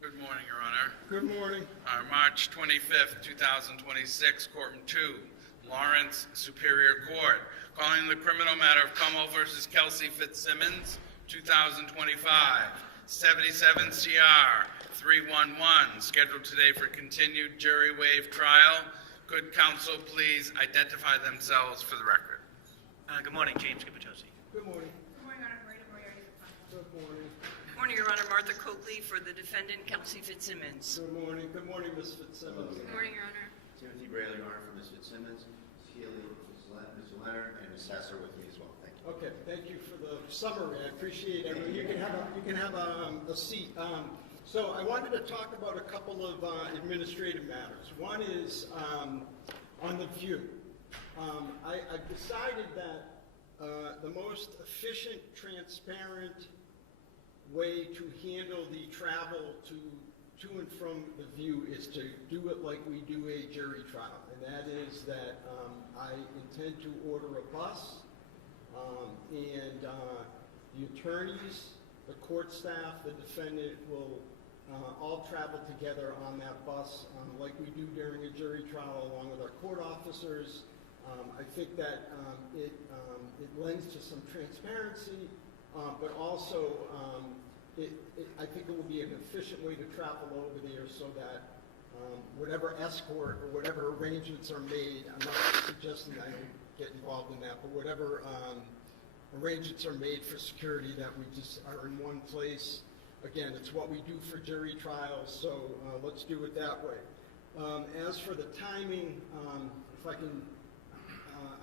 Good morning, Your Honor. Good morning. March 25th, 2026, Courtroom 2, Lawrence Superior Court. Calling the criminal matter of Como versus Kelsey Fitzsimmons, 2025, 77 CR 311, scheduled today for continued jury waived trial. Could counsel please identify themselves for the record? Good morning, James Capitosi. Good morning. Good morning, Your Honor. Marina Moriarty. Good morning. Good morning, Your Honor. Martha Coakley for the defendant, Kelsey Fitzsimmons. Good morning. Good morning, Ms. Fitzsimmons. Good morning, Your Honor. Timothy Brayley, Your Honor, for Ms. Fitzsimmons, Healy, Mr. Leonard, and Ms. Sasser with me as well. Thank you. Okay, thank you for the summary. I appreciate it. You can have a seat. So I wanted to talk about a couple of administrative matters. One is on the view. I've decided that the most efficient, transparent way to handle the travel to and from the view is to do it like we do a jury trial, and that is that I intend to order a bus, and the attorneys, the court staff, the defendant will all travel together on that bus like we do during a jury trial along with our court officers. I think that it lends to some transparency, but also I think it will be an efficient way to travel over there so that whatever escort or whatever arrangements are made, I'm not suggesting I don't get involved in that, but whatever arrangements are made for security, that we just are in one place. Again, it's what we do for jury trials, so let's do it that way. As for the timing, if I can,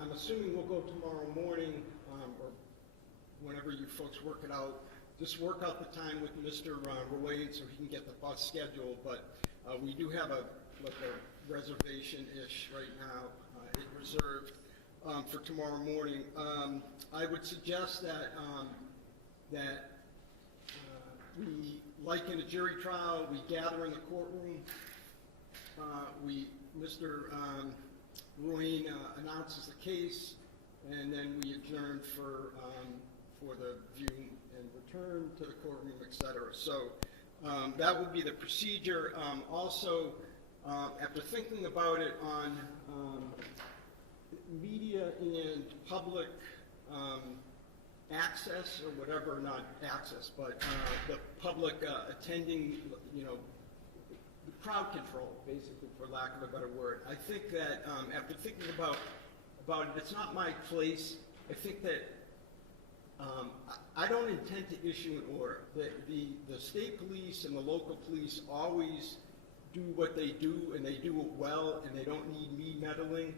I'm assuming we'll go tomorrow morning, or whenever you folks work it out. Just work out the time with Mr. Ruane so he can get the bus scheduled, but we do have a reservation-ish right now, reserved for tomorrow morning. I would suggest that we, like in a jury trial, we gather in the courtroom. Mr. Ruane announces the case, and then we adjourn for the view and return to the courtroom, etc. So that would be the procedure. Also, after thinking about it on media and public access, or whatever, not access, but the public attending, the crowd control, basically, for lack of a better word. I think that after thinking about it, it's not my place. I think that I don't intend to issue an order. The state police and the local police always do what they do, and they do it well, and they don't need me meddling.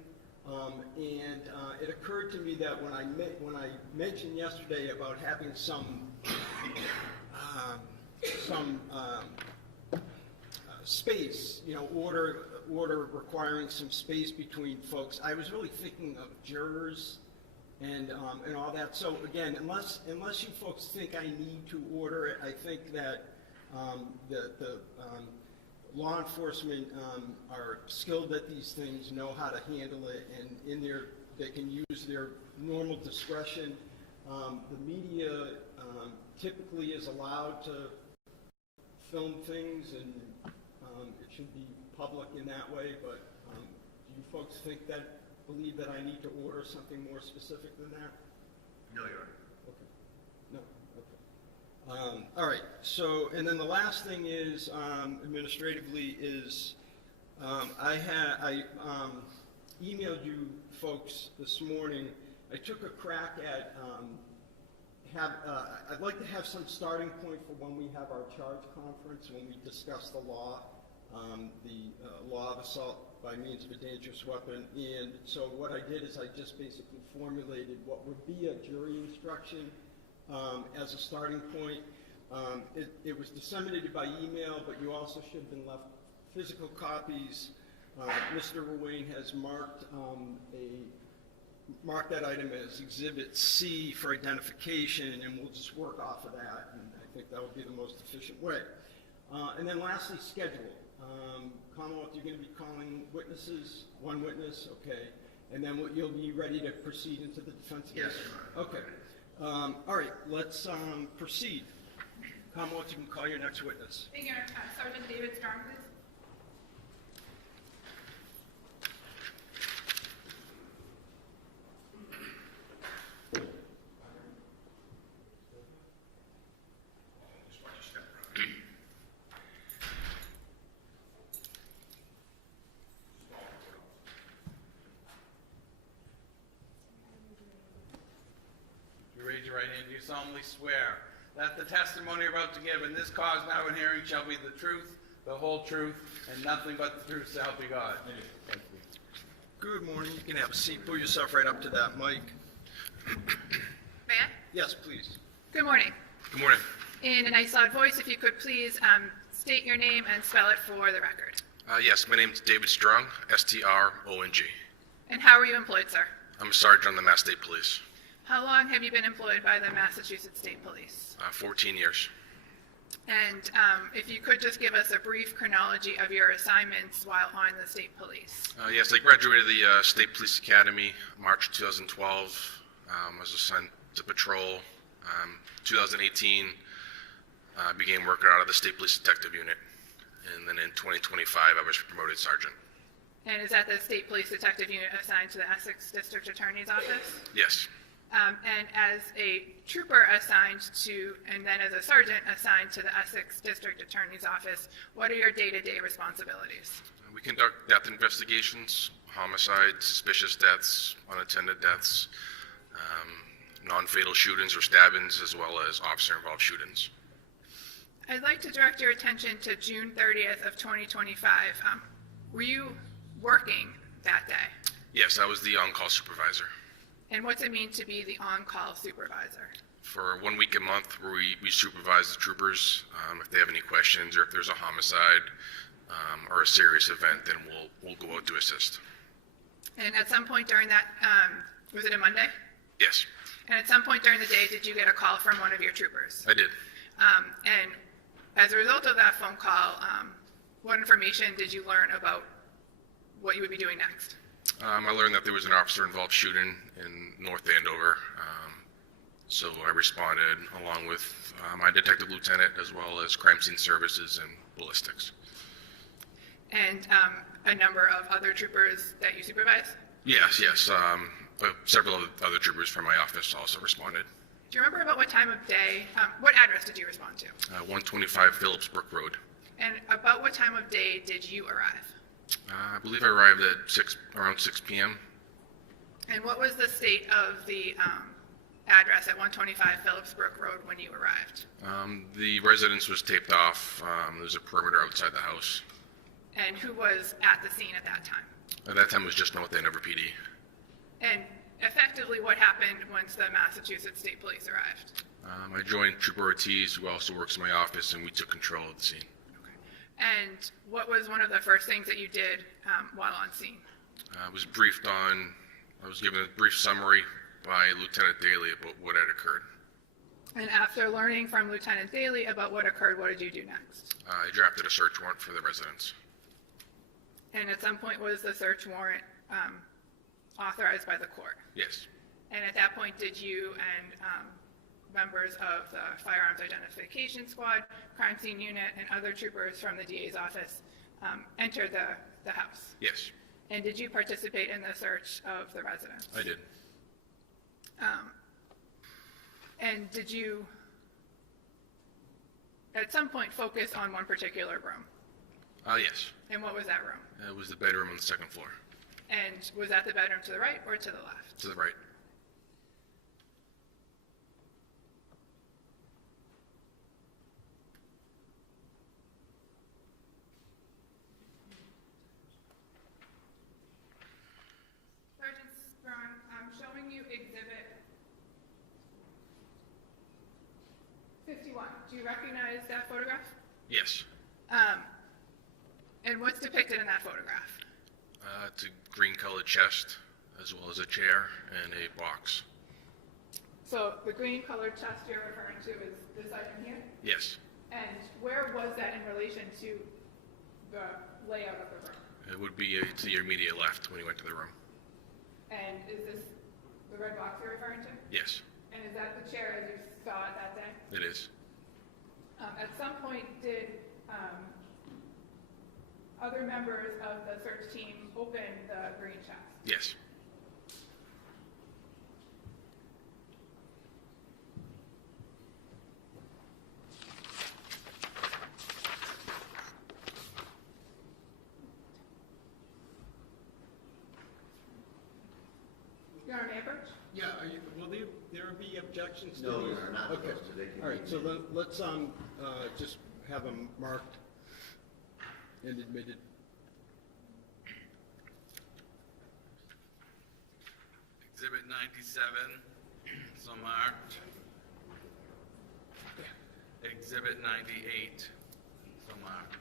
And it occurred to me that when I mentioned yesterday about having some space, order requiring some space between folks, I was really thinking of jurors and all that. So again, unless you folks think I need to order it, I think that the law enforcement are skilled at these things, know how to handle it, and they can use their normal discretion. The media typically is allowed to film things, and it should be public in that way, but do you folks believe that I need to order something more specific than that? No, Your Honor. Okay. No? Okay. All right. So, and then the last thing is, administratively, is I emailed you folks this morning. I took a crack at I'd like to have some starting point for when we have our charge conference, when we discuss the law, law of assault by means of a dangerous weapon. And so what I did is I just basically formulated what would be a jury instruction as a starting point. It was disseminated by email, but you also should have been left physical copies. Mr. Ruane has marked that item as Exhibit C for identification, and we'll just work off of that, and I think that would be the most efficient way. And then lastly, schedule. Commonwealth, you're going to be calling witnesses, one witness, okay, and then you'll be ready to proceed into the defense case? Yes, Your Honor. Okay. All right, let's proceed. Commonwealth, you can call your next witness. Thank you, Your Honor. Sergeant David Strong, please. You raise your right hand, do you solemnly swear that the testimony you're about to give in this cause now in hearing shall be the truth, the whole truth, and nothing but the truth, so help you God? Thank you. Good morning. You can have a seat. Pull yourself right up to that mic. May I? Yes, please. Good morning. Good morning. In a nice loud voice, if you could please state your name and spell it for the record. Yes, my name is David Strong, S-T-R-O-N-G. And how are you employed, sir? I'm a sergeant on the Mass State Police. How long have you been employed by the Massachusetts State Police? 14 years. And if you could just give us a brief chronology of your assignments while on the State Police. Yes, I graduated the State Police Academy March 2012. I was assigned to patrol. 2018, I began working out of the State Police Detective Unit. And then in 2025, I was promoted sergeant. And is that the State Police Detective Unit assigned to the Essex District Attorney's Office? Yes. And as a trooper assigned to, and then as a sergeant assigned to the Essex District Attorney's Office, what are your day-to-day responsibilities? We conduct death investigations, homicides, suspicious deaths, unattended deaths, non-fatal shootings or stabbings, as well as officer-involved shootings. I'd like to direct your attention to June 30th of 2025. Were you working that day? Yes, I was the on-call supervisor. And what's it mean to be the on-call supervisor? For 1 week a month, where we supervise the troopers. If they have any questions, or if there's a homicide or a serious event, then we'll go out to assist. And at some point during that, was it a Monday? Yes, And at some point during the day, did you get a call from one of your troopers? I did. And as a result of that phone call, what information did you learn about what you would be doing next? I learned that there was an officer-involved shooting in North Andover, so I responded along with my detective lieutenant, as well as crime scene services and ballistics. And a number of other troopers that you supervise? Yes. Several other troopers from my office also responded. Do you remember about what time of day, what address did you respond to? 125 Phillips Brook Road. And about what time of day did you arrive? I believe I arrived at around 6 p.m. And what was the state of the address at 125 Phillips Brook Road when you arrived? The residence was taped off. There was a perimeter outside the house. And who was at the scene at that time? At that time, it was just North Andover PD. And effectively, what happened once the Massachusetts State Police arrived? I joined Trooper Ortiz, who also works in my office, and we took control of the scene. And what was one of the first things that you did while on scene? I was given a brief summary by Lieutenant Daly about what had occurred. And after learning from Lieutenant Daly about what occurred, what did you do next? I drafted a search warrant for the residence. And at some point, was the search warrant authorized by the court? Yes. And at that point, did you and members of the Firearms Identification Squad, Crime Scene Unit, and other troopers from the DA's office enter the house? Yes, And did you participate in the search of the residence? I did. And did you, at some point, focus on one particular room? Yes. And what was that room? It was the bedroom on the second floor. And was that the bedroom to the right or to the left? To the right. Sergeant Strong, I'm showing you Exhibit 51. Do you recognize that photograph? Yes. And what's depicted in that photograph? It's a green-colored chest, as well as a chair and a box. So the green colored chest you're referring to is this item here? Yes. And where was that in relation to the layout of the room? It would be to your immediate left when you went to the room. And is this the red box you're referring to? Yes, And is that the chair as you saw it that day? it is. At some point, did other members of the search team open the green chest? Yes. Your Honor, may I approach? Yeah, will there be objections to these? No, Your Honor, not Okay. supposed to. They can All right, be so admitted. let's just have them marked and admitted. Exhibit 97, so marked. Exhibit 98, so marked.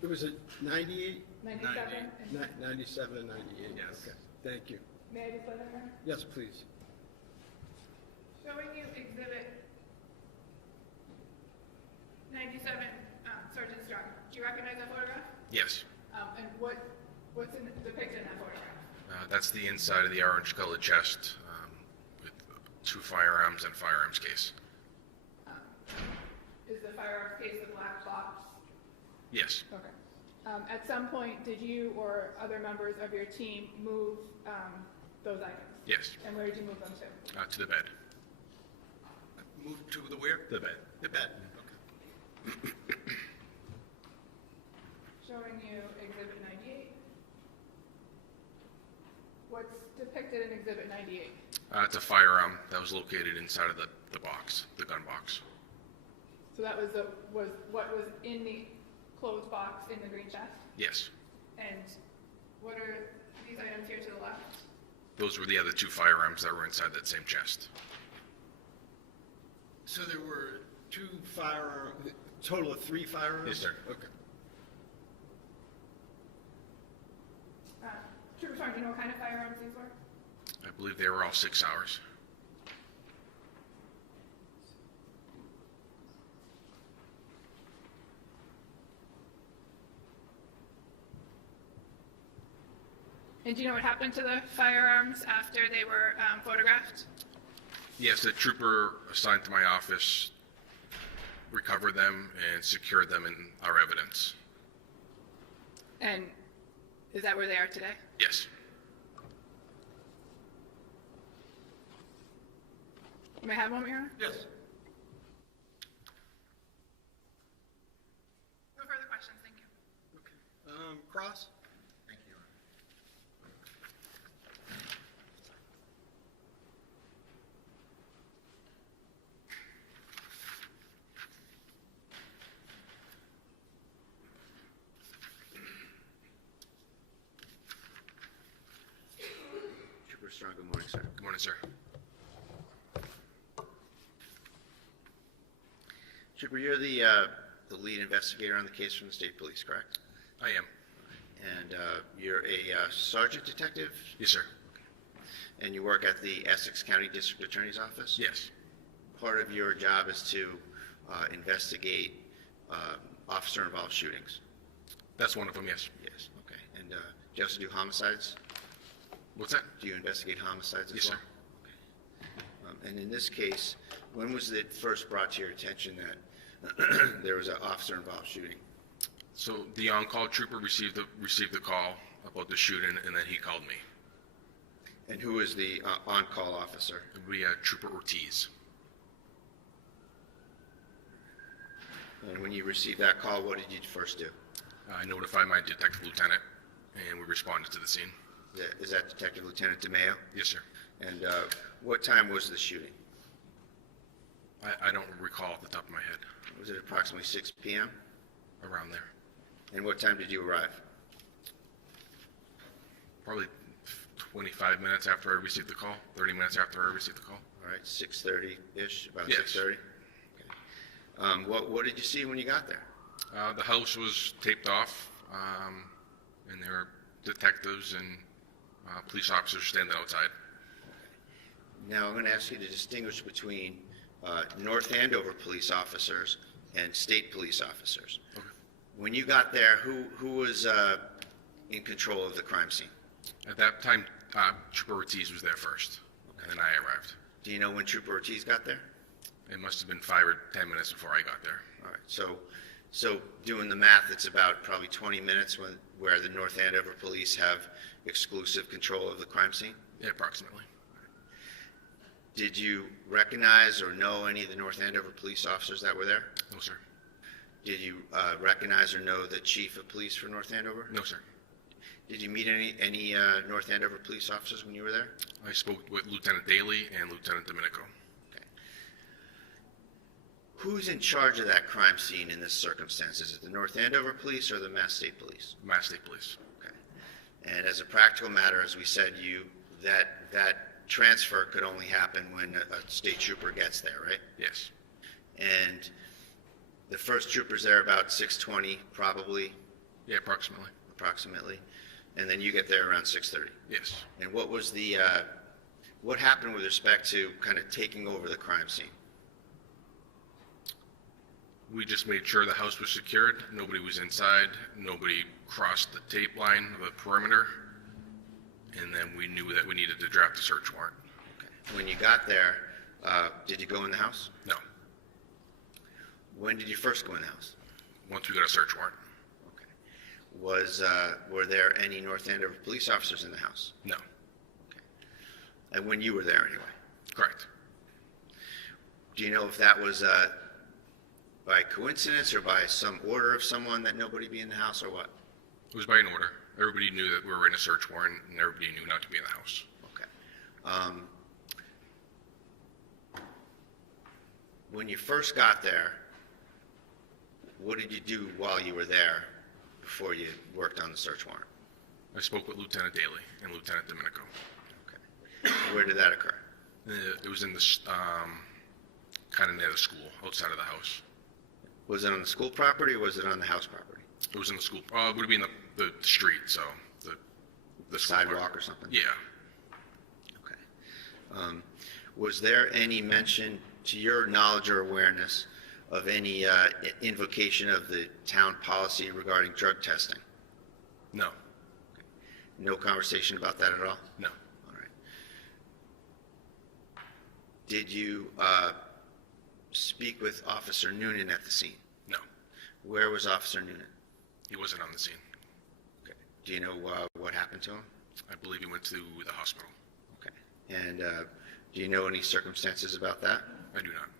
It was a 98, 97? And 97 and 98? Yes. Okay, thank you. may I just let them know? Yes, please. Showing you exhibit 97, Sergeant Strong. Do you recognize that photograph? Yes. And what's depicted in that photograph? That's the inside of the orange-colored chest with 2 firearms and firearms case. Is the firearms case the black box? Yes. Okay. At some point, did you or other members of your team move those items? Yes. And where did you move them to? To the bed. Move to the where? The bed. The bed. Showing you exhibit 98. What's depicted in exhibit 98? It's a firearm that was located inside of the box, the gun box. So that was what was in the closed box in the green chest? Yes. And what are these items here to the left? Those were the other 2 firearms that were inside that same chest. So there were 2 firearms, total of 3 firearms? Yes, sir. Okay. Trooper Strong, do you know what kind of firearms these were? I believe they were all 6 hours. And do you know what happened to the firearms after they were photographed? Yes, the trooper assigned to my office recovered them and secured them in our evidence. And is that where they are today? Yes. May I have one, Your Honor? Yes. No further questions, thank you. Okay. Cross? Thank you, Your Honor. Trooper Strong, good morning, sir. Good morning, sir. Trooper, you're the lead investigator on the case from the state police, correct? I am. And you're a sergeant detective, Yes, sir. and you work at the Essex County District Attorney's Office? Yes. Part of your job is to investigate officer-involved shootings? That's one of them, yes. Yes, okay. And do you also do homicides? What's that? Do you investigate homicides as Yes, well? sir. Okay. And in this case, when was it first brought to your attention that there was an officer-involved shooting? So the on-call trooper received the call about the shooting, and then he called me. And who was the on-call officer? It would be Trooper Ortiz. And when you received that call, what did you first do? I notified my detective lieutenant, and we responded to the scene. Is that Detective Lieutenant DeMeo? Yes, sir. And what time was the shooting? I don't recall off the top of my head. Was it approximately 6 p.m.? Around there. And what time did you arrive? Probably 25 minutes after I received the call, 30 minutes after I received the call. All right, 6:30-ish, about Yes. 6:30? Okay. What did you see when you got there? The house was taped off, and there were detectives and police officers standing outside. Now, I'm going to ask you to distinguish between North Andover police officers and state police officers. Okay. When you got there, who was in control of the crime scene? At that time, Trooper Ortiz was there first. and then I arrived. Do you know when Trooper Ortiz got there? It must have been 5 or 10 minutes before I got there. All right, so doing the math, it's about probably 20 minutes where the North Andover Police have exclusive control of the crime scene? Yeah, approximately. Did you recognize or know any of the North Andover police officers that were there? No, sir. Did you recognize or know the chief of police for North Andover? No, sir. Did you meet any North Andover police officers when you were there? I spoke with Lieutenant Daly and Lieutenant Domenico. Okay. Who's in charge of that crime scene in this circumstance? Is it the North Andover Police or the Mass State Police? Mass State Police. Okay. And as a practical matter, as we said, that transfer could only happen when a state trooper gets there, right? Yes. And the first trooper's there about 6:20, probably, Yeah, approximately. and then you get there around 6:30. Yes. And what was what happened with respect to kind of taking over the crime scene? We just made sure the house was secured. Nobody was inside. Nobody crossed the tape line of the perimeter. And then we knew that we needed to draft a search warrant. Okay. When you got there, did you go in the house? No. When did you first go in the house? Once we got a search warrant. Okay. Were there any North Andover police officers in the house? No. Okay. And when you were there anyway? Correct. Do you know if that was by coincidence or by some order of someone that nobody be in the house or what? It was by an order. Everybody knew that we were in a search warrant, and everybody knew not to be in the house. Okay. When you first got there, what did you do while you were there before you worked on the search warrant? I spoke with Lieutenant Daly and Lieutenant Domenico. Okay. Where did that occur? It was in this, kind of near the school, outside of the house. Was it on the school property or was it on the house property? It was in the school. It would be in the street, so the school Sidewalk part. or something? Yeah. Okay. Was there any mention, to your knowledge or awareness, of any invocation of the town policy regarding drug testing? No. No conversation about that at all? No. All right. Did you speak with Officer Noonan at the scene? No. Where was Officer Noonan? He wasn't on the scene. Okay. Do you know what happened to him? I believe he went to the hospital. Okay. And do you know any circumstances about that? I do not.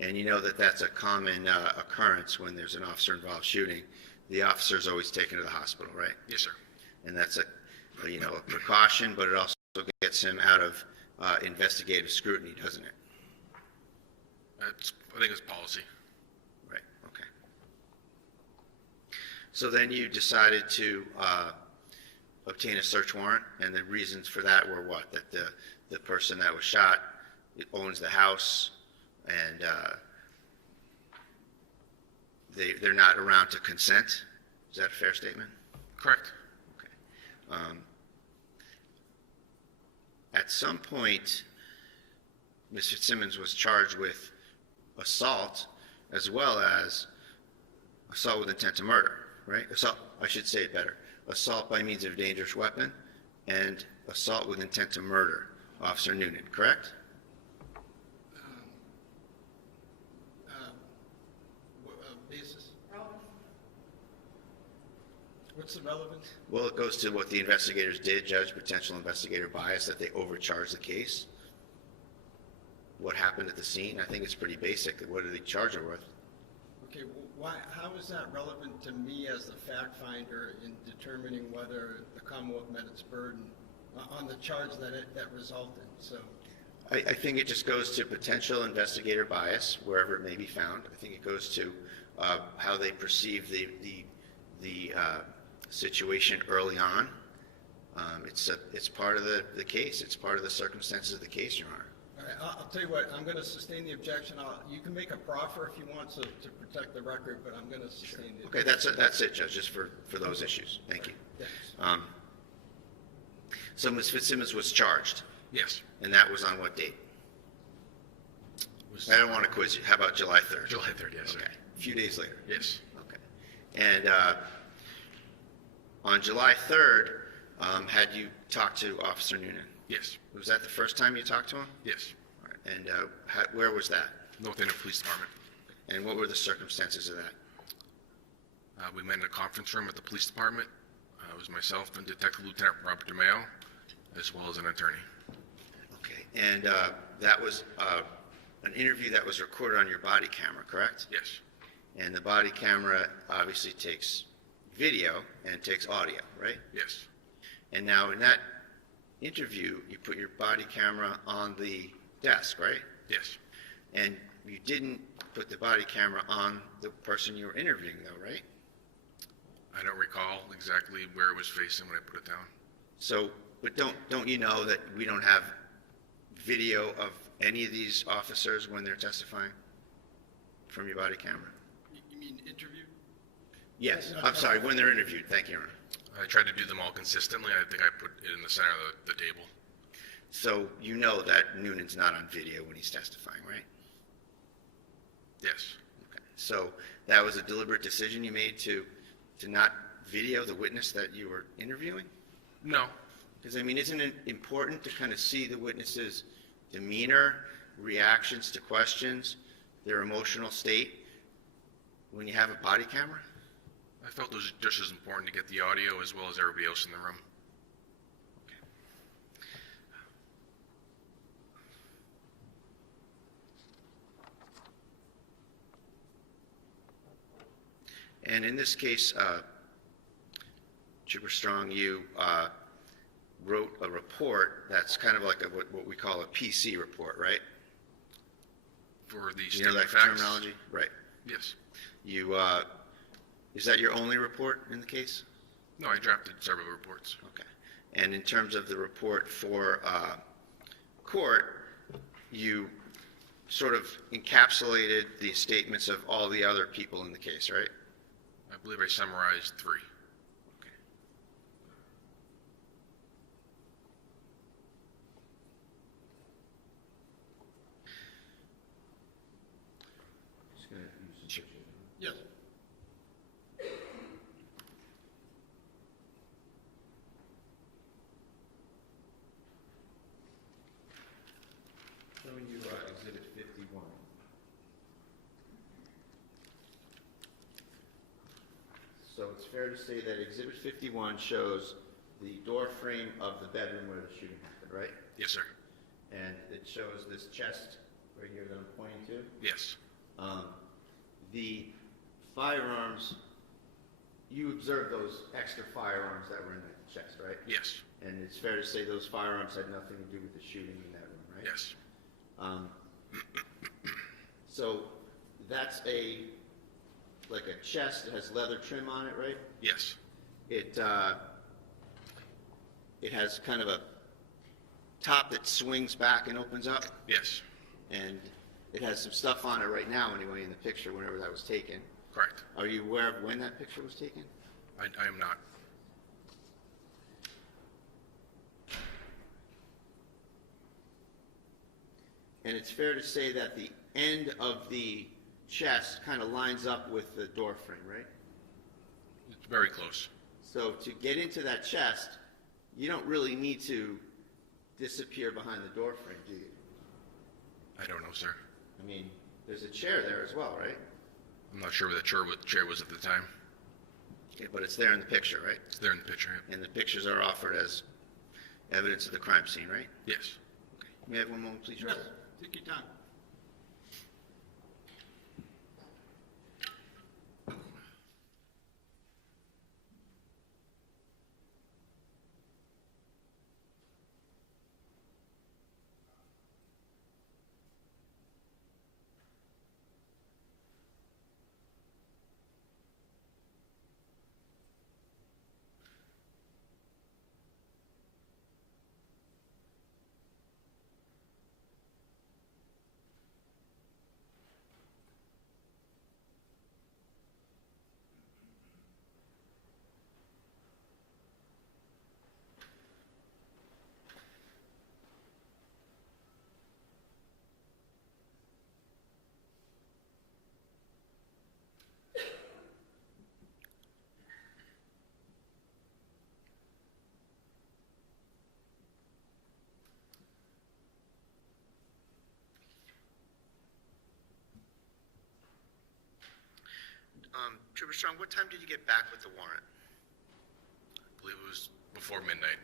And you know that that's a common occurrence when there's an officer-involved shooting. The officer's always taken to the hospital, right? Yes, sir. And that's a precaution, but it also gets him out of investigative scrutiny, doesn't it? I think it's policy. Right, okay. So then you decided to obtain a search warrant, and the reasons for that were what? That the person that was shot owns the house, and they're not around to consent? Is that a fair statement? Correct. Okay. At some point, Ms. Fitzsimmons was charged with assault as well as assault with intent to murder, right? Assault, I should say it better. Assault by means of a dangerous weapon and assault with intent to murder. Officer Noonan, correct? Basis? What's the relevance? Well, it goes to what the investigators did, judge potential investigator bias, that they overcharged the case. What happened at the scene? I think it's pretty basic. What did they charge her with? Okay, how is that relevant to me as the fact finder in determining whether the Commonwealth met its burden on the charge that resulted? So, I think it just goes to potential investigator bias, wherever it may be found. I think it goes to how they perceive the situation early on. It's part of the case. It's part of the circumstances of the case, Your Honor. all right, I'll tell you what, I'm going to sustain the objection. You can make a proffer if you want to protect the record, but I'm going to sustain the Okay, that's it, Judge, just for those issues. Thank you. Thanks. So Ms. Fitzsimmons was charged, Yes. and that was on what date? I don't want to quiz you. How about July 3rd? July 3rd, yes, sir. Okay, a few days later. Yes. Okay. And on July 3rd, had you talked to Officer Noonan? Yes. Was that the first time you talked to him? Yes. All right. And where was that? North Andover Police Department. And what were the circumstances of that? We met in a conference room at the police department. It was myself and Detective Lieutenant Robert DeMeo, as well as an attorney. Okay. And that was an interview that was recorded on your body camera, correct? Yes. And the body camera obviously takes video and takes audio, right? Yes. And now in that interview, you put your body camera on the desk, right? Yes. And you didn't put the body camera on the person you were interviewing, though, right? I don't recall exactly where it was facing when I put it down. So, but don't you know that we don't have video of any of these officers when they're testifying from your body camera? You mean interview? Yes, I'm sorry, when they're interviewed. Thank you, Aaron. I tried to do them all consistently. I think I put it in the center of the table. So you know that Noonan's not on video when he's testifying, right? Yes. Okay. So that was a deliberate decision you made to not video the witness that you were interviewing? No. Because, I mean, isn't it important to kind of see the witness's demeanor, reactions to questions, their emotional state when you have a body camera? I felt it was just as important to get the audio as well as everybody else in the room. And in this case, Trooper Strong, you wrote a report that's kind of like what we call a PC report, right? For the You know statement that of facts? terminology? Right. Yes. You, is that your only report in the case? No, I drafted several reports. Okay. And in terms of the report for court, you sort of encapsulated the statements of all the other people in the case, right? I believe I summarized 3. Yes. Showing you Exhibit 51. So it's fair to say that Exhibit 51 shows the door frame of the bedroom where the shooting happened, right? Yes, sir. And it shows this chest right here that I'm pointing to. Yes. The firearms, you observed those extra firearms that were in the chest, right? Yes. And it's fair to say those firearms had nothing to do with the shooting in that room, right? Yes. So that's like a chest that has leather trim on it, right? Yes. It has kind of a top that swings back and opens up, Yes. and it has some stuff on it right now anyway in the picture whenever that was taken. Correct. Are you aware of when that picture was taken? I am not. And it's fair to say that the end of the chest kind of lines up with the door frame, right? It's very close. So to get into that chest, you don't really need to disappear behind the door frame, do you? I don't know, sir. I mean, there's a chair there as well, right? I'm not sure where the chair was at the time. Okay, but it's there in the picture, right? It's there in the picture. And the pictures are offered as evidence of the crime scene, right? Yes. Okay. May I have one moment, please? Yes, take your time. Trooper Strong, what time did you get back with the warrant? I believe it was before midnight.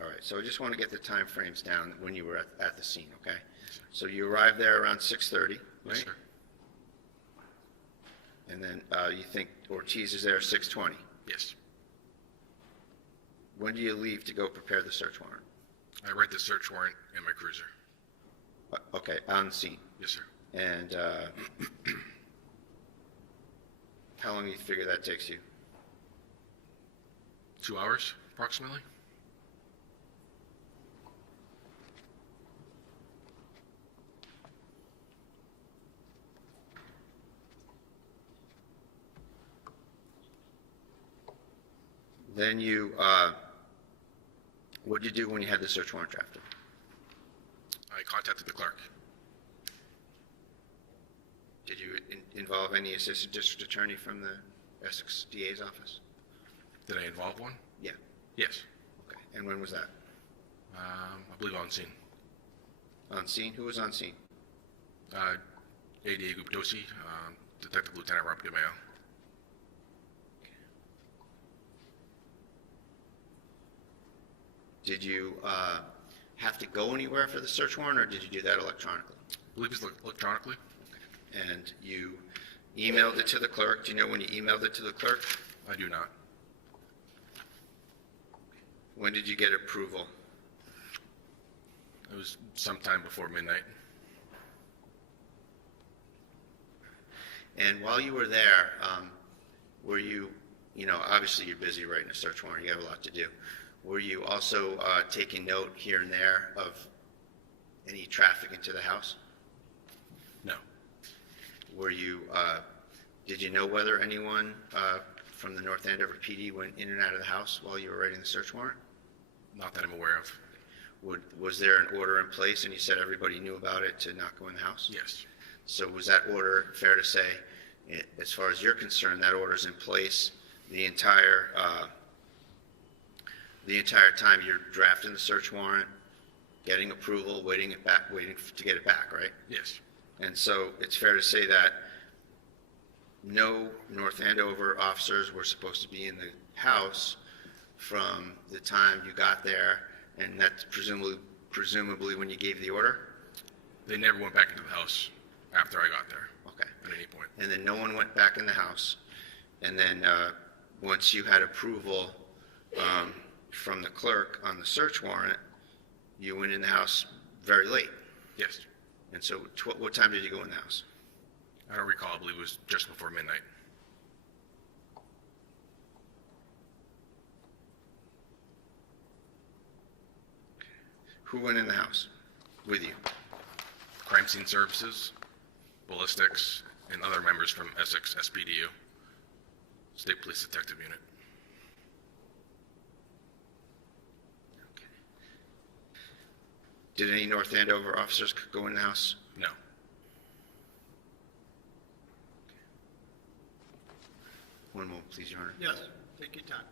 All right, so I just want to get the time frames down when you were at the scene, okay? So you arrived there around 6:30, right? Yes, sir. And then you think Ortiz is there 6:20. Yes. When do you leave to go prepare the search warrant? I write the search warrant in my cruiser. Okay, on scene. Yes, sir. And how long do you figure that takes you? 2 hours, approximately. Then you, what did you do when you had the search warrant drafted? I contacted the clerk. Did you involve any assistant district attorney from the Essex DA's office? Did I involve one? Yeah. Yes. Okay. And when was that? I believe on scene. On scene? Who was on scene? ADA Guptosi, Detective Lieutenant Rob DeMeo. Did you have to go anywhere for the search warrant, or did you do that electronically? I believe it's electronically. And you emailed it to the clerk. Do you know when you emailed it to the clerk? I do not. When did you get approval? It was sometime before midnight. And while you were there, were you, obviously you're busy writing a search warrant, you have a lot to do. Were you also taking note here and there of any traffic into the house? No. Were you, did you know whether anyone from the North Andover PD went in and out of the house while you were writing the search warrant? Not that I'm aware of. Was there an order in place, and you said everybody knew about it to not go in the house? Yes. So was that order, fair to say, as far as you're concerned, that order's in place the entire time you're drafting the search warrant, getting approval, waiting to get it back, right? Yes. And so it's fair to say that no North Andover officers were supposed to be in the house from the time you got there, and that's presumably when you gave the order? They never went back into the house after I got there. Okay. At any point. And then no one went back in the house. And then once you had approval from the clerk on the search warrant, you went in the house very late. Yes. And so what time did you go in the house? I don't recall. I believe it was just before midnight. Who went in the house with you? Crime scene services, ballistics, and other members from Essex SPDU, State Police Detective Unit. Did any North Andover officers go in the house? No. One moment, please, Your Honor. Yes, take your time.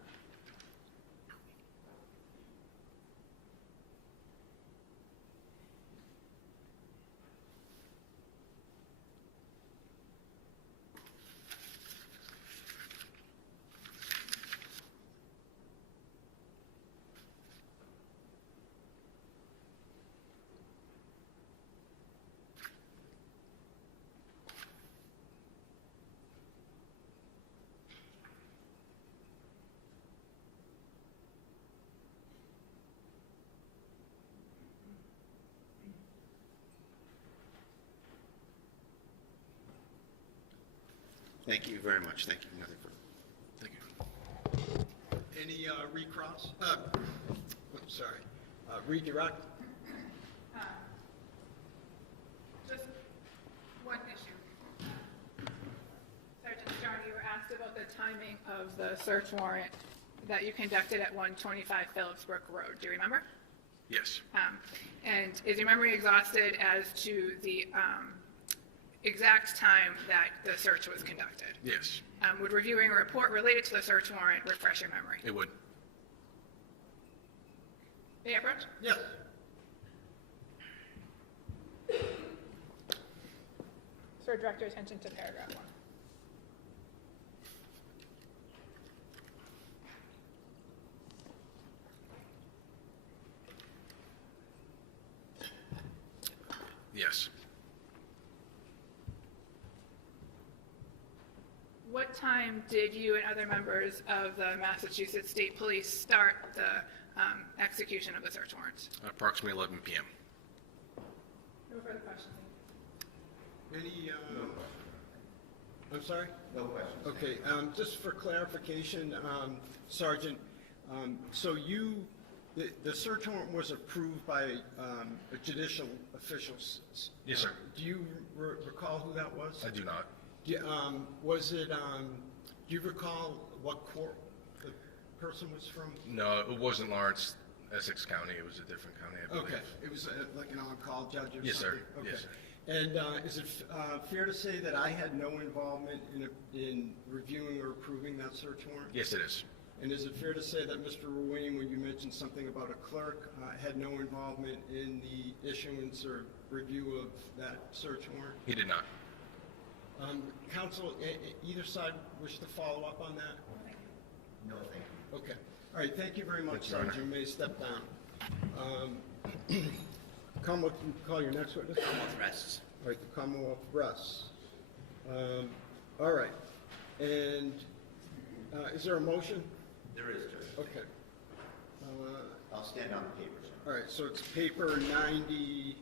Thank you very much. Thank you. Nothing further. Thank you. Any recross? Redirect? Just one issue. Sergeant Strong, you were asked about the timing of the search warrant that you conducted at 125 Phillipsbrook Road. Do you remember? Yes. And is your memory exhausted as to the exact time that the search was conducted? Yes. Would reviewing a report related to the search warrant refresh your memory? It would. May I approach? Yes. Sir, direct your attention to paragraph 1. Yes. What time did you and other members of the Massachusetts State Police start the execution of the search warrants? Approximately 11 p.m. No further questions. Any, I'm sorry? No questions. Okay, just for clarification, Sergeant, so the search warrant was approved by a judicial official. Yes, sir. Do you recall who that was? I do not. Was it, do you recall what court the person was from? No, it wasn't Lawrence, Essex County. It was a different county, I believe. Okay, it was like an on-call judge or something? Yes, sir. Okay. Yes, sir. And is it fair to say that I had no involvement in reviewing or approving that search warrant? Yes, it is. And is it fair to say that Mr. Ruane, when you mentioned something about a clerk, had no involvement in the issuance or review of that search warrant? He did not. Counsel, either side wish to follow up on that? No, thank you. Okay. All right, thank you very much, Thank you, Your Honor. Sergeant. You may step down. Commonwealth, you call your next witness? Commonwealth rests. All right, the Commonwealth rests. All right. And is there a motion? There is, Judge. Okay. I'll stand on the paper, sir. All right, so it's paper 90.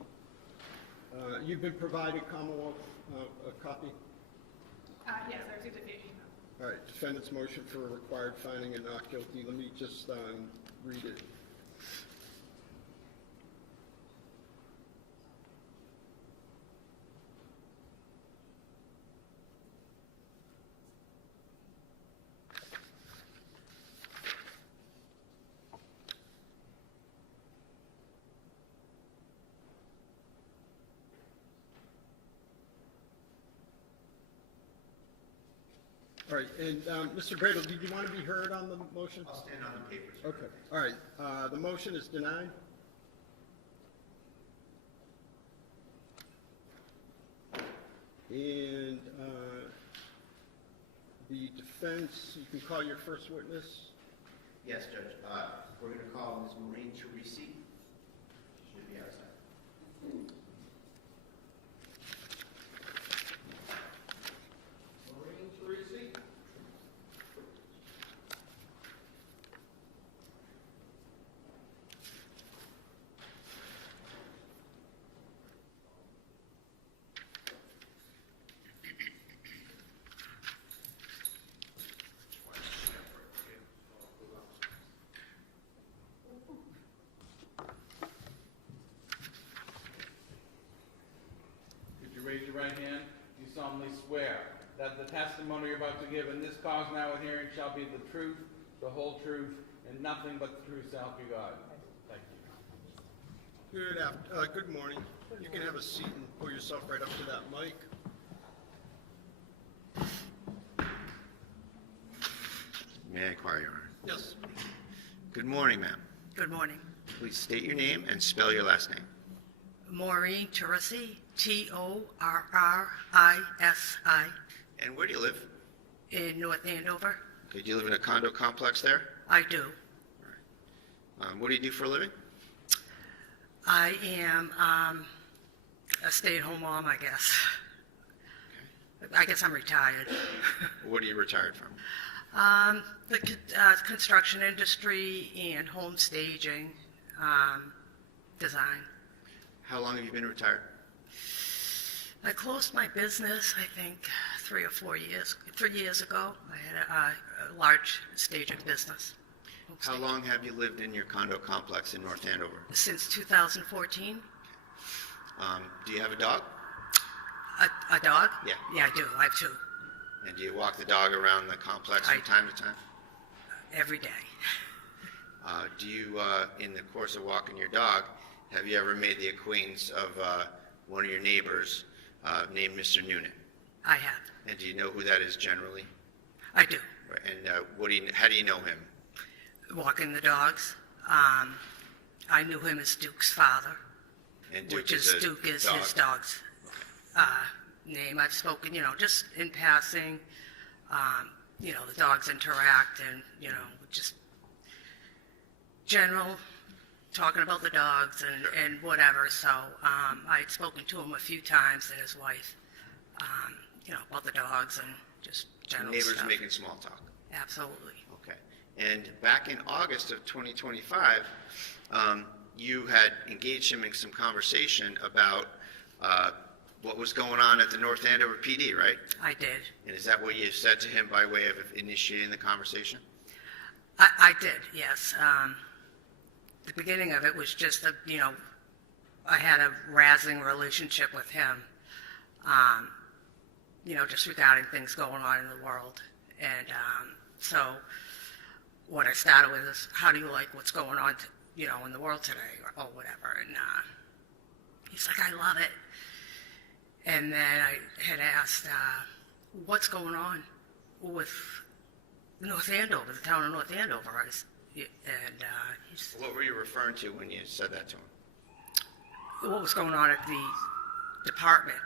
You've been provided, Commonwealth, a copy? Yes, I received it via email. All right, defendant's motion for a required finding and not guilty. Let me just read it. All right, and Mr. Bradle, did you want to be heard on the motion? I'll stand on the paper, sir. Okay, all right, the motion is denied. And the defense, you can call your first witness. Yes, Judge. We're going to call Ms. Maureen Teresi. She should be outside. Maureen Teresi. Could you raise your right hand? You solemnly swear that the testimony you're about to give in this cause now and hearing shall be the truth, the whole truth, and nothing but the truth, so help you God. Thank you. Good morning. You can have a seat and pull yourself right up to that mic. May I inquire, Your Honor? Yes. Good morning, ma'am. Good morning. Please state your name and spell your last name. Maureen Teresi, Torrisi, And where do you live? in North Andover. Okay, do you live in a condo complex there? I do. What do you do for a living? I am a stay-at-home mom, I guess. I guess I'm retired. What are you retired from? The construction industry and home staging, design. How long have you been retired? I closed my business, I think, 3 years ago. I had a large staging business. How long have you lived in your condo complex in North Andover? Since 2014. Do you have a dog? A dog? Yeah. Yeah, I do. I have 2. And do you walk the dog around the complex from I- time to time? Every day. Do you, in the course of walking your dog, have you ever made the acquaintance of one of your neighbors named Mr. Noonan? I have. And do you know who that is generally? I do. Right, and how do you know him? Walking the dogs. I knew him as Duke's father. And Duke which is is a Duke is dog. his dog's name. I've spoken, just in passing. The dogs interact and, just general talking about the dogs and whatever. So I'd spoken to him a few times and his wife, about the dogs and just general Neighbors stuff. making small talk. Absolutely. Okay. And back in August of 2025, you had engaged him in some conversation about what was going on at the North Andover PD, right? I did. And is that what you said to him by way of initiating the conversation? I did, yes. The beginning of it was just I had a razzing relationship with him, just regarding things going on in the world. And so what I started with is, how do you like what's going on, in the world today or whatever? And he's like, I love it. And then I had asked, what's going on with North Andover, the town of North Andover? He's, What were you referring to when you said that to him? what was going on at the department,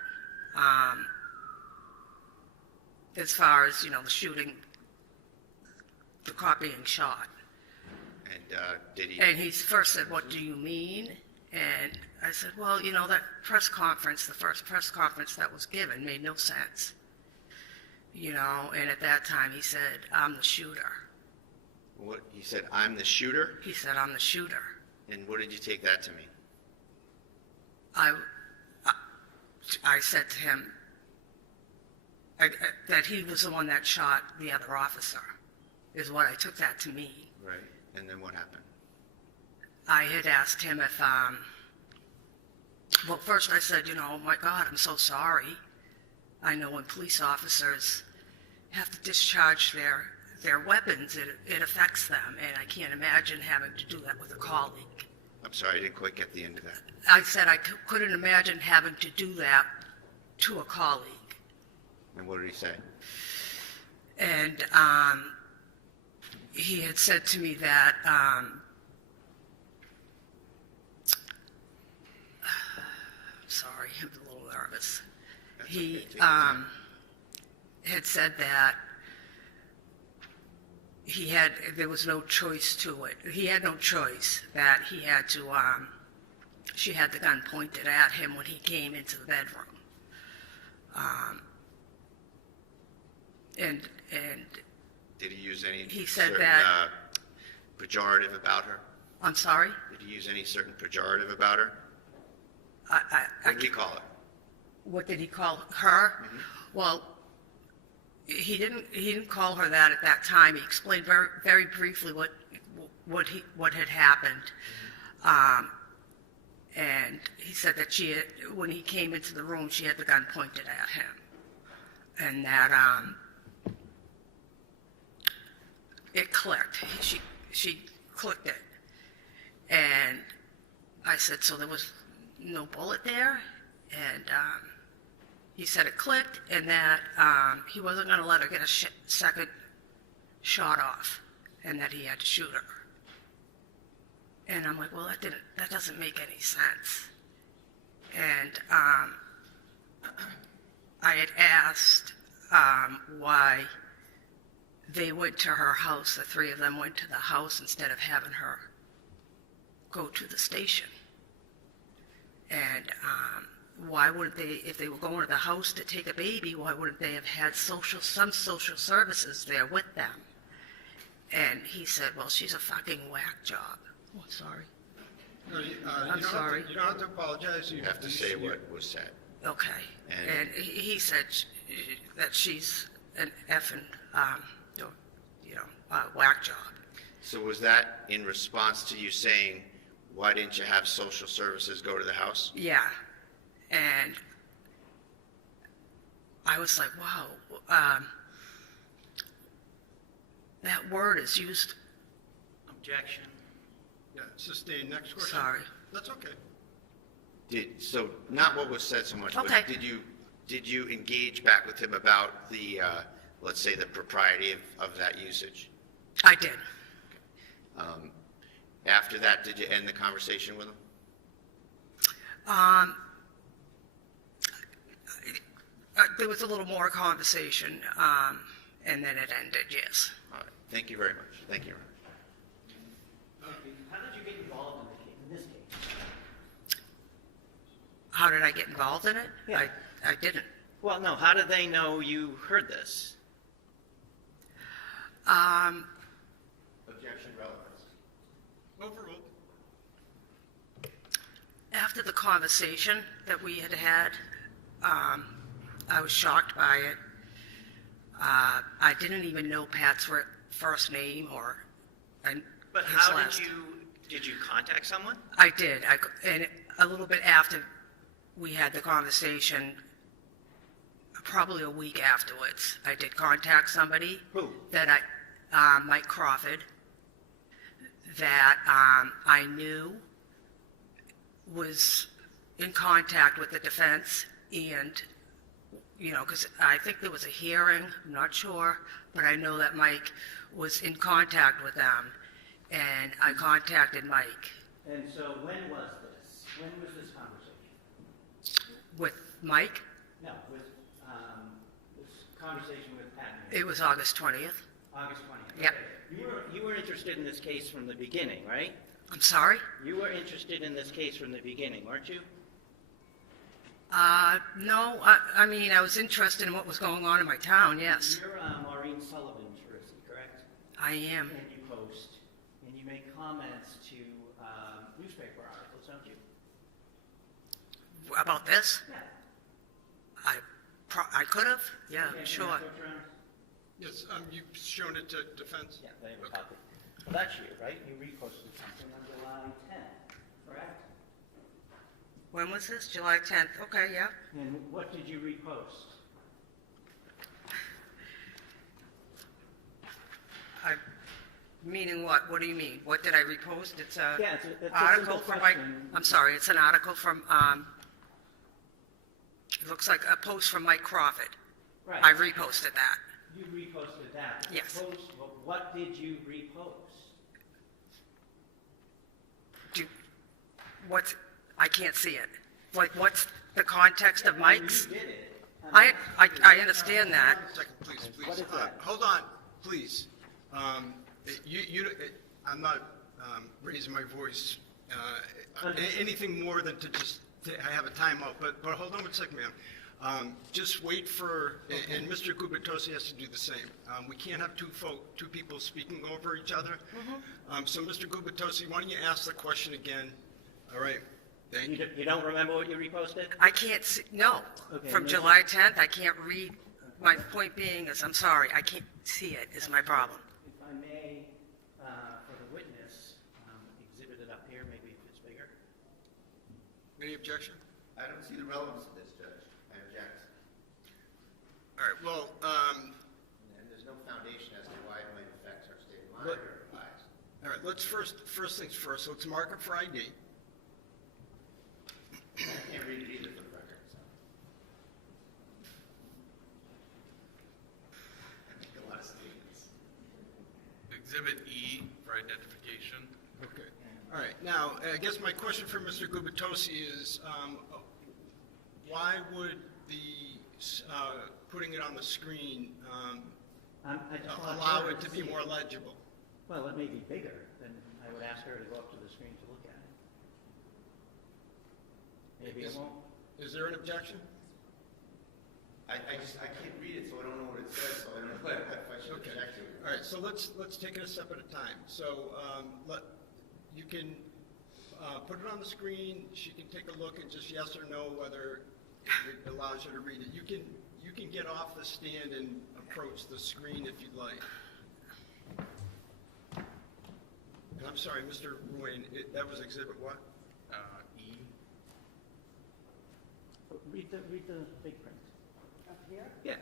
as far as, the shooting, the cop being shot. And did he? And he first said, what do you mean? And I said, well, that press conference, the first press conference that was given made no sense. And at that time he said, I'm the shooter. What he said? I'm the shooter. He said, I'm the shooter. And what did you take that to mean? I said to him that he was the one that shot the other officer, is what I took that to mean. Right. And then what happened? I had asked him if, well, first I said, oh my God, I'm so sorry. I know when police officers have to discharge their weapons, it affects them, and I can't imagine having to do that with a colleague. I'm sorry, I didn't quite get the end of that. I said I couldn't imagine having to do that to a colleague. And what did he say? And he had said to me that, sorry, I'm a little nervous. That's He okay, take your time. had said that there was no choice to it. He had no choice, that he had to, she had the gun pointed at him when he came into the bedroom. And Did he use any he said certain that- pejorative about her? I'm sorry? Did he use any certain pejorative about her? I What did he call her? What did he call her? Mm-hmm. Well, he didn't call her that at that time. He explained very, very briefly what had happened. And he said that when he came into the room, she had the gun pointed at him. And that it clicked. She clicked it. And I said, so there was no bullet there? And he said it clicked, and that he wasn't going to let her get a second shot off, and that he had to shoot her. And I'm like, well, that doesn't make any sense. And I had asked why they went to her house, the three of them went to the house instead of having her go to the station. And why wouldn't they, if they were going to the house to take a baby, why wouldn't they have had some social services there with them? And he said, well, she's a fucking whack job. Oh, sorry. No, I'm sorry. You don't have to apologize. You have to say what was said. Okay. And- And he said that she's an effing, whack job. So was that in response to you saying, why didn't you have social services go to the house? Yeah. And I was like, wow, that word is used, Objection. Yeah, sustain. Next question. sorry. That's okay. So not what was said so much, Okay. but did you engage back with him about the, let's say, the propriety of that usage? I did. After that, did you end the conversation with him? There was a little more conversation, and then it ended, yes. All right, thank you very much. Thank you very much. How did you get involved in this case? How did I get involved in it? Yeah. I didn't. Well, no, how did they know you heard this? Objection, relevance. Overruled. After the conversation that we had had, I was shocked by it. I didn't even know Pat's first name and But his how last. did you contact someone? I did. And a little bit after we had the conversation, probably a week afterwards, I did contact somebody. Who? That Mike Crawford, that I knew was in contact with the defense, and, you know, because I think there was a hearing, I'm not sure, but I know that Mike was in contact with them, and I contacted Mike. And so when was this? When was this conversation? With Mike, No, with this conversation with Pat. it was August 20th. August 20th. Yeah. Okay. You were interested in this case from the beginning, right? I'm sorry? You were interested in this case from the beginning, weren't you? No, I mean, I was interested in what was going on in my town, yes. You're Maureen Sullivan, Jersey, correct? I am. And you post, and you make comments to newspaper articles, don't you? About this? Yeah. I could have, yeah, Can you sure. have a picture on it? Yes, you've shown it to defense? Yeah, they have a copy. Well, that's you, right? You reposted something on July 10th, correct? When was this? July 10th? Okay, yeah. And what did you repost? Meaning what? What do you mean? What did I repost? It's a Yeah, it's a article simple from Mike. question. I'm sorry, it's an article from, it looks like a post from Mike Crawford. Right. I reposted that. You reposted that. Yes. Well, what did you repost? I can't see it. Like, what's the context of Mike's? You did it. I understand that. One second, please, please. What is that? Hold on, please. I'm not raising my voice anything more than to just to have a timeout, but hold on one second, ma'am. Just wait for, and Mr. Gubitosi has to do the same. We can't have two people speaking over each other. So, Mr. Gubitosi, why don't you ask the question again? All right, thank you. You don't remember what you reposted? I can't see, no. Okay, From no. July 10th, I can't read. My point being is, I'm sorry, I can't see it, is my problem. If I may, for the witness, exhibit it up here, maybe if it's bigger. Any objection? I don't see the relevance of this, Judge. I object. All right, well, And there's no foundation as to why it might affect our state of mind or advise. all right, let's first things first, let's mark it for ID. I can't read it either for the record, so. I make a lot of statements. Exhibit E for identification. Okay. All right. Now, I guess my question for Mr. Gubitosi is, why would the putting it on the screen I just want allow her it to be see more legible? Well, it may be bigger, then I would ask her to go up to the screen to look at it. Maybe it won't. Is there an objection? I can't read it, so I don't know what it says, so I don't know if I should Okay. object to it. All right. So let's take it a step at a time. So you can put it on the screen. She can take a look and just yes or no whether it allows you to read it. You can get off the stand and approach the screen if you'd like. And I'm sorry, Mr. Ruane, that was exhibit what? E. Read the big print. Up here, Yeah.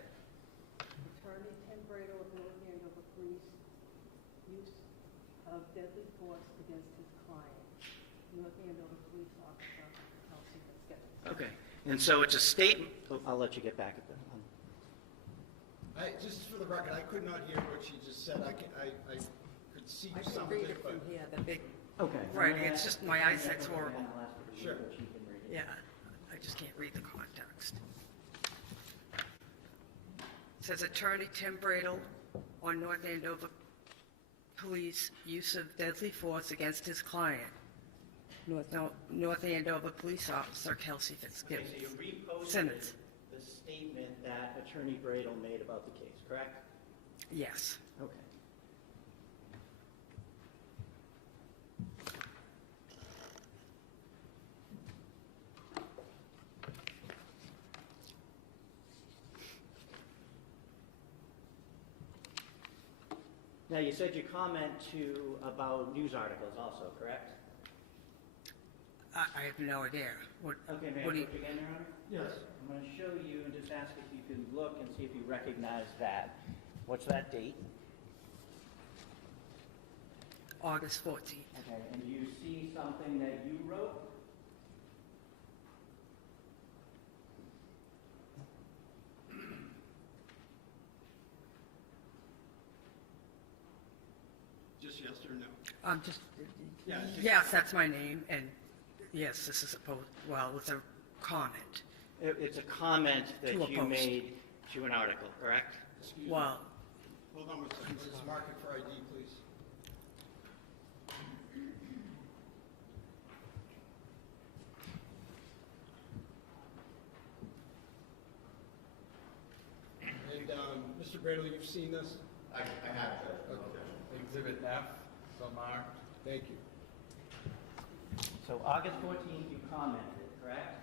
Attorney Tim Brado of North Andover Police, use of deadly force against his client. North Andover Police Officer, Kelsey Fitzsimmons. Okay. And so it's a statement. Oh, I'll let you get back at that. Just for the record, I could not hear what she just said. I could see I can something, read it but from here, the big, Okay. Right, it's just my eyesight's horrible. I'll ask her to read Sure. what she can read. Yeah, I just can't read the context. It says Attorney Tim Bradle on North Andover Police use of deadly force against his client, North Andover Police Officer Kelsey Okay, so you Fitzsimmons. reposted the statement that Attorney Bradle made about the case, correct? Yes. Okay. Now, you said you comment about news articles also, correct? I have no idea. Okay, may I What do you- approach again, Your Honor? Yes. I'm going to show you and just ask if you can look and see if you recognize that. What's that date? August 14th. Okay, and do you see something that you wrote? Just yes or no? Just, Yeah, just- yes, that's my name, and yes, this is it's a comment. It's a comment that To a you post. made to an article, correct? Excuse me. Well, Hold on one second. Let's mark it for ID, please. And, Mr. Bradley, you've seen this? I have, Judge. Okay. Exhibit F, so marked. Thank you. So August 14th, you commented, correct?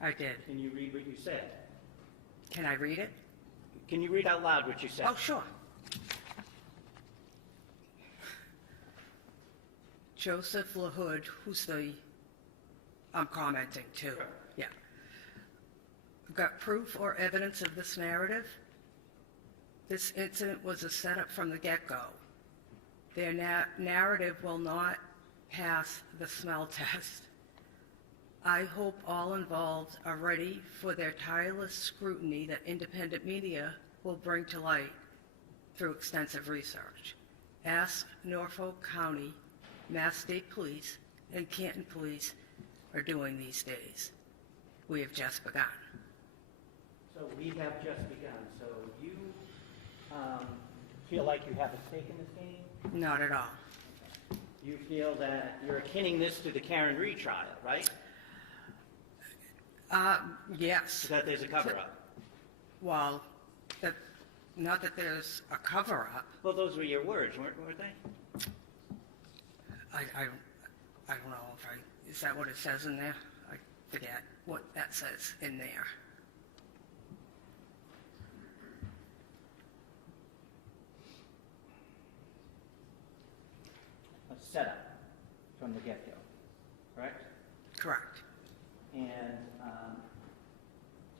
I did. Can you read what you said? Can I read it? Can you read out loud what you said? Oh, sure. Joseph LaHood, I'm commenting too. Yeah. Got proof or evidence of this narrative? This incident was a setup from the get-go. Their narrative will not pass the smell test. I hope all involved are ready for their tireless scrutiny that independent media will bring to light through extensive research. Ask Norfolk County, Mass State Police, and Canton Police are doing these days. We have just begun. So we have just begun. So you feel like you have a stake in this game? Not at all. You feel that you're akinning this to the Karen Reed trial, right? Yes. That there's a cover-up. Well, not that there's a cover-up. Well, those were your words, weren't they? I don't know is that what it says in there? I forget what that says in there. A setup from the get-go, correct? Correct. And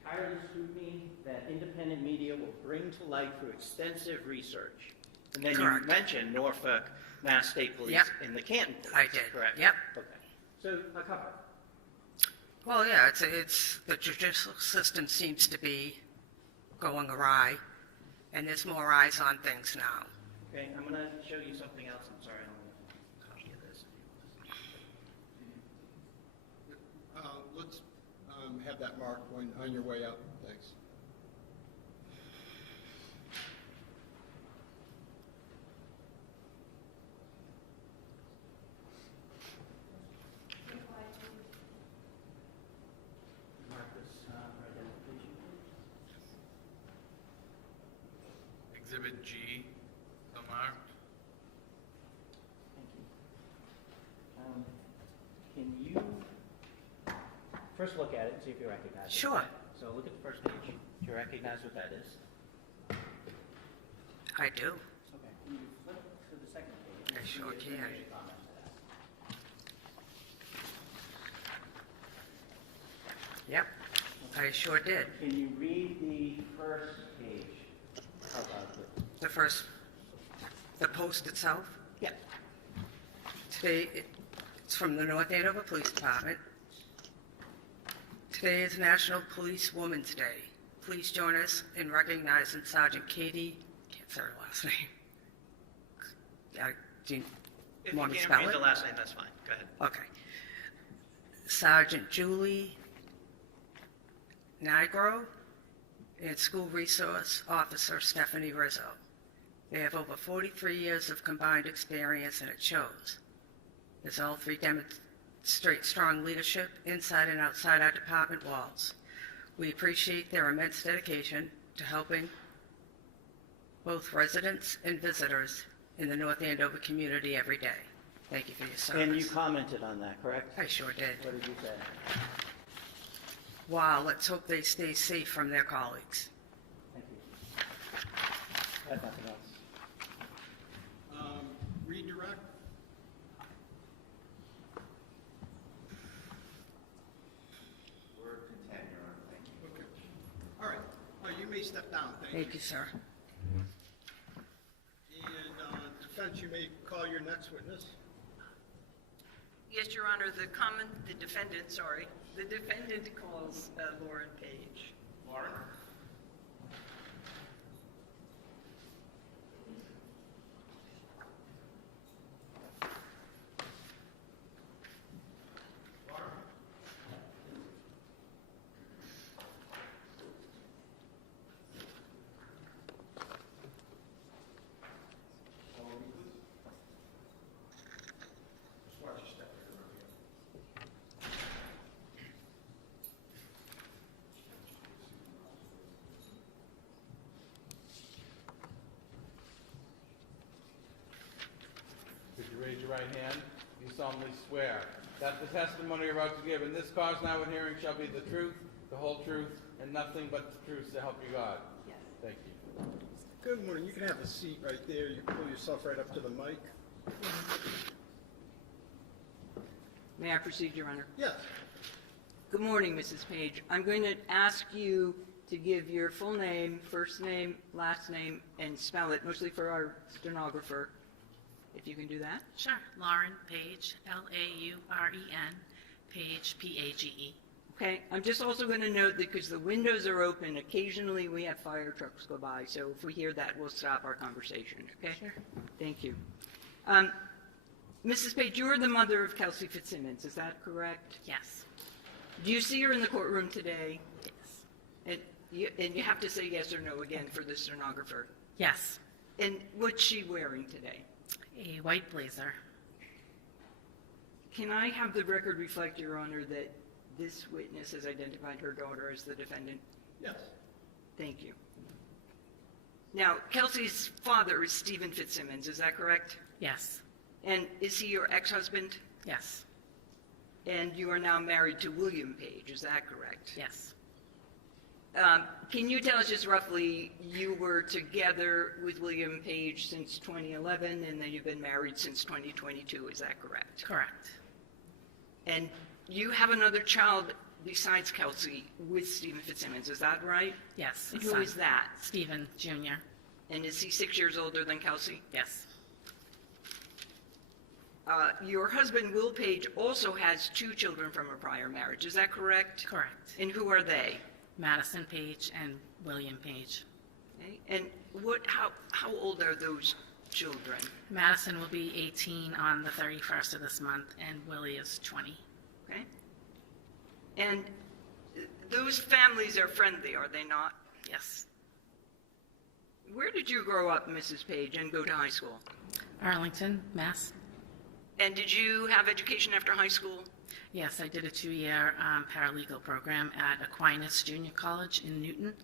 tireless scrutiny that independent media will bring to light through extensive research. And then Correct. you mentioned Norfolk, Mass State Police, Yep. and the Canton Police. I did. Correct? Yep. Okay. So a cover. Well, yeah, it's the judicial system seems to be going awry, and there's more eyes on things now. Okay, I'm going to show you something else. I'm sorry, I don't have a copy of this. Let's have that mark on your way up. Thanks. Mark this for identification, please. Exhibit G, so marked. Thank you. Can you first look at it and see if you recognize it? Sure. So look at the first page. Do you recognize what that is? I do. Okay. Can you flip to the second page? I sure See if can. there's any comments to that. Yep, I sure did. Can you read the first page of The post itself. Yeah. Today, it's from the North Andover Police Department. Today is National Police Women's Day. Please join us in recognizing Sergeant Katie, can't say her last name. Do you If want you to can't spell read it? the last name, that's fine. Go ahead. Okay. Sergeant Julie Nigro, and School Resource Officer Stephanie Rizzo. They have over 43 years of combined experience, and it shows, as all three demonstrate strong leadership inside and outside our department walls. We appreciate their immense dedication to helping both residents and visitors in the North Andover community every day. Thank you for your service. And you commented on that, correct? I sure did. What did you say? Wow, let's hope they stay safe from their colleagues. Thank you. I have nothing else. Redirect? We're content, Your Honor, thank you. Okay. All right. You may step down. Thank you, sir. And defense, you may call your next witness. Yes, Your Honor, the defendant calls Lauren Page. Lauren? Could you raise your right hand? You solemnly swear that the testimony you're about to give in this cause now and hearing shall be the truth, the whole truth, and nothing but the truth, so help you God. Yes. Thank you. Good morning. You can have a seat right there. You pull yourself right up to the mic. May I proceed, Your Honor? Yes. Good morning, Mrs. Page. I'm going to ask you to give your full name, first name, last name, and spell it, mostly for our stenographer, if you can do that. Sure. Lauren Page, Lauren, Page, Page. Okay, I'm just also going to note that because the windows are open, occasionally we have fire trucks go by, so if we hear that, we'll stop our conversation, okay? Sure. Thank you. Mrs. Page, you are the mother of Kelsey Fitzsimmons, is that correct? Yes. Do you see her in the courtroom today? Yes. And you have to say yes or no again for the stenographer. Yes. And what's she wearing today? A white blazer. Can I have the record reflect, Your Honor, that this witness has identified her daughter as the defendant? Yes. Thank you. Now, Kelsey's father is Stephen Fitzsimmons, is that correct? Yes. And is he your ex-husband? Yes. And you are now married to William Page, is that correct? Yes. Can you tell us just roughly, you were together with William Page since 2011, and then you've been married since 2022, is that correct? Correct. And you have another child besides Kelsey with Stephen Fitzsimmons, is that right? Yes. And who is that? Stephen Jr. And is he 6 years older than Kelsey? Yes. Your husband, Will Page, also has 2 children from a prior marriage, is that correct? Correct. And who are they? Madison Page and William Page. Okay. And how old are those children? Madison will be 18 on the 31st of this month, and Willie is 20. Okay. And those families are friendly, are they not? Yes. Where did you grow up, Mrs. Page, and go to high school? Arlington, Mass. And did you have education after high school? Yes, I did a 2-year paralegal program at Aquinas Junior College in Newton.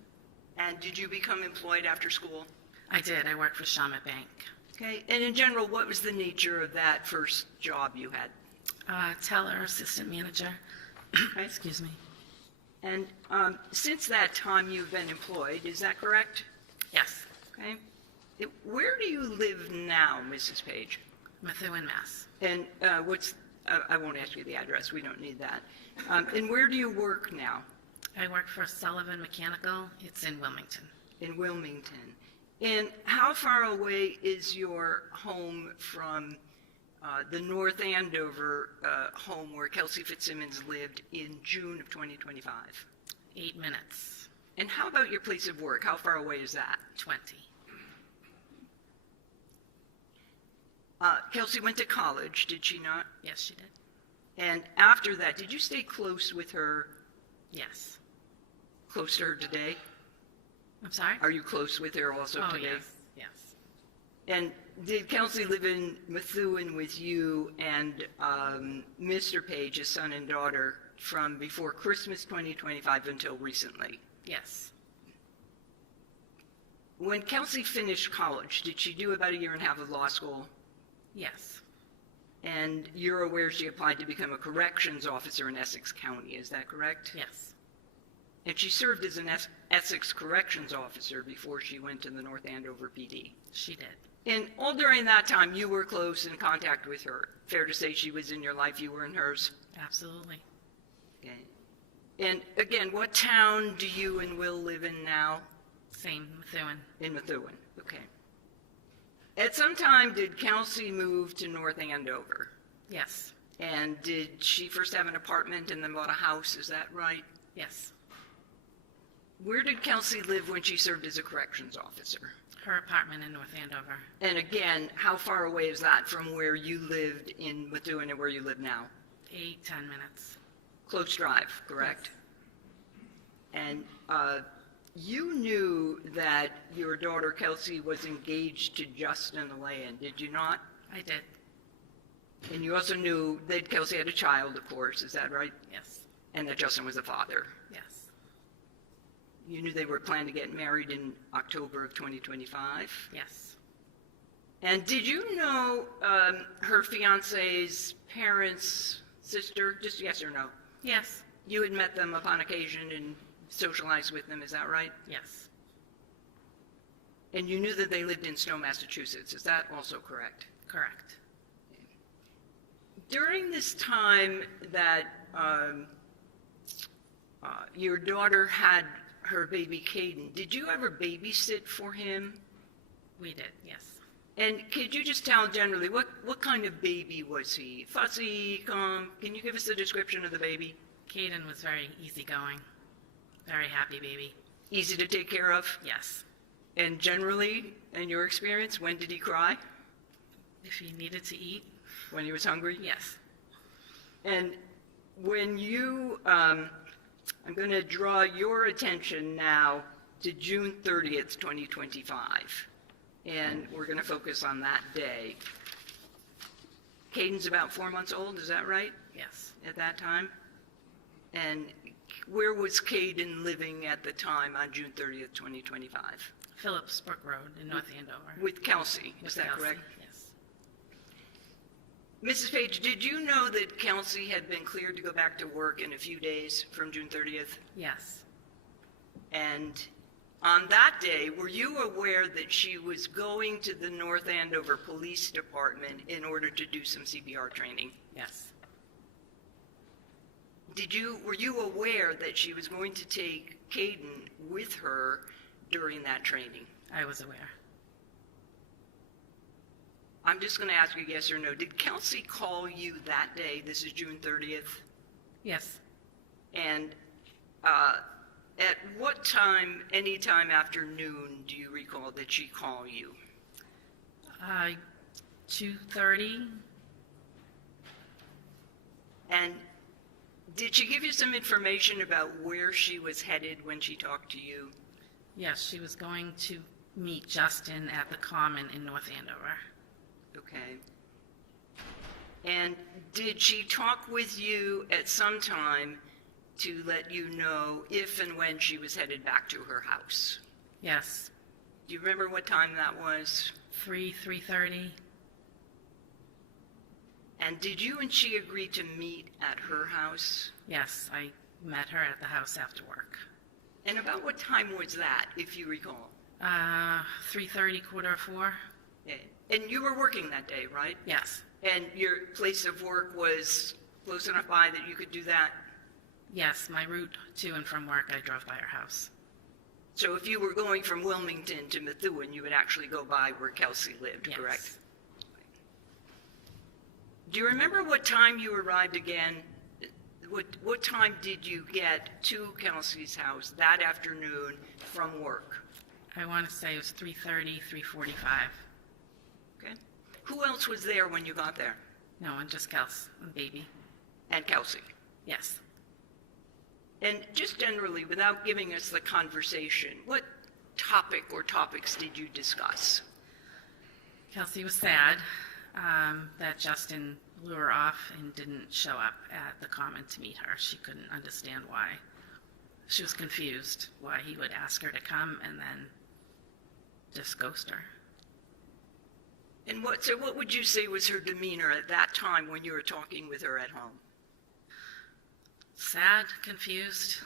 And did you become employed after school? I did. I worked for Shawmut Bank. Okay. And in general, what was the nature of that first job you had? Teller, assistant manager. Okay. Excuse me. And since that time, you've been employed, is that correct? Yes. Okay. Where do you live now, Mrs. Page? Methuen, Mass. And I won't ask you the address, we don't need that. And where do you work now? I work for Sullivan Mechanical. It's in Wilmington. In Wilmington. And how far away is your home from the North Andover home where Kelsey Fitzsimmons lived in June of 2025? 8 minutes. And how about your place of work? How far away is that? 20. Kelsey went to college, did she not? Yes, she did. And after that, did you stay close with her, Yes. close to her today? I'm sorry? Are you close with her also Oh, today? yes, yes. And did Kelsey live in Methuen with you and Mr. Page, his son and daughter, from before Christmas 2025 until recently? Yes. When Kelsey finished college, did she do about a year and a half of law school? Yes. And you're aware she applied to become a corrections officer in Essex County, is that correct? Yes. And she served as an Essex corrections officer before she went to the North Andover PD. She did. And all during that time, you were close in contact with her. Fair to say she was in your life, you were in hers? Absolutely. Okay. And again, what town do you and Will live in now? Same, Methuen. In Methuen, okay. At some time, did Kelsey move to North Andover? Yes. And did she first have an apartment and then bought a house, is that right? Yes. Where did Kelsey live when she served as a corrections officer? Her apartment in North Andover. And again, how far away is that from where you lived in Methuen and where you live now? 10 minutes. Close drive, correct? Yes. And you knew that your daughter Kelsey was engaged to Justin Alayan, did you not? I did. And you also knew that Kelsey had a child, of course, is that right? Yes. And that Justin was the father. Yes. You knew they were planning to get married in October of 2025? Yes. And did you know her fiance's parents, sister, just yes or no? Yes. You had met them upon occasion and socialized with them, is that right? Yes. And you knew that they lived in Stowe, Massachusetts, is that also correct? Correct. During this time that your daughter had her baby Caden, did you ever babysit for him? We did, yes. And could you just tell generally, what kind of baby was he? Fussy, calm? Can you give us a description of the baby? Caden was very easygoing. Very happy baby. Easy to take care of? Yes. And generally, in your experience, when did he cry? If he needed to eat? When he was hungry? Yes. And when you, I'm going to draw your attention now to June 30th, 2025. And we're going to focus on that day. Caden's about 4 months old, is that right? Yes. At that time? And where was Caden living at the time on June 30th, 2025? Phillips Brook Road in North Andover. With Kelsey, is With that Kelsey, correct? Yes. Mrs. Page, did you know that Kelsey had been cleared to go back to work in a few days from June 30th? Yes. And on that day, were you aware that she was going to the North Andover Police Department in order to do some CPR training? Yes. Were you aware that she was going to take Caden with her during that training? I was aware. I'm just going to ask you yes or no. Did Kelsey call you that day? This is June 30th. Yes. And at what time, any time after noon, do you recall that she called you? 2:30. And did she give you some information about where she was headed when she talked to you? Yes, she was going to meet Justin at the Common in North Andover. Okay. And did she talk with you at some time to let you know if and when she was headed back to her house? Yes. Do you remember what time that was? 3:30. And did you and she agree to meet at her house? Yes, I met her at the house after work. And about what time was that, if you recall? 3:30, 3:45. And you were working that day, right? Yes. And your place of work was close enough by that you could do that? Yes, my route to and from work, I drove by her house. So if you were going from Wilmington to Methuen, you would actually go by where Kelsey lived, Yes. correct? Do you remember what time you arrived again? What time did you get to Kelsey's house that afternoon from work? I want to say it was 3:30, 3:45. Okay. Who else was there when you got there? No one, just Kelsey and baby. and Kelsey. Yes. And just generally, without giving us the conversation, what topic or topics did you discuss? Kelsey was sad that Justin blew her off and didn't show up at the common to meet her. She couldn't understand why. She was confused why he would ask her to come and then just ghost her. And what would you say was her demeanor at that time when you were talking with her at home? Sad, confused.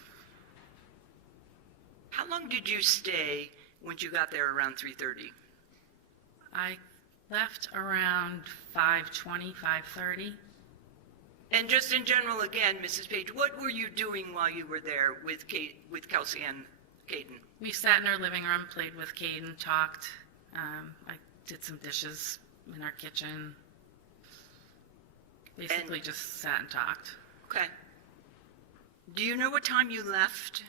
How long did you stay when you got there around 3:30? I left around 5:20, 5:30. And just in general, again, Mrs. Page, what were you doing while you were there with Kelsey and Caden? We sat in our living room, played with Caden, talked. I did some dishes in our kitchen. Basically just sat and talked. Okay. Do you know what time you left?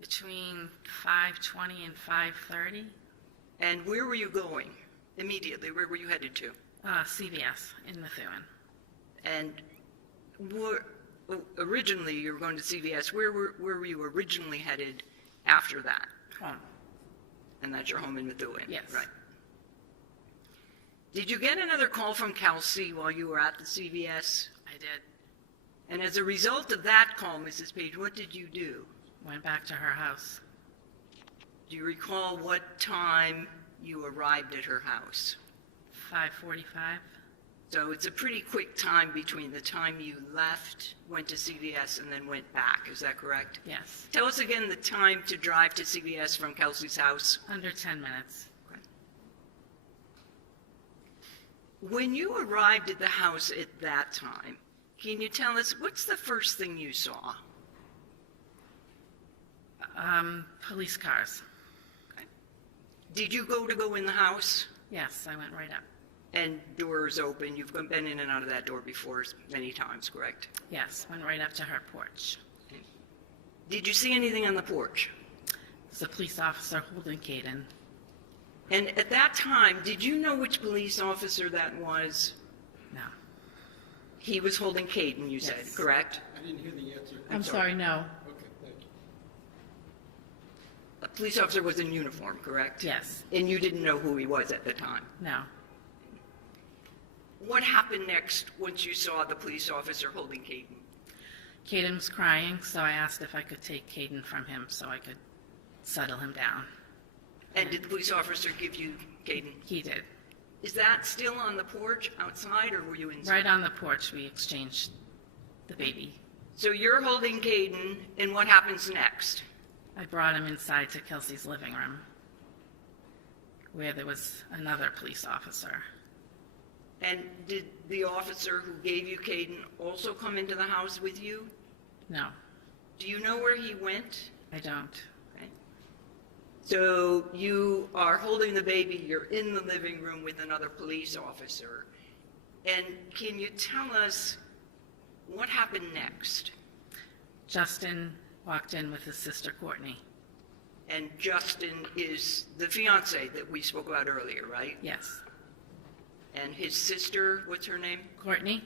Between 5:20 and 5:30. And where were you going immediately? Where were you headed to? CVS in Methuen. And originally you were going to CVS. Where were you originally headed after that? Home. And that's your home in Methuen? Yes. Right. Did you get another call from Kelsey while you were at the CVS? I did. And as a result of that call, Mrs. Page, what did you do? Went back to her house. Do you recall what time you arrived at her house? 5:45. So it's a pretty quick time between the time you left, went to CVS, and then went back. Is that correct? Yes. Tell us again the time to drive to CVS from Kelsey's house. Under 10 minutes. Okay. When you arrived at the house at that time, can you tell us what's the first thing you saw? Police cars. Okay. Did you go in the house? Yes, I went right up. And doors open. You've been in and out of that door before many times, correct? Yes, went right up to her porch. Did you see anything on the porch? There's a police officer holding Caden. And at that time, did you know which police officer that was? No. He was holding Caden, you said, Yes. correct? I didn't hear the answer. I'm sorry, no. Okay, thank you. A police officer was in uniform, correct? Yes. And you didn't know who he was at the time? No. What happened next once you saw the police officer holding Caden? Caden was crying, so I asked if I could take Caden from him so I could settle him down. And did the police officer give you Caden? He did. Is that still on the porch outside, or were you inside? Right on the porch, we exchanged the baby. So you're holding Caden, and what happens next? I brought him inside to Kelsey's living room, where there was another police officer. And did the officer who gave you Caden also come into the house with you? No, Do you know where he went? I don't. Okay. So you are holding the baby, you're in the living room with another police officer. And can you tell us what happened next? Justin walked in with his sister Courtney. And Justin is the fiance that we spoke about earlier, right? Yes. And his sister, what's her name? Courtney?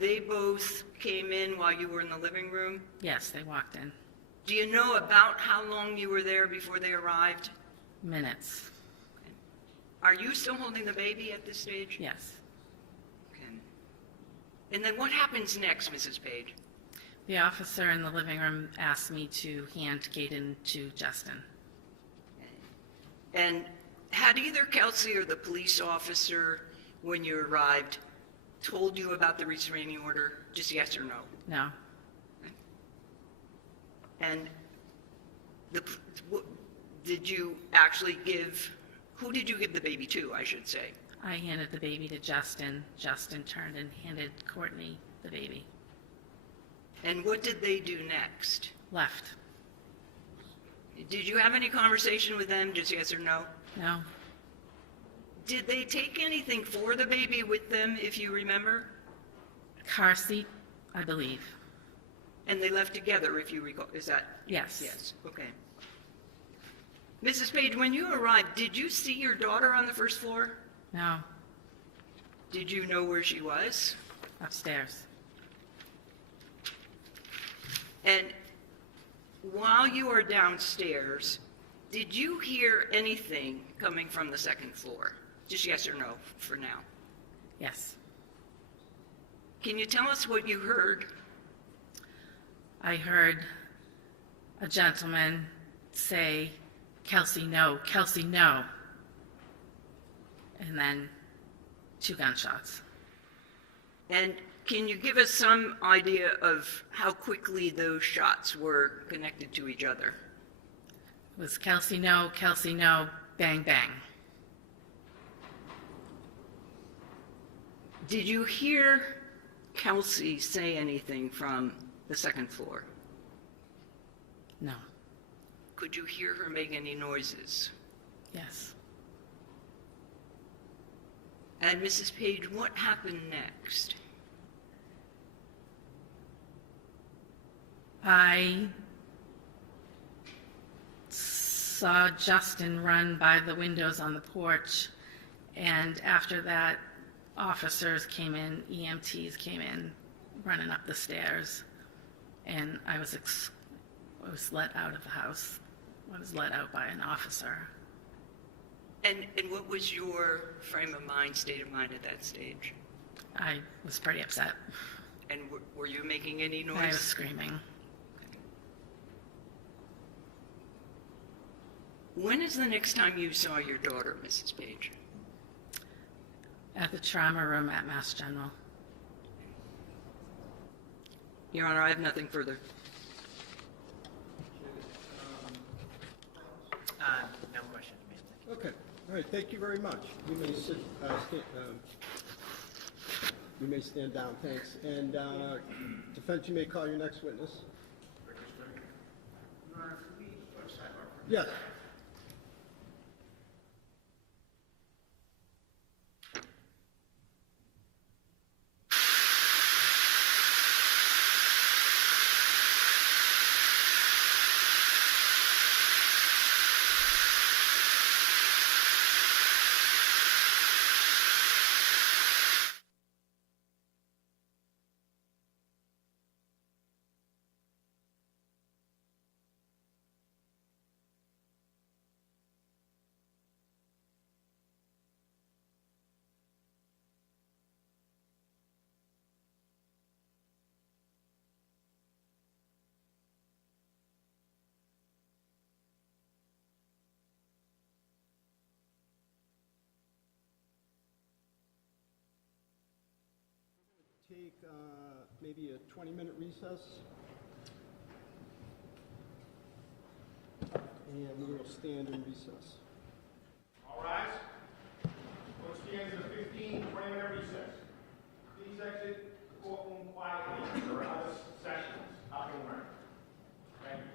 They both came in while you were in the living room. Yes, they walked in. Do you know about how long you were there before they arrived? Minutes. Are you still holding the baby at this stage? Yes. Okay. And then what happens next, Mrs. Page? The officer in the living room asked me to hand Caden to Justin. And had either Kelsey or the police officer, when you arrived, told you about the restraining order? Just yes or no? No. And did you actually who did you give the baby to, I should say? I handed the baby to Justin. Justin turned and handed Courtney the baby. And what did they do next? Left. Did you have any conversation with them, just yes or no? No. Did they take anything for the baby with them, if you remember? Car seat, I believe. And they left together, if you recall. Is that? Yes. Yes, okay. Mrs. Page, when you arrived, did you see your daughter on the first floor? No. Did you know where she was? upstairs. And while you were downstairs, did you hear anything coming from the second floor? Just yes or no for now. Yes. Can you tell us what you heard? I heard a gentleman say, "Kelsey, no, Kelsey, no." And then 2 gunshots. And can you give us some idea of how quickly those shots were connected to each other? It was Kelsey, no, bang, bang. Did you hear Kelsey say anything from the second floor? No. Could you hear her make any noises? Yes. And Mrs. Page, what happened next? I saw Justin run by the windows on the porch, and after that, officers came in, EMTs came in, running up the stairs, and I was let out of the house. I was let out by an officer. And what was your frame of mind, state of mind at that stage? I was pretty upset. And were you making any noise? I was screaming. When is the next time you saw your daughter, Mrs. Page? At the trauma room at Mass General. Your Honor, I have nothing further. No question, ma'am. Okay, all right, thank you very much. You may sit, you may stand down, thanks. And defense, you may call your next witness. Yes. Take maybe a 20-minute recess. And we will stand in recess. All rise. Court stands in a 15-20-minute recess. Please exit the courtroom quietly for other sessions up and running. Thank you.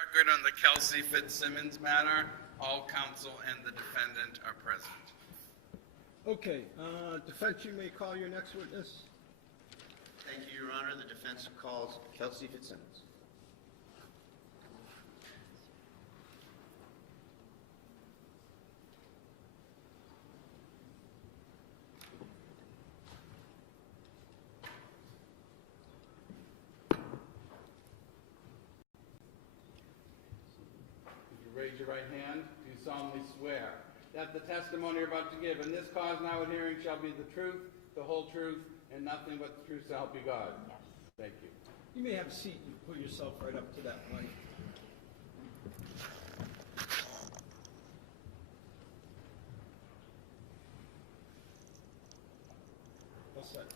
Record on the Kelsey Fitzsimmons matter, all counsel and the defendant are present. Okay, defense, you may call your next witness. Thank you, Your Honor. The defense calls Kelsey Fitzsimmons. Would you raise your right hand? Do you solemnly swear that the testimony you're about to give in this cause now at hearing shall be the truth, the whole truth, and nothing but the truth, so help you God? Yes. Thank you. You may have a seat and put yourself right up to that mic. All set.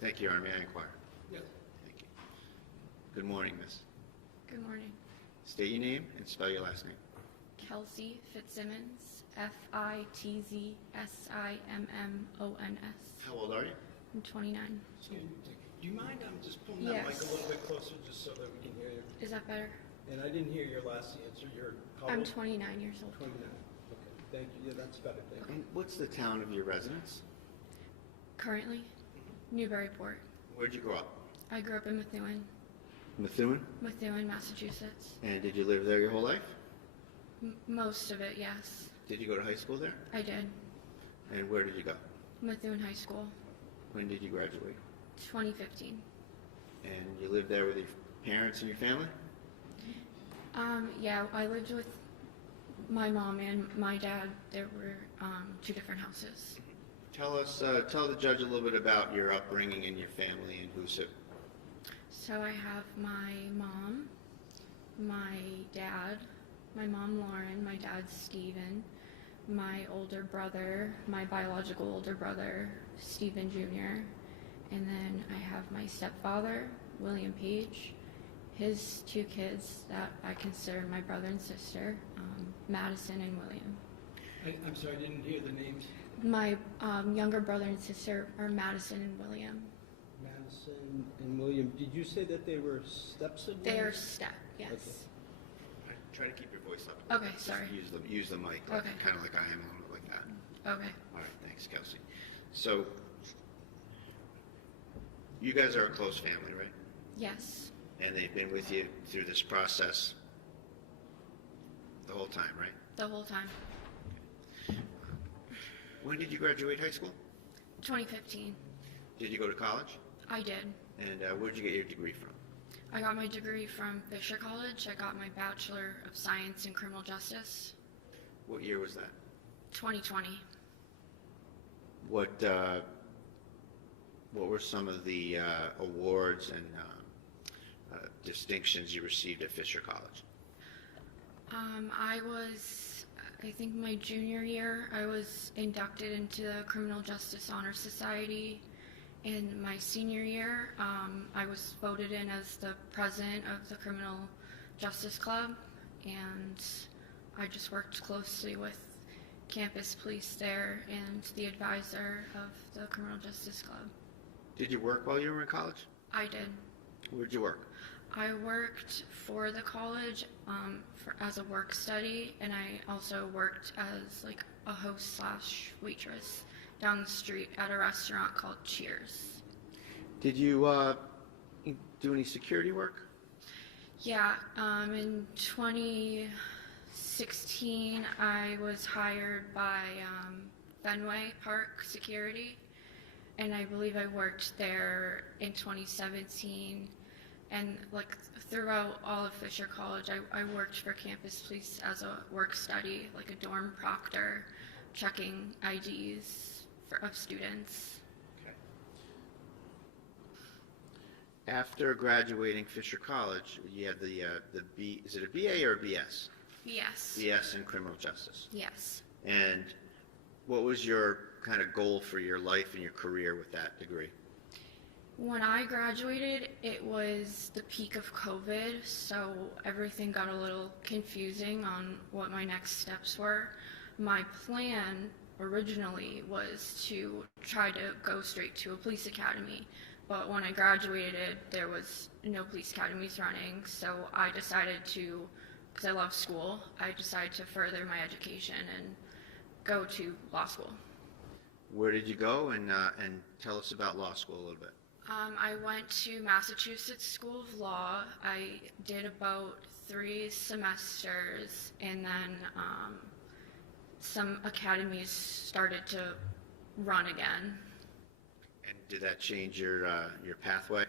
Thank you, Your Honor. May I inquire? Yes. Thank you. Good morning, miss. Good morning. State your name and spell your last name. Kelsey Fitzsimmons, Fitzsimmons. How old are you? I'm 29. Do you mind just pulling that mic Yes. a little bit closer just so that we can hear you? Is that better? And I didn't hear your last answer. How I'm old? 29 years old. 29. Okay, thank you. Yeah, that's better. Thank you. And what's the town of your residence? Currently, Newburyport. Where'd you grow up? I grew up in Methuen, Methuen? Massachusetts. And did you live there your whole life? Most of it, yes. Did you go to high school there? I did. And where did you go? Methuen High School, When did you graduate? 2015. And you lived there with your parents and your family? Yeah, I lived with my mom and my dad. There were 2 different houses. Tell the judge a little bit about your upbringing and your family and who's who. So I have my mom, my dad, my mom Lauren, my dad Stephen, my older brother, my biological older brother Stephen Jr., and then I have my stepfather, William Page, his 2 kids that I consider my brother and sister, Madison and William. I'm sorry, I didn't hear the names. My younger brother and sister are Madison and William. Madison and William. Did you say that they were step-siblings? They are step, yes. Okay. Try to keep your voice up. Okay, Just sorry. Use the mic, Okay. kind of like I am, a little bit like that. Okay. All right, thanks, Kelsey. So, you guys are a close family, right? Yes. And they've been with you through this process the whole time, right? The whole time. When did you graduate high school? 2015. Did you go to college? I did. And where did you get your degree from? I got my degree from Fisher College. I got my Bachelor of Science in Criminal Justice. What year was that? 2020. What were some of the awards and distinctions you received at Fisher College? I think my junior year, I was inducted into the Criminal Justice Honor Society. In my senior year, I was voted in as the president of the Criminal Justice Club, and I just worked closely with campus police there and the advisor of the Criminal Justice Club. Did you work while you were in college? I did. Where'd you work? I worked for the college as a work study, and I also worked as like a host / waitress down the street at a restaurant called Cheers. Did you do any security work? Yeah, in 2016 I was hired by Fenway Park Security, and I believe I worked there in 2017. And like throughout all of Fisher College, I worked for campus police as a work study, like a dorm proctor, checking IDs of students. Okay. After graduating Fisher College, you had the B. Is it a BA or a BS? Yes. BS in criminal justice. Yes. And what was your kind of goal for your life and your career with that degree? When I graduated, it was the peak of COVID, so everything got a little confusing on what my next steps were. My plan originally was to try to go straight to a police academy, but when I graduated, there was no police academies running, so I decided to, because I love school, I decided to further my education and go to law school. Where did you go, and tell us about law school a little bit. I went to Massachusetts School of Law. I did about 3 semesters, and then some academies started to run again. And did that change your pathway?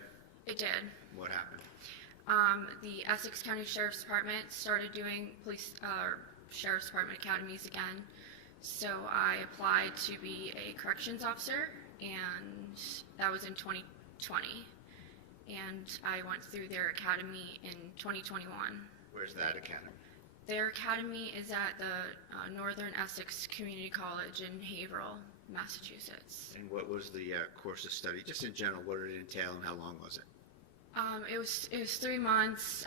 It did. What happened? The Essex County Sheriff's Department started doing Sheriff's Department academies again. So I applied to be a corrections officer, and that was in 2020. And I went through their academy in 2021. Where's that academy? Their academy is at the Northern Essex Community College in Haverhill, Massachusetts. And what was the course of study? Just in general, what did it entail, and how long was it? It was 3 months.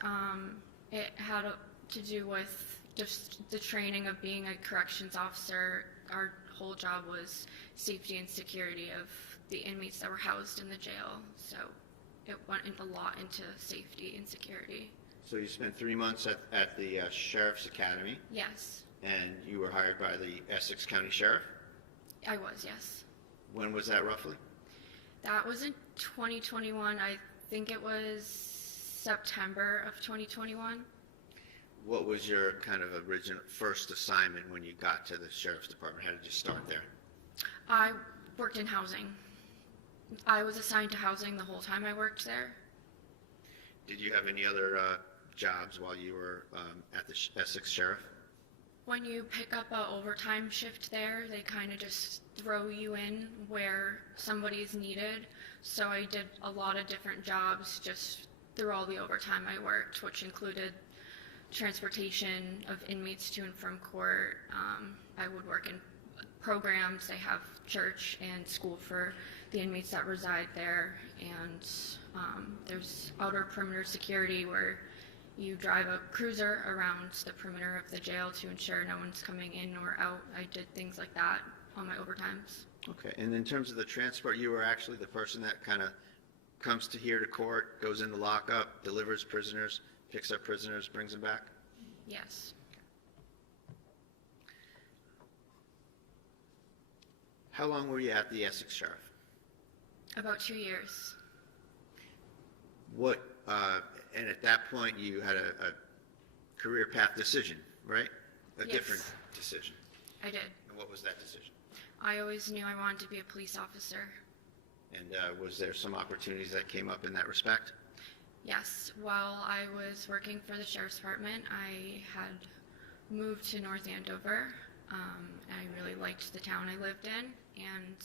It had to do with just the training of being a corrections officer. Our whole job was safety and security of the inmates that were housed in the jail. So it went a lot into safety and security. So you spent 3 months at the Sheriff's Academy, Yes, and you were hired by the Essex County Sheriff? I was, yes. When was that roughly? That was in 2021. I think it was September of 2021. What was your kind of original first assignment when you got to the Sheriff's Department? How did you start there? I worked in housing. I was assigned to housing the whole time I worked there. Did you have any other jobs while you were at the Essex Sheriff? When you pick up an overtime shift there, they kind of just throw you in where somebody's needed. So I did a lot of different jobs just through all the overtime I worked, which included transportation of inmates to and from court. I would work in programs. They have church and school for the inmates that reside there, and there's outer perimeter security where you drive a cruiser around the perimeter of the jail to ensure no one's coming in or out. I did things like that on my overtimes. Okay, and in terms of the transport, you were actually the person that kind of comes to here to court, goes into lockup, delivers prisoners, picks up prisoners, brings them back? Yes. How long were you at the Essex Sheriff? About 2 years. What, and at that point you had a career path decision, right? A Yes. different decision. I did. And what was that decision? I always knew I wanted to be a police officer. And was there some opportunities that came up in that respect? Yes, while I was working for the Sheriff's Department, I had moved to North Andover. I really liked the town I lived in, and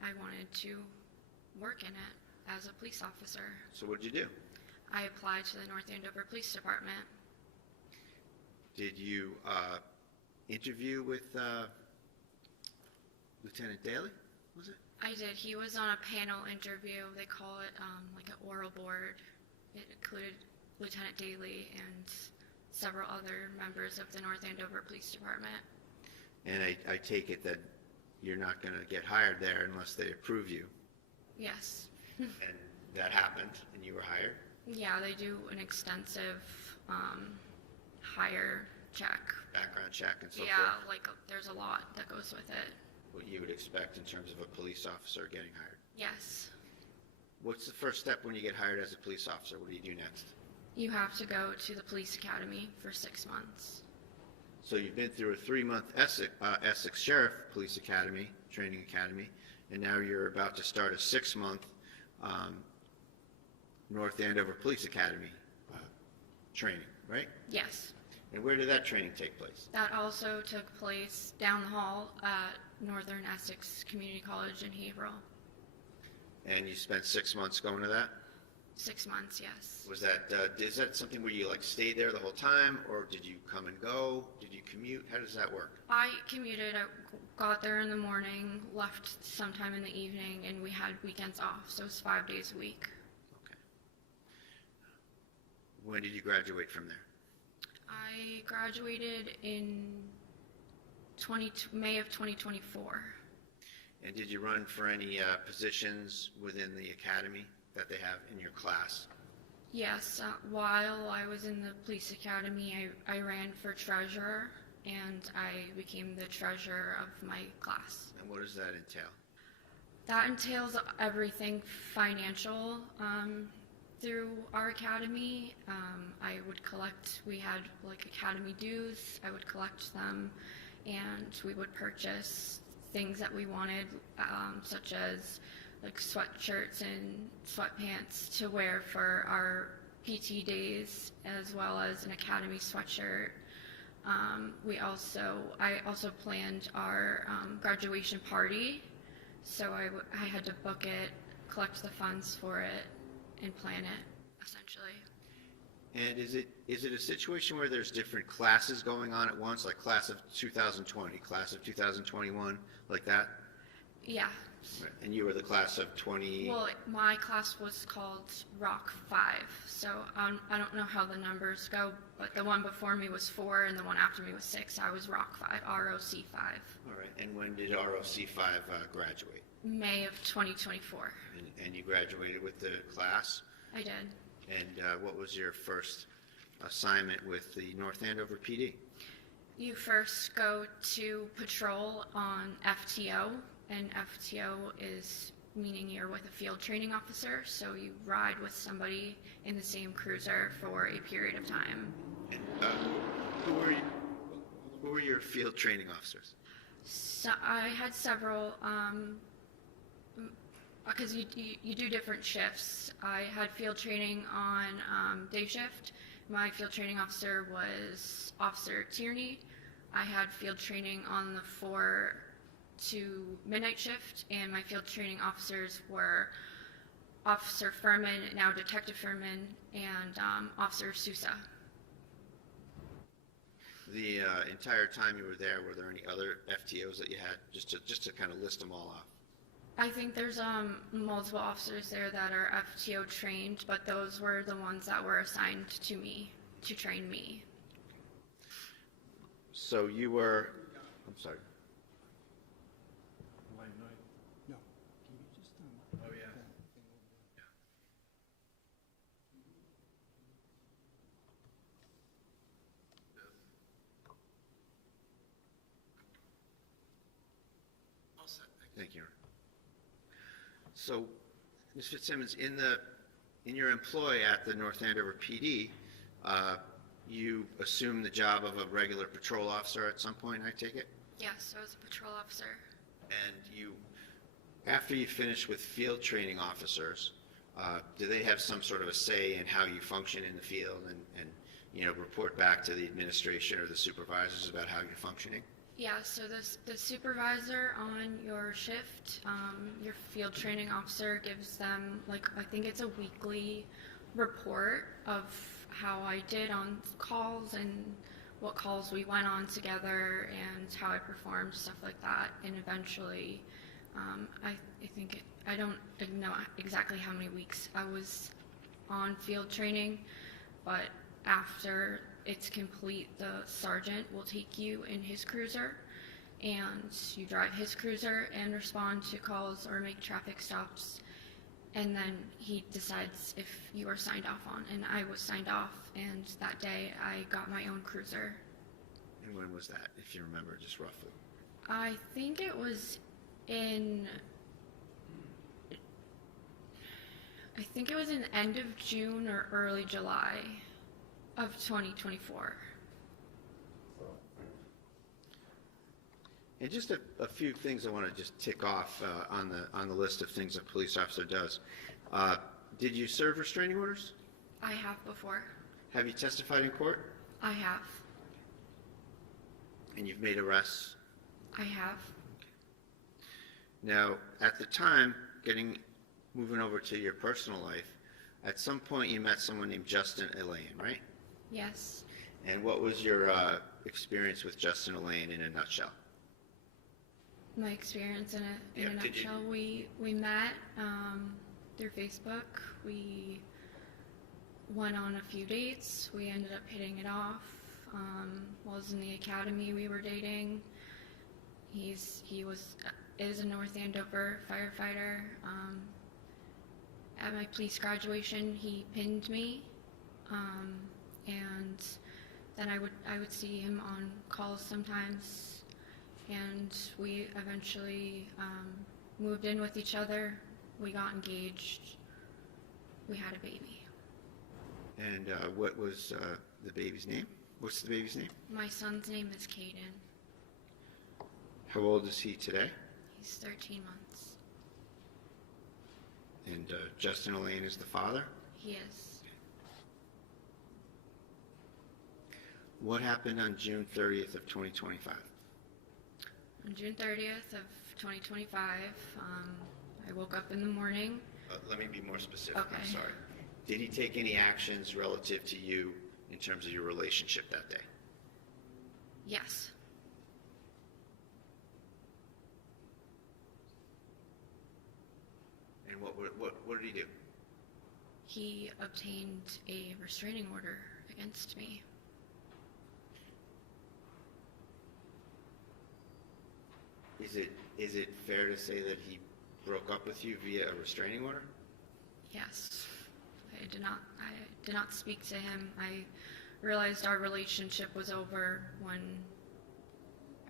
I wanted to work in it as a police officer. So what did you do? I applied to the North Andover Police Department. Did you interview with Lieutenant Daly, was it? I did. He was on a panel interview. They call it like an oral board. It included Lieutenant Daly and several other members of the North Andover Police Department. And I take it that you're not going to get hired there unless they approve you. Yes. And that happened, and you were hired? Yeah, they do an extensive hire check. Background check and so forth? Yeah, like there's a lot that goes with it. What you would expect in terms of a police officer getting hired. Yes. What's the first step when you get hired as a police officer? What do you do next? You have to go to the police academy for 6 months. So you've been through a 3-month Essex Sheriff Police Academy, training academy, and now you're about to start a 6-month North Andover Police Academy training, right? Yes. And where did that training take place? That also took place down the hall at Northern Essex Community College in Haverhill. And you spent 6 months going to that? 6 months, yes. Was that, is that something where you like stayed there the whole time, or did you come and go? Did you commute? How does that work? I commuted. I got there in the morning, left sometime in the evening, and we had weekends off, so it was 5 days a week. Okay. When did you graduate from there? I graduated in May of 2024. And did you run for any positions within the academy that they have in your class? Yes, while I was in the police academy, I ran for treasurer, and I became the treasurer of my class. And what does that entail? That entails everything financial through our academy. I would collect, we had like academy dues, I would collect them, and we would purchase things that we wanted, such as like sweatshirts and sweatpants to wear for our PT days, as well as an academy sweatshirt. I also planned our graduation party, so I had to book it, collect the funds for it, and plan it, essentially. And is it a situation where there's different classes going on at once, like class of 2020, class of 2021, like that? Yeah. Right. And you were the class of 20? Well, my class was called Rock 5, so I don't know how the numbers go, but the one before me was 4 and the one after me was 6. I was Rock 5, ROC 5. All right. And when did ROC 5 graduate? May of 2024. And you graduated with the class? I did. And what was your first assignment with the North Andover PD? You first go to patrol on FTO, and FTO is meaning you're with a field training officer, so you ride with somebody in the same cruiser for a period of time. And who were your field training officers? So I had several, because you do different shifts. I had field training on day shift. My field training officer was Officer Tierney. I had field training on the 4 to midnight shift, and my field training officers were Officer Furman, now Detective Furman, and Officer Sousa. The entire time you were there, were there any other FTOs that you had, just to kind of list them all off? I think there's multiple officers there that are FTO trained, but those were the ones that were assigned to me to train me. So you were, I'm sorry. No. Can you just, Oh, yeah. Thank you. So, Ms. Fitzsimmons, in your employ at the North Andover PD, you assumed the job of a regular patrol officer at some point, I take it? Yes, I was a patrol officer. And after you finish with field training officers, do they have some sort of a say in how you function in the field and report back to the administration or the supervisors about how you're functioning? Yeah, so the supervisor on your shift, your field training officer gives them, I think it's a weekly report of how I did on calls and what calls we went on together and how I performed, stuff like that. And eventually, I don't know exactly how many weeks I was on field training, but after it's complete, the sergeant will take you in his cruiser, and you drive his cruiser and respond to calls or make traffic stops, and then he decides if you are signed off on. And I was signed off, and that day I got my own cruiser. And when was that, if you remember, just roughly? I think it was in end of June or early July of 2024. And just a few things I want to just tick off on the list of things a police officer does. Did you serve restraining orders? I have before. Have you testified in court? I have. And you've made arrests? I have. Now, at the time, moving over to your personal life, at some point you met someone named Justin Elaine, right? Yes. And what was your experience with Justin Elaine in a nutshell? My experience in a nutshell, we met through Facebook. We went on a few dates. We ended up hitting it off. While I was in the academy, we were dating. He was is a North Andover firefighter. At my police graduation, he pinned me, and then I would see him on calls sometimes, and we eventually moved in with each other. We got engaged. We had a baby. And what was the baby's name? What's the baby's name? My son's name is Caden. How old is he today? He's 13 months. And Justin Elaine is the father? He is. What happened on June 30th of 2025? On June 30th of 2025, I woke up in the morning. Let me be more specific. Okay. I'm sorry. Did he take any actions relative to you in terms of your relationship that day? Yes. And what did he do? He obtained a restraining order against me. Is it fair to say that he broke up with you via a restraining order? Yes. I did not speak to him. I realized our relationship was over when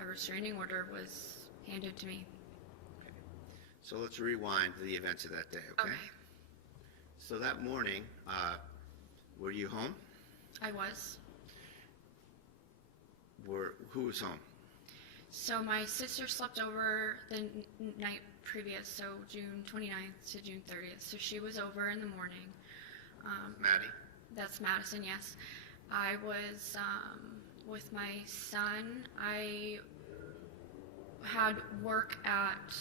a restraining order was handed to me. Okay. So let's rewind to the events of that day, okay? Okay. So that morning, were you home? I was. Who was home? So my sister slept over the night previous, so June 29th to June 30th. So she was over in the morning. Maddie? That's Madison, yes. I was with my son. I had work at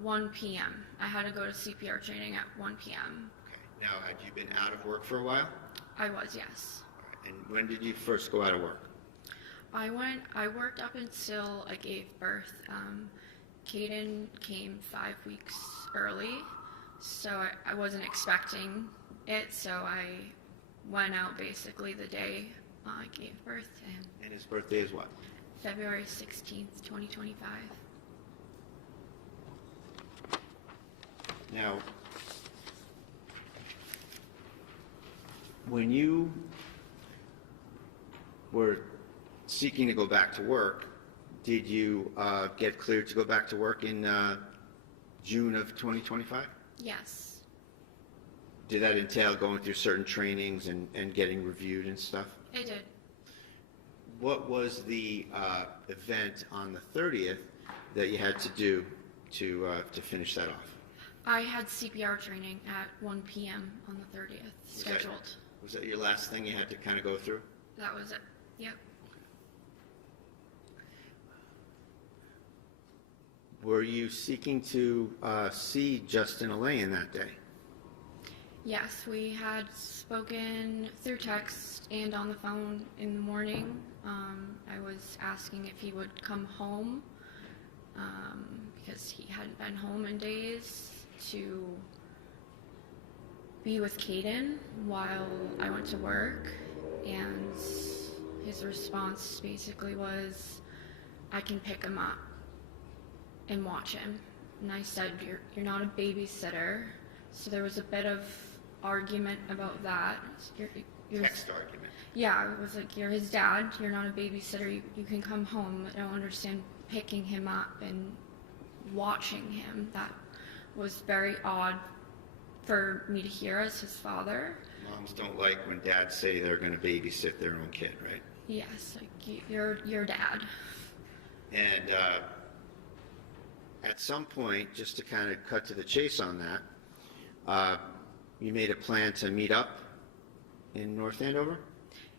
1 p.m. I had to go to CPR training at 1 p.m. Okay. Now, had you been out of work for a while? I was, yes. All right. And when did you first go out of work? I worked up until I gave birth. Caden came 5 weeks early, so I wasn't expecting it, so I went out basically the day I gave birth to him. And his birthday is what? February 16th, 2025. Now, when you were seeking to go back to work, did you get cleared to go back to work in June of 2025? Yes. Did that entail going through certain trainings and getting reviewed and stuff? I did. What was the event on the 30th that you had to do to finish that off? I had CPR training at 1 p.m. on the 30th, scheduled. Was that your last thing you had to kind of go through? That was it. Yep. Were you seeking to see Justin Elaine that day? Yes, we had spoken through text and on the phone in the morning. I was asking if he would come home because he hadn't been home in days to be with Caden while I went to work, and his response basically was, I can pick him up and watch him. And I said, you're not a babysitter. So there was a bit of argument about that. Text argument. Yeah, it was like, you're his dad, you're not a babysitter, you can come home. I don't understand picking him up and watching him. That was very odd for me to hear as his father. Moms don't like when dads say they're going to babysit their own kid, right? Yes, like, you're your dad. And at some point, just to kind of cut to the chase on that, you made a plan to meet up in North Andover?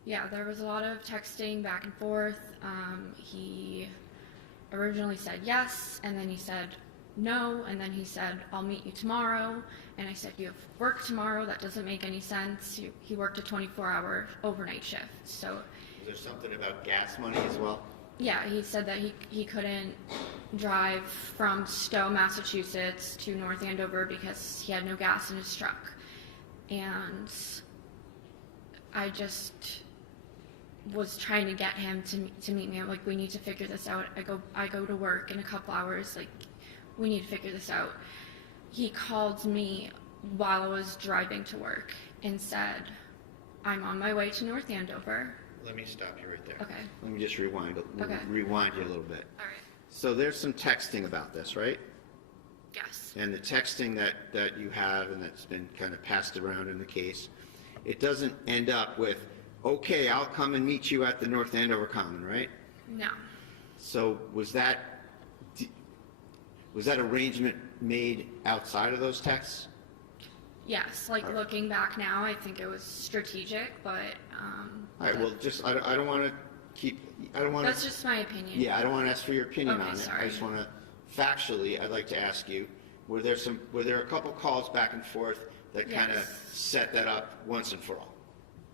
Yeah, there was a lot of texting back and forth. He originally said yes, and then he said no, and then he said, I'll meet you tomorrow. And I said, you have work tomorrow? That doesn't make any sense. He worked a 24-hour overnight shift. So, Was there something about gas money as well? yeah, he said that he couldn't drive from Stowe, Massachusetts to North Andover because he had no gas in his truck. And I just was trying to get him to meet me. I'm like, we need to figure this out. I go to work in a couple hours. Like, we need to figure this out. He called me while I was driving to work and said, I'm on my way to North Andover. Let me stop you right there. Okay. Let me just rewind Okay. rewind you a little bit. All right. So there's some texting about this, right? Yes. And the texting that you have and that's been kind of passed around in the case, it doesn't end up with, okay, I'll come and meet you at the North Andover Common, right? No. So was that arrangement made outside of those texts? Yes. Like looking back now, I think it was strategic, but All right, well, just, I don't want to that's just my opinion. Yeah, I don't want to ask for your opinion Okay, on it. sorry. I just want to, factually, I'd like to ask you, were there a couple calls back and forth that kind of Yes. set that up once and for all?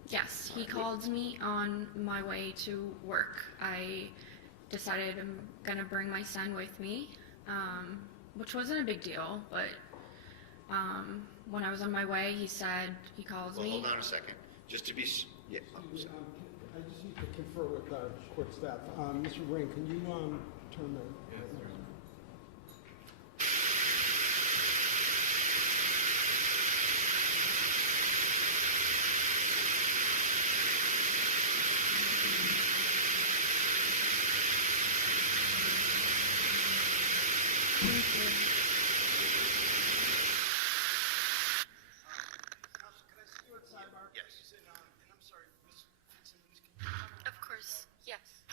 Yes, he called me on my way to work. I decided I'm going to bring my son with me, which wasn't a big deal, but when I was on my way, he calls Well, me. hold on a second. Just to be, yeah. Excuse me, I just need to confer with court staff. Mr. Ring, can you turn the... Of course, yes.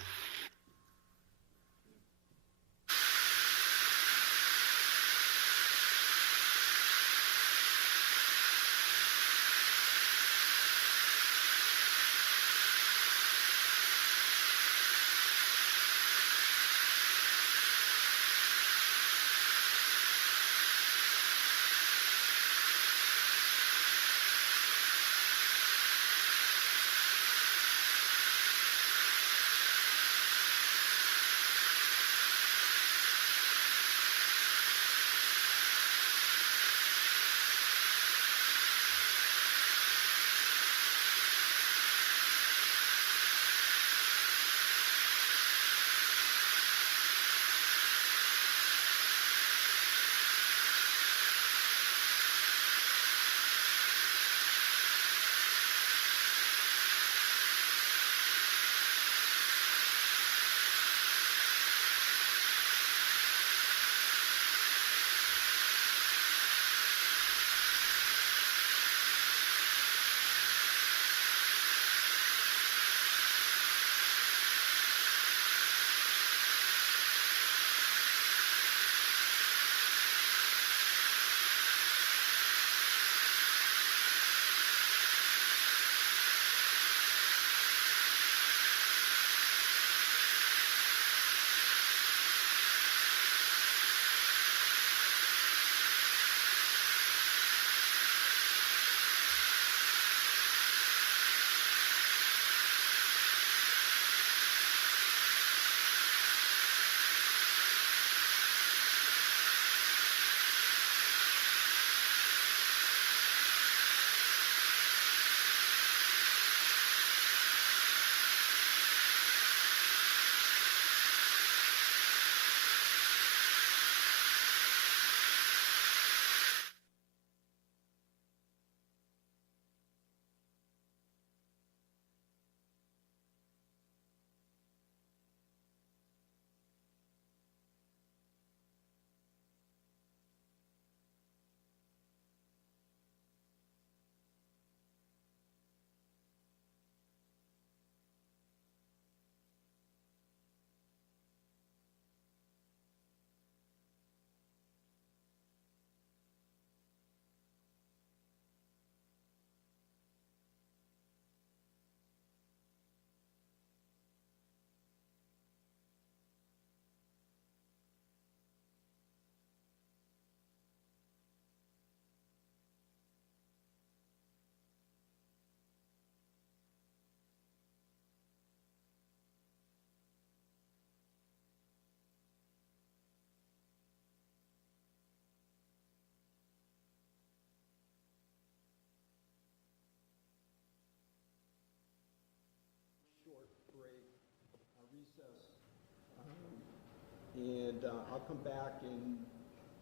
And I'll come back in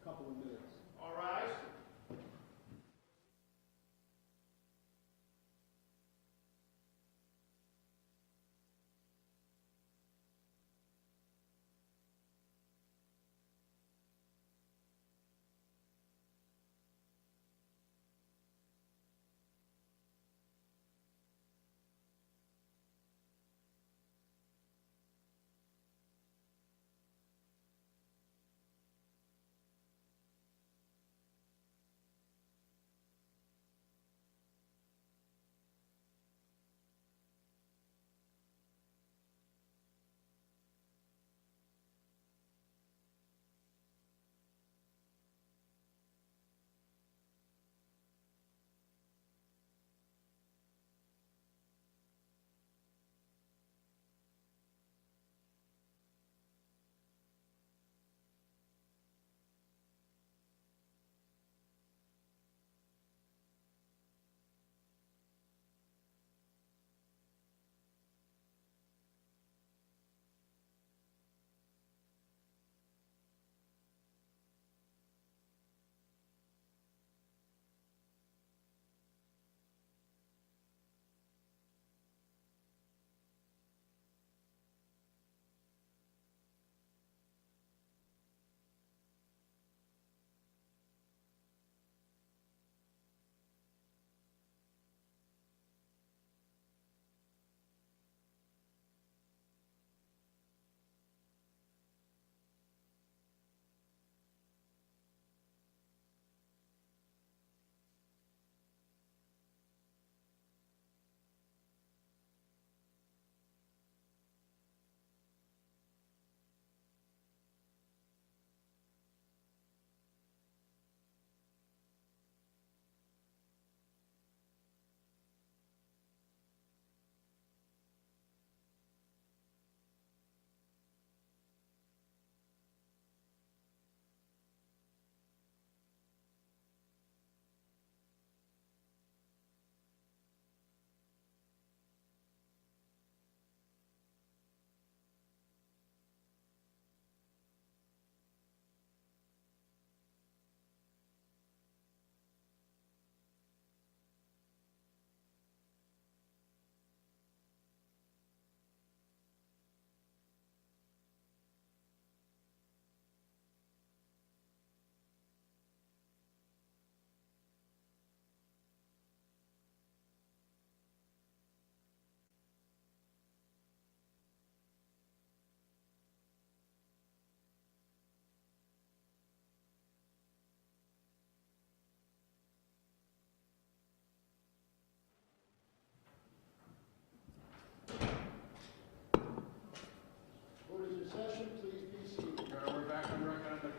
couple of minutes. All rise.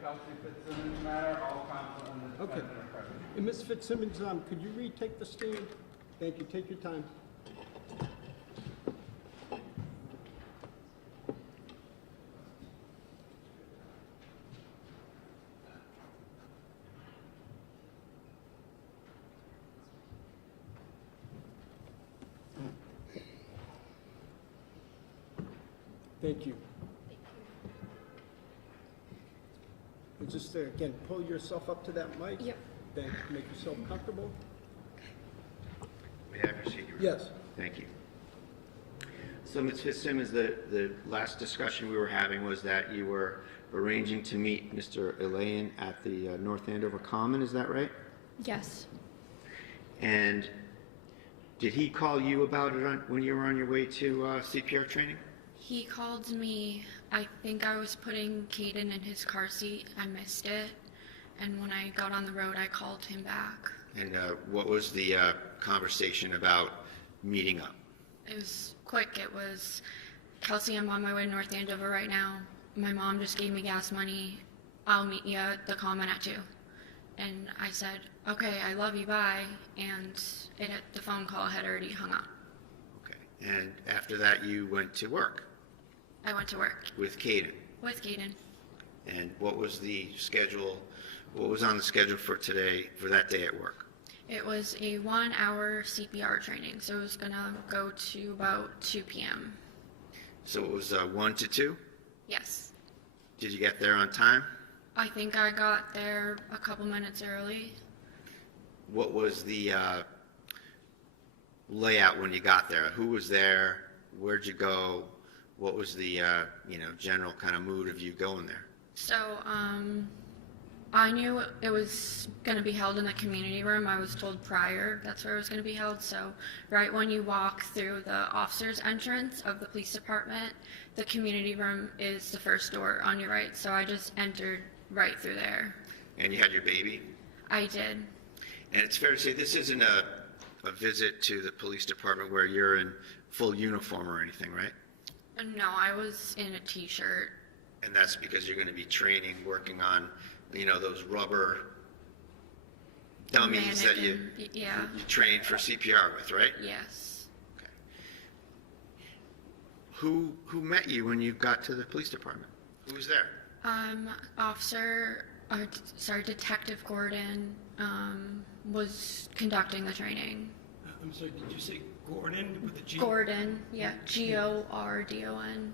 Kelsey Fitzsimmons matter, all counsel in this Okay. defendant are present. And Ms. Fitzsimmons, could you retake the stand? Thank you. Take your time. Thank you. And just again, pull yourself up to that mic. Yep. Then make yourself comfortable. May I proceed? Yes. Thank you. So, Ms. Fitzsimmons, the last discussion we were having was that you were arranging to meet Mr. Elaine at the North Andover Common, is that right? Yes. And did he call you about it when you were on your way to CPR training? He called me, I think I was putting Caden in his car seat. I missed it. And when I got on the road, I called him back. And what was the conversation about meeting up? It was quick. It was, Kelsey, I'm on my way to North Andover right now. My mom just gave me gas money. I'll meet you at the Common at 2. And I said, okay, I love you, bye. And the phone call had already hung up. Okay. And after that, you went to work? I went to work. With Caden? With Caden. And what was the schedule, what was on the schedule for today, for that day at work? It was a 1-hour CPR training, so it was going to go to about 2 p.m. So it was 1 to 2? Yes. Did you get there on time? I think I got there a couple minutes early. What was the layout when you got there? Who was there? Where'd you go? What was the general kind of mood of you going there? So, I knew it was going to be held in the community room. I was told prior that's where it was going to be held. So right when you walk through the officer's entrance of the police department, the community room is the first door on your right. So I just entered right through there. And you had your baby? I did. And it's fair to say this isn't a visit to the police department where you're in full uniform or anything, right? No, I was in a t-shirt. And that's because you're going to be training, working on, those rubber dummies that you train for CPR with, right? Yes. Okay. Who met you when you got to the police department? Who was there? Detective Gordon was conducting the training. I'm sorry, did you say Gordon with a G? Gordon, yeah, Gordon.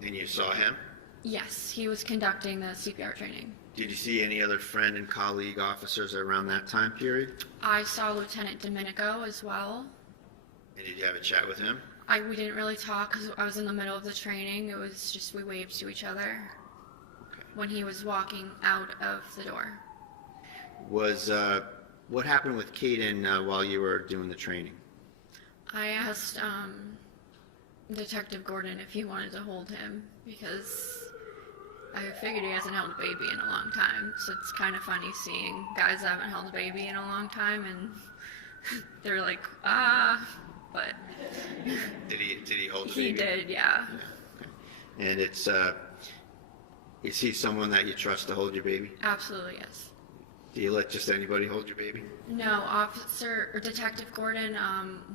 And you saw him? Yes, he was conducting the CPR training. Did you see any other friend and colleague officers around that time period? I saw Lieutenant Domenico as well. And did you have a chat with him? We didn't really talk because I was in the middle of the training. It was just we waved to each other when he was walking out of the door. What happened with Caden while you were doing the training? I asked Detective Gordon if he wanted to hold him because I figured he hasn't held a baby in a long time. So it's kind of funny seeing guys that haven't held a baby in a long time and they're like, but Did he hold the baby? he did, yeah. Okay. And is he someone that you trust to hold your baby? Absolutely, yes. Do you let just anybody hold your baby? No, Detective Gordon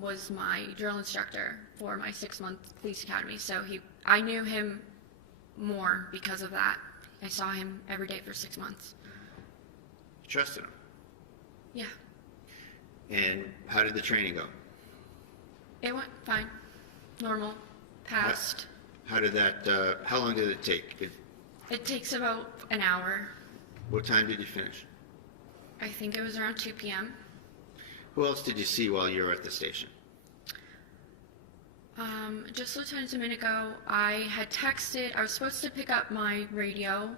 was my drill instructor for my 6-month police academy. So I knew him more because of that. I saw him every day for 6 months. You trusted him? Yeah. And how did the training go? It went fine. Normal. Passed. How long did it take? It takes about an hour. What time did you finish? I think it was around 2 p.m. Who else did you see while you were at the station? Just Lieutenant Domenico. I was supposed to pick up my radio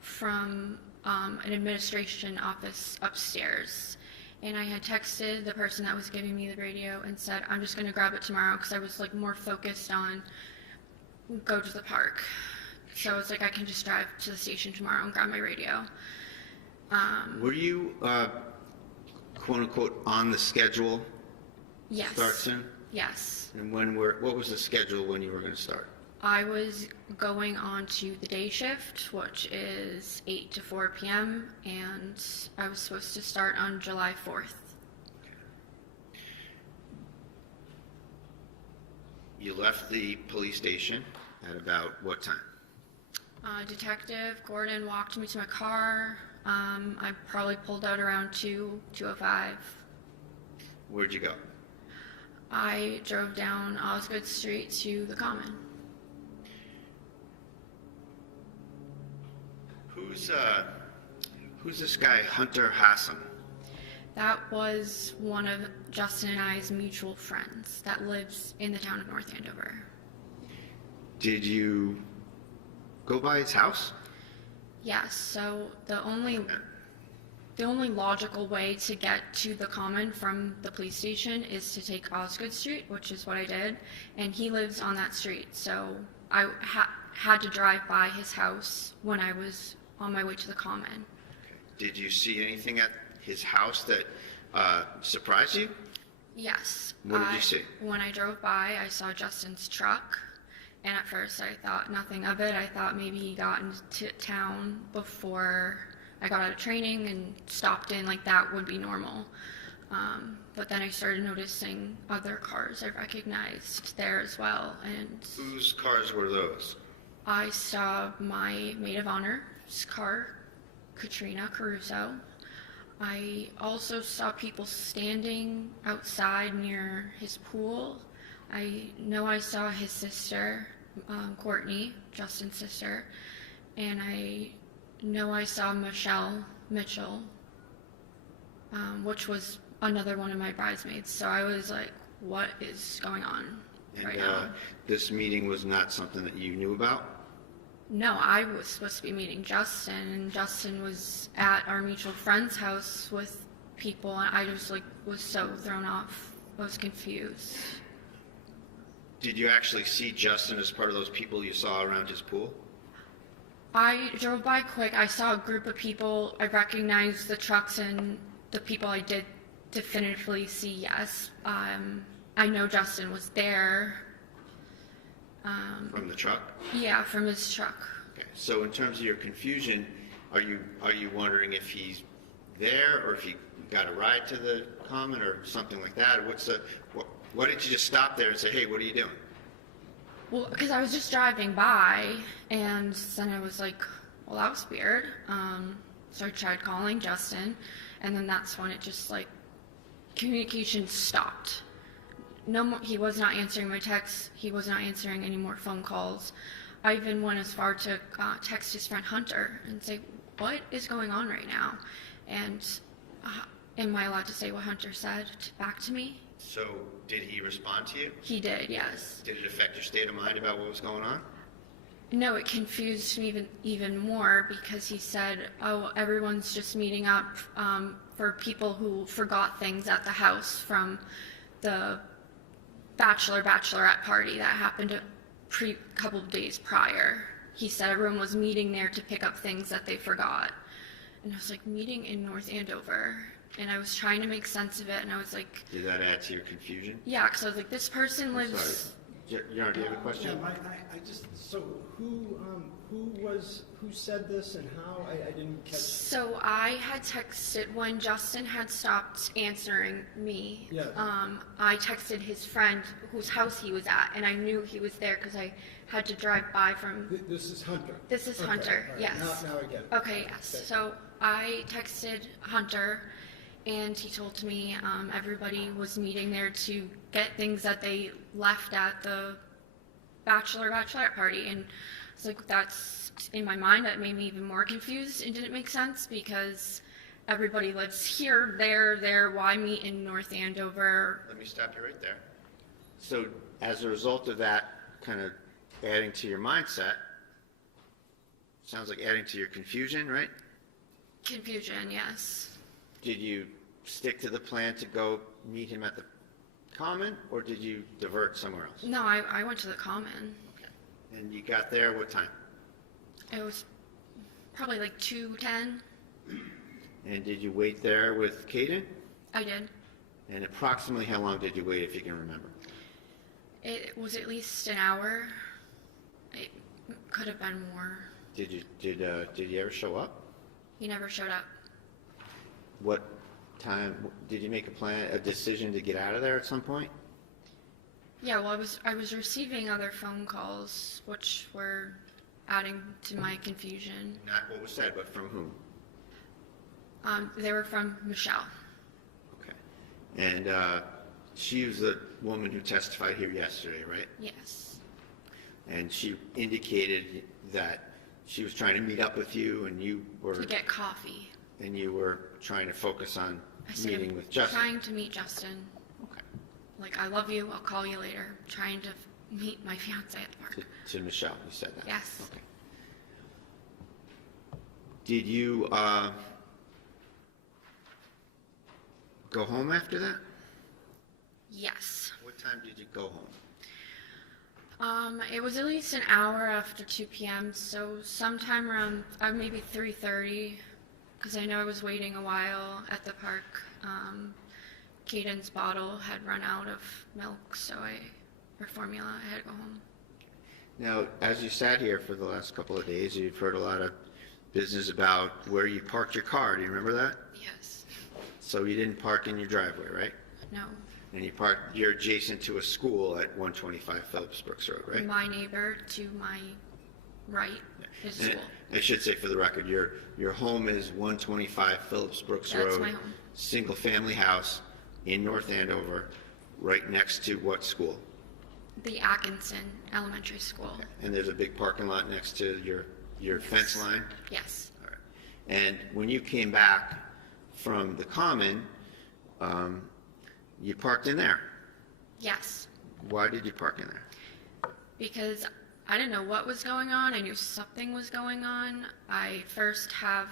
from an administration office upstairs. And I had texted the person that was giving me the radio and said, I'm just going to grab it tomorrow because I was more focused on go to the park. So I was like, I can just drive to the station tomorrow and grab my radio. Were you, quote unquote, on the schedule? Yes. Start soon? Yes. And what was the schedule when you were going to start? I was going on to the day shift, which is 8 to 4 p.m., and I was supposed to start on July 4th. You left the police station at about what time? Detective Gordon walked me to my car. I probably pulled out around 2:05. Where'd you go? I drove down Osgood Street to the Common. Who's this guy, Hunter Hassan? That was one of Justin and I's mutual friends that lives in the town of North Andover. Did you go by his house? Yes, so the only logical way to get to the Common from the police station is to take Osgood Street, which is what I did, and he lives on that street, so I had to drive by his house when I was on my way to the Common. Did you see anything at his house that surprised you? Yes. What did you see? When I drove by, I saw Justin's truck, and at first I thought nothing of it. I thought maybe he got into town before I got out of training and stopped in, like that would be normal. But then I started noticing other cars I recognized there as well. And whose cars were those? I saw my maid of honor's car, Katrina Caruso. I also saw people standing outside near his pool. I know I saw his sister, Courtney, Justin's sister, and I No, I saw Michelle Mitchell, which was another one of my bridesmaids. So I was like, what is going on right now? This meeting was not something that you knew about? No, I was supposed to be meeting Justin, and Justin was at our mutual friend's house with people, and I just was so thrown off. I was confused. Did you actually see Justin as part of those people you saw around his pool? I drove by quick. I saw a group of people. I recognized the trucks and the people I did definitively see, yes. I know Justin was there. From the truck? Yeah, from his truck. Okay. So in terms of your confusion, are you wondering if he's there or if he got a ride to the common or something like that? Why didn't you just stop there and say, hey, what are you doing? Well, because I was just driving by, and then I was like, well, that was weird. So I tried calling Justin, and then that's when it just communication stopped. No more, he was not answering my texts. He was not answering any more phone calls. I even went as far to text his friend Hunter and say, what is going on right now? And am I allowed to say what Hunter said back to me? So did he respond to you? He did, yes. Did it affect your state of mind about what was going on? No, it confused me even more because he said, oh, everyone's just meeting up for people who forgot things at the house from the bachelorette party that happened a couple of days prior. He said everyone was meeting there to pick up things that they forgot. And I was like, meeting in North Andover. And I was trying to make sense of it, and I was like... Did that add to your confusion? Yeah, because I was like, this person lives... Sorry. Your Honor, do you have a question? Yeah, I just, so who said this and how? I didn't catch. So I had texted when Justin had stopped answering me. Yeah. I texted his friend whose house he was at, and I knew he was there because I had to drive by from... This is Hunter? This is Okay, Hunter, all right. yes. Now I get it. Okay, yes. Okay. So I texted Hunter, and he told me everybody was meeting there to get things that they left at the bachelorette party. And it's like, that's, in my mind, that made me even more confused and didn't make sense because everybody lives here, there, why meet in North Andover? Let me stop you right there. So as a result of that kind of adding to your mindset, sounds like adding to your confusion, right? Confusion, yes. Did you stick to the plan to go meet him at the common, or did you divert somewhere else? No, I went to the common. Okay. And you got there what time? It was probably 2:10. And did you wait there with Caden? I did. And approximately how long did you wait, if you can remember? It was at least an hour. It could have been more. Did you ever show up? He never showed up. What time did you make a decision to get out of there at some point? Yeah, well, I was receiving other phone calls, which were adding to my confusion. Not what was said, but from whom? They were from Michelle. Okay. And she was the woman who testified here yesterday, right? Yes. And she indicated that she was trying to meet up with you, and you were... To get coffee. And you were trying to focus on I said, meeting with Justin. Trying to meet Justin. Okay. I love you, I'll call you later. Trying to meet my fiance at the park. To Michelle, you said that? Yes. Okay. Did you go home after that? Yes. What time did you go home? It was at least an hour after 2 p.m., so sometime around maybe 3:30, because I know I was waiting a while at the park. Caden's bottle had run out of milk, or formula, I had to go home. Now, as you sat here for the last couple of days, you've heard a lot of business about where you parked your car. Do you remember that? Yes. So you didn't park in your driveway, right? No. And you're adjacent to a school at 125 Phillips Brooks Road, right? My neighbor to my right is And school. I should say for the record, your home is 125 Phillips Brooks Road. That's my home. Single family house in North Andover, right next to what school? The Atkinson Elementary School. And there's a big parking lot next to your fence line? Yes. All right. And when you came back from the common, you parked in there. Yes, Why did you park in there? because I didn't know what was going on. I knew something was going on. I first have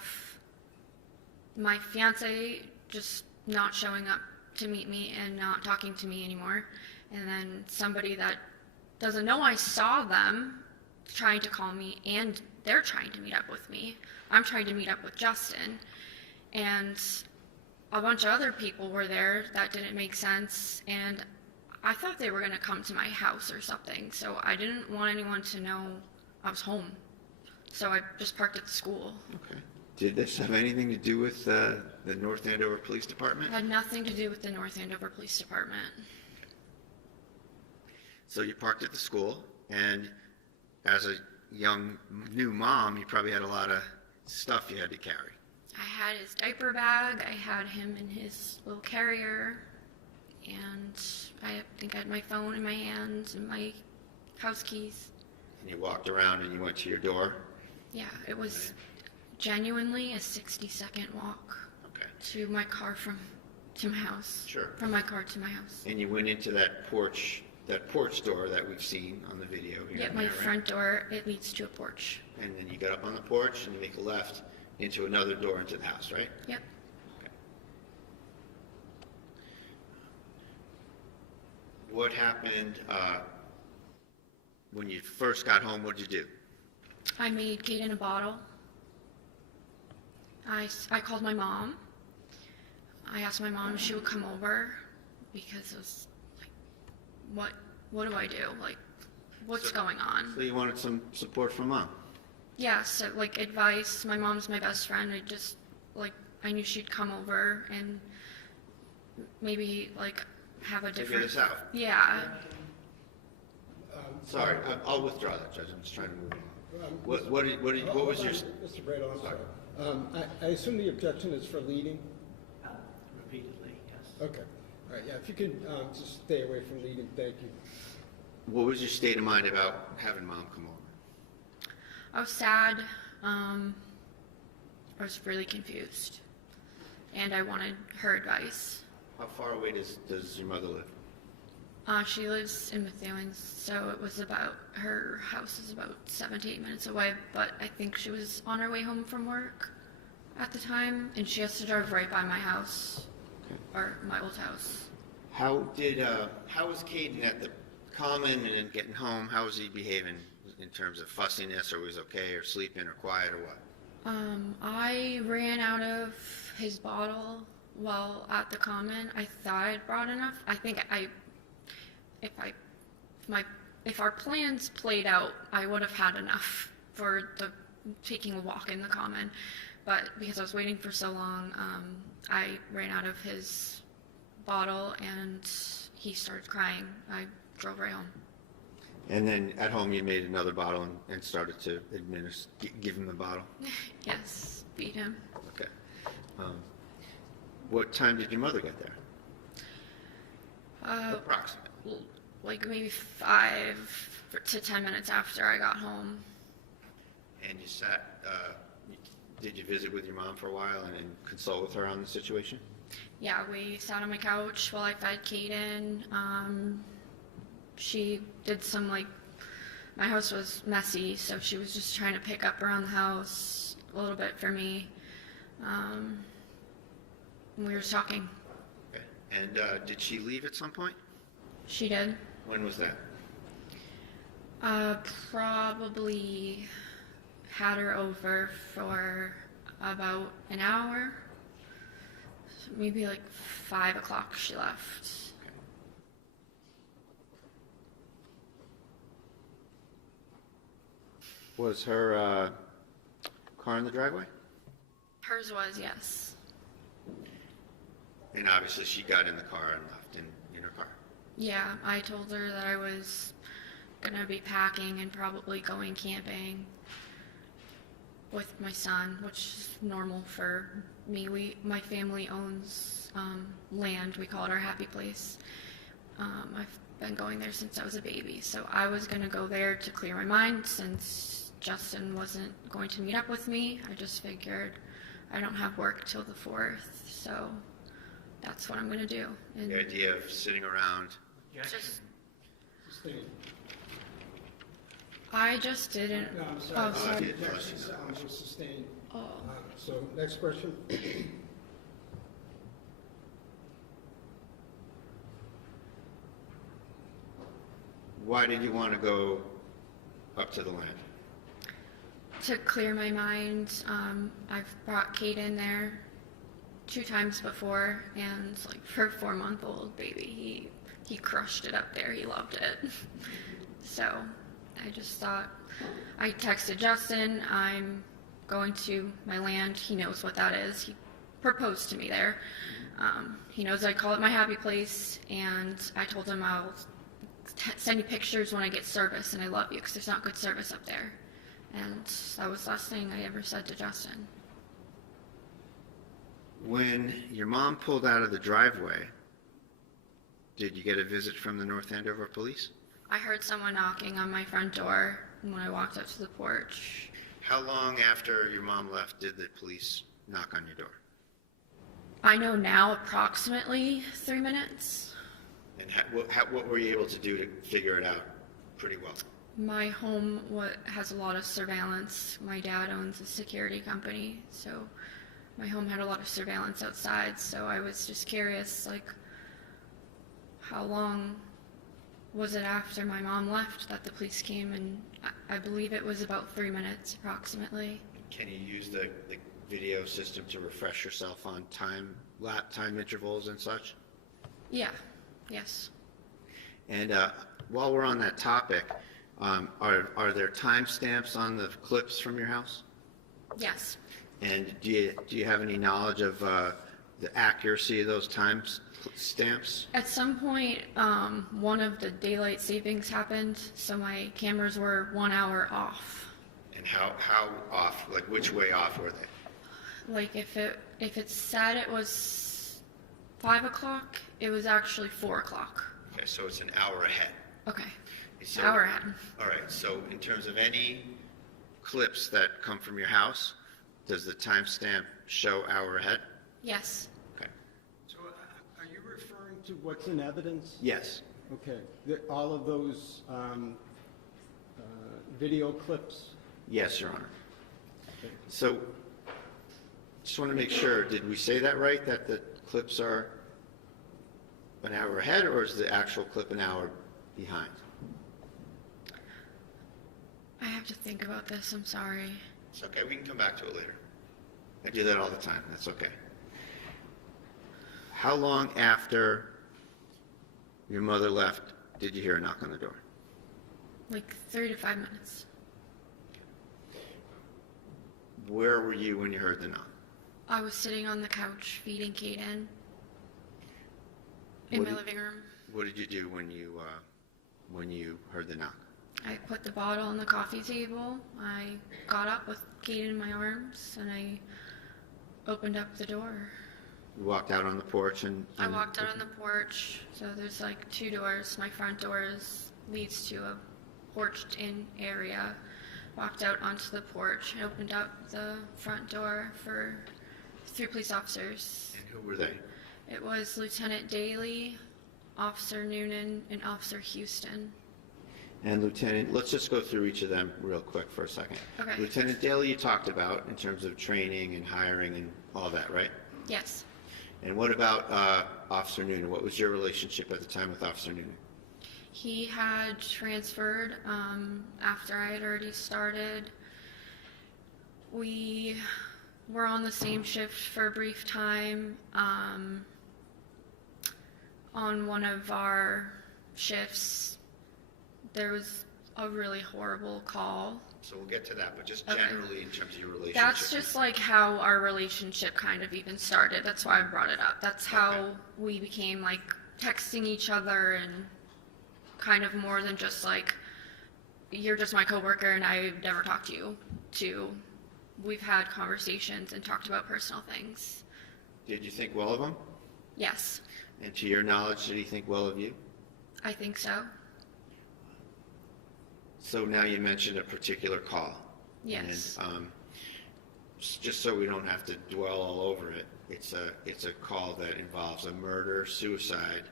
my fiance just not showing up to meet me and not talking to me anymore. And then somebody that doesn't know I saw them trying to call me, and they're trying to meet up with me. I'm trying to meet up with Justin. And a bunch of other people were there that didn't make sense. And I thought they were going to come to my house or something. So I didn't want anyone to know I was home. So I just parked at the school. Okay. Did this have anything to do with the North Andover Police Department? It had nothing to do with the North Andover Police Department. So you parked at the school, and as a young new mom, you probably had a lot of stuff you had to carry. I had his diaper bag, I had him in his little carrier, and I think I had my phone in my hands and my house keys. And you walked around and you went to your door. Yeah, it was genuinely a 60-second walk Okay. to my car to my house. Sure. From my car to my house. And you went into that porch door that we've seen on the video here. Yeah, and my there, right? front door, it leads to a porch. And then you got up on the porch and you make a left into another door into the house, right? Yep. Okay. What happened when you first got home? What did you do? I made Kaden a bottle. I called my mom. I asked my mom if she would come over because it was like, what do I do? Like, what's going on? So you wanted some support from mom. Yeah, so like advice. My mom's my best friend. I knew she'd come over and maybe like have a different. Figure this out. Yeah. Sorry, I'll withdraw that, Judge. I'm just trying to move on. What was your? Mr. Brado, I'm sorry. I assume the objection is for leading? Repeatedly, yes. Okay. All right, yeah, if you can just stay away from leading, thank you. What was your state of mind about having mom come over? I was sad. I was really confused, and I wanted her advice. How far away does your mother live? She lives in Methuen, so it was her house is about 7 to 8 minutes away, but I think she was on her way home from work at the time, and she has to drive right by my house, or my old house. How was Caden at the common and then getting home? How was he behaving in terms of fussiness, or was he okay, or sleeping, or quiet, or what? I ran out of his bottle while at the common. I thought I'd brought enough. I think if our plans played out, I would have had enough for taking a walk in the common. But because I was waiting for so long, I ran out of his bottle and he started crying. I drove right home. And then at home you made another bottle and started to give him the bottle? Yes, feed him. Okay. What time did your mother get there? Approximately. Like maybe 5 to 10 minutes after I got home. And you did you visit with your mom for a while and consult with her on the situation? Yeah, we sat on my couch while I fed Kaden. She did my house was messy, so she was just trying to pick up around the house a little bit for me. We were just talking. Okay. And did she leave at some point? She did. When was that? Probably had her over for about an hour. So maybe 5 o'clock she left. Was her car in the driveway? Hers was, yes. And obviously she got in the car and left in her car. Yeah, I told her that I was going to be packing and probably going camping with my son, which is normal for me. My family owns land. We call it our happy place. I've been going there since I was a baby, so I was going to go there to clear my mind since Justin wasn't going to meet up with me. I just figured I don't have work till the 4th, so that's what I'm going to do. And The idea of sitting around, just, Sustain. I just didn't. No, I'm Oh, sorry. sorry. Objections, was sustained. Oh. So, next question. why did you want to go up to the land? To clear my mind, I've brought Kate in there 2 times before, and like for a 4-month-old baby, he crushed it up there. He loved it. So I just thought, I texted Justin, I'm going to my land. He knows what that is. He proposed to me there. He knows I call it my happy place, and I told him I'll send you pictures when I get service, and I love you because there's not good service up there. And that was the last thing I ever said to Justin. When your mom pulled out of the driveway, did you get a visit from the North Andover Police? I heard someone knocking on my front door when I walked up to the porch. How long after your mom left did the police knock on your door? I know now approximately 3 minutes. And what were you able to do to figure it out pretty well? My home has a lot of surveillance. My dad owns a security company, so my home had a lot of surveillance outside, so I was just curious, like, how long was it after my mom left that the police came? And I believe it was about 3 minutes approximately. Can you use the video system to refresh yourself on time intervals and such? Yeah, yes. And while we're on that topic, are there timestamps on the clips from your house? Yes. And do you have any knowledge of the accuracy of those timestamps? At some point, one of the daylight savings happened, so my cameras were 1 hour off. And how off? Like which way off were they? Like if it said it was 5 o'clock, it was actually 4 o'clock. Okay, so it's an hour ahead. Okay. So, Hour ahead. All right. So in terms of any clips that come from your house, does the timestamp show hour ahead? Yes. Okay. So, are you referring to what's in evidence? Yes. Okay, all of those video clips? Yes, Your Honor. So, just want to make sure, did we say that right, that the clips are an hour ahead, or is the actual clip an hour behind? I have to think about this, I'm sorry. It's okay, we can come back to it later. I do that all the time, that's okay. How long after your mother left did you hear a knock on the door? Like 3 to 5 minutes. Where were you when you heard the knock? I was sitting on the couch feeding Kaden in my living room. What did you do when you heard the knock? I put the bottle on the coffee table. I got up with Kaden in my arms, and I opened up the door. You walked out on the porch and... I walked out on the porch, so there's like 2 doors. My front door leads to a porched-in area. Walked out onto the porch and opened up the front door for 3 police officers. And who were they? It was Lieutenant Daly, Officer Noonan, and Officer Houston. And Lieutenant, let's just go through each of them real quick for a second. Okay. Lieutenant Daly you talked about in terms of training and hiring and all that, right? Yes. And what about Officer Noonan? What was your relationship at the time with Officer Noonan? He had transferred after I had already started. We were on the same shift for a brief time. On one of our shifts, there was a really horrible call. So we'll get to that, but just Okay. generally in terms of your relationship. That's just like how our relationship kind of even started. That's why I brought it up. That's how we became like texting each other and kind of more than just like, you're just my coworker and I never talk to you, to we've had conversations and talked about personal things. Did you think well of him? Yes, And to your knowledge, did he think well of you? I think so. So now you mentioned a particular call. Yes. And just so we don't have to dwell all over it, it's a call that involves a murder, suicide,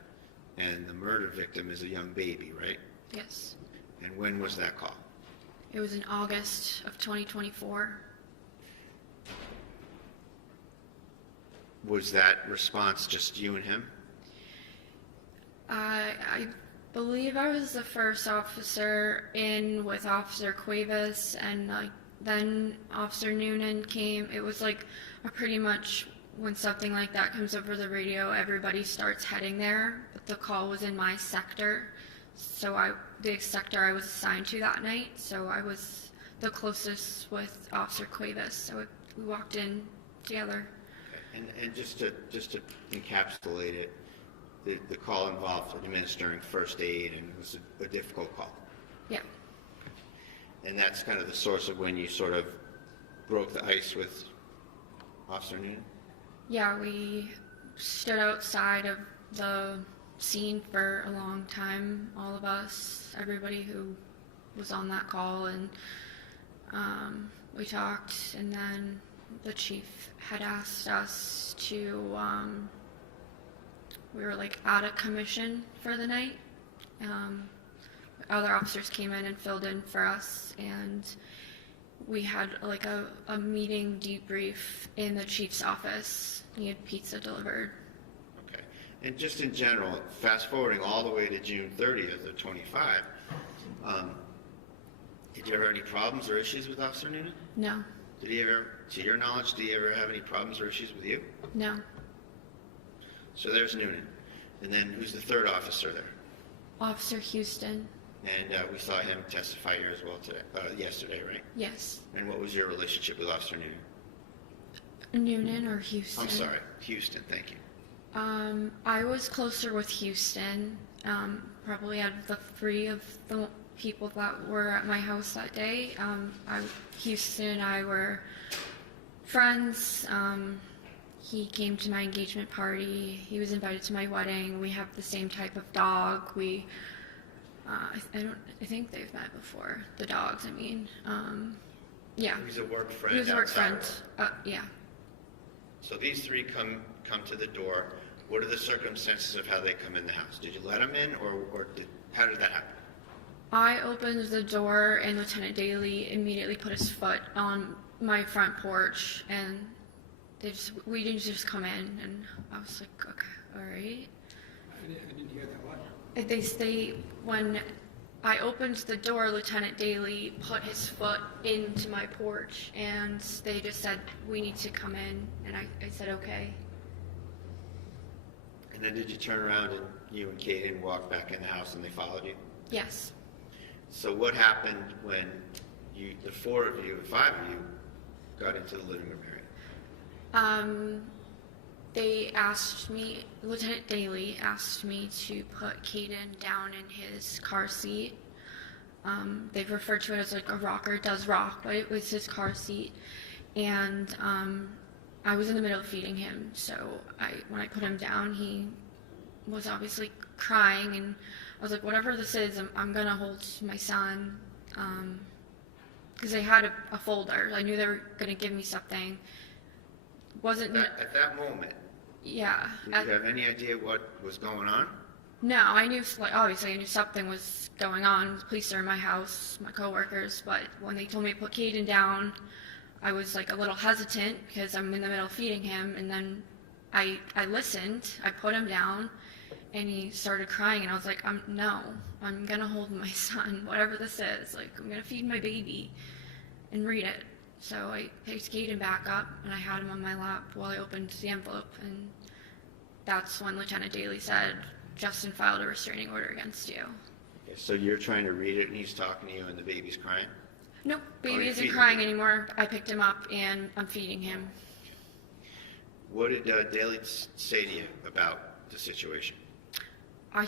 and the murder victim is a young baby, right? Yes. And when was that call? It was in August of 2024. Was that response just you and him? I believe I was the first officer in with Officer Cuevas, and then Officer Noonan came. It was like pretty much when something like that comes over the radio, everybody starts heading there. But the call was in my sector, so the sector I was assigned to that night. So I was the closest with Officer Cuevas. So we walked in together. Okay. And just to encapsulate it, the call involved administering first aid, and it was a difficult call. Yeah. And that's kind of the source of when you sort of broke the ice with Officer Noonan? Yeah, we stood outside of the scene for a long time, all of us, everybody who was on that call, and we talked, and then the chief had asked us to, we were like out of commission for the night. Other officers came in and filled in for us, and we had like a meeting debrief in the chief's office. He had pizza delivered. Okay. And just in general, fast forwarding all the way to June 30th of 25, did you ever have any problems or issues with Officer Noonan? No. Did he ever, to your knowledge, did he ever have any problems or issues with you? No. So there's Noonan. And then who's the third officer there? Officer Houston. And we saw him testify here as well today, yesterday, right? Yes. And what was your relationship with Officer Noonan? Noonan or Houston? I'm sorry, Houston, thank you. I was closer with Houston. Probably out of the three of the people that were at my house that day, Houston and I were friends. He came to my engagement party. He was invited to my wedding. We have the same type of dog. I think they've met before. The dogs, I mean. Yeah. He was a work friend. He was a work outside friend. of Yeah. So these three come to the door. What are the circumstances of how they come in the house? Did you let them in, or how did that happen? I opened the door, and Lieutenant Daly immediately put his foot on my front porch, and we didn't just come in, and I was like, okay, all right. I didn't hear that one. When I opened the door, Lieutenant Daly put his foot into my porch, and they just said, we need to come in, and I said, okay. And then did you turn around and you and Kaden walked back in the house and they followed you? Yes. So what happened when the four of you, five of you, got into the living room area? They asked me, Lieutenant Daly asked me to put Kaden down in his car seat. They've referred to it as like a rocker does rock, but it was his car seat. And I was in the middle of feeding him, so when I put him down, he was obviously crying, and I was like, whatever this is, I'm gonna hold my son, because they had a folder. I knew they were gonna give me something. Wasn't At that moment, yeah. did you have any idea what was going on? No, I knew, like, obviously I knew something was going on. The police are in my house, my coworkers, but when they told me to put Kaden down, I was like a little hesitant because I'm in the middle of feeding him, and then I listened, I put him down, and he started crying, and I was like, no, I'm gonna hold my son, whatever this is, like, I'm gonna feed my baby and read it. So I picked Kaden back up, and I had him on my lap while I opened the envelope, and that's when Lieutenant Daly said, Justin filed a restraining order against you. Okay, so you're trying to read it and he's talking to you and the baby's crying? Nope, baby you're isn't feeding crying him. anymore. I picked him up, and I'm feeding him. What did Daly say to you about the situation? I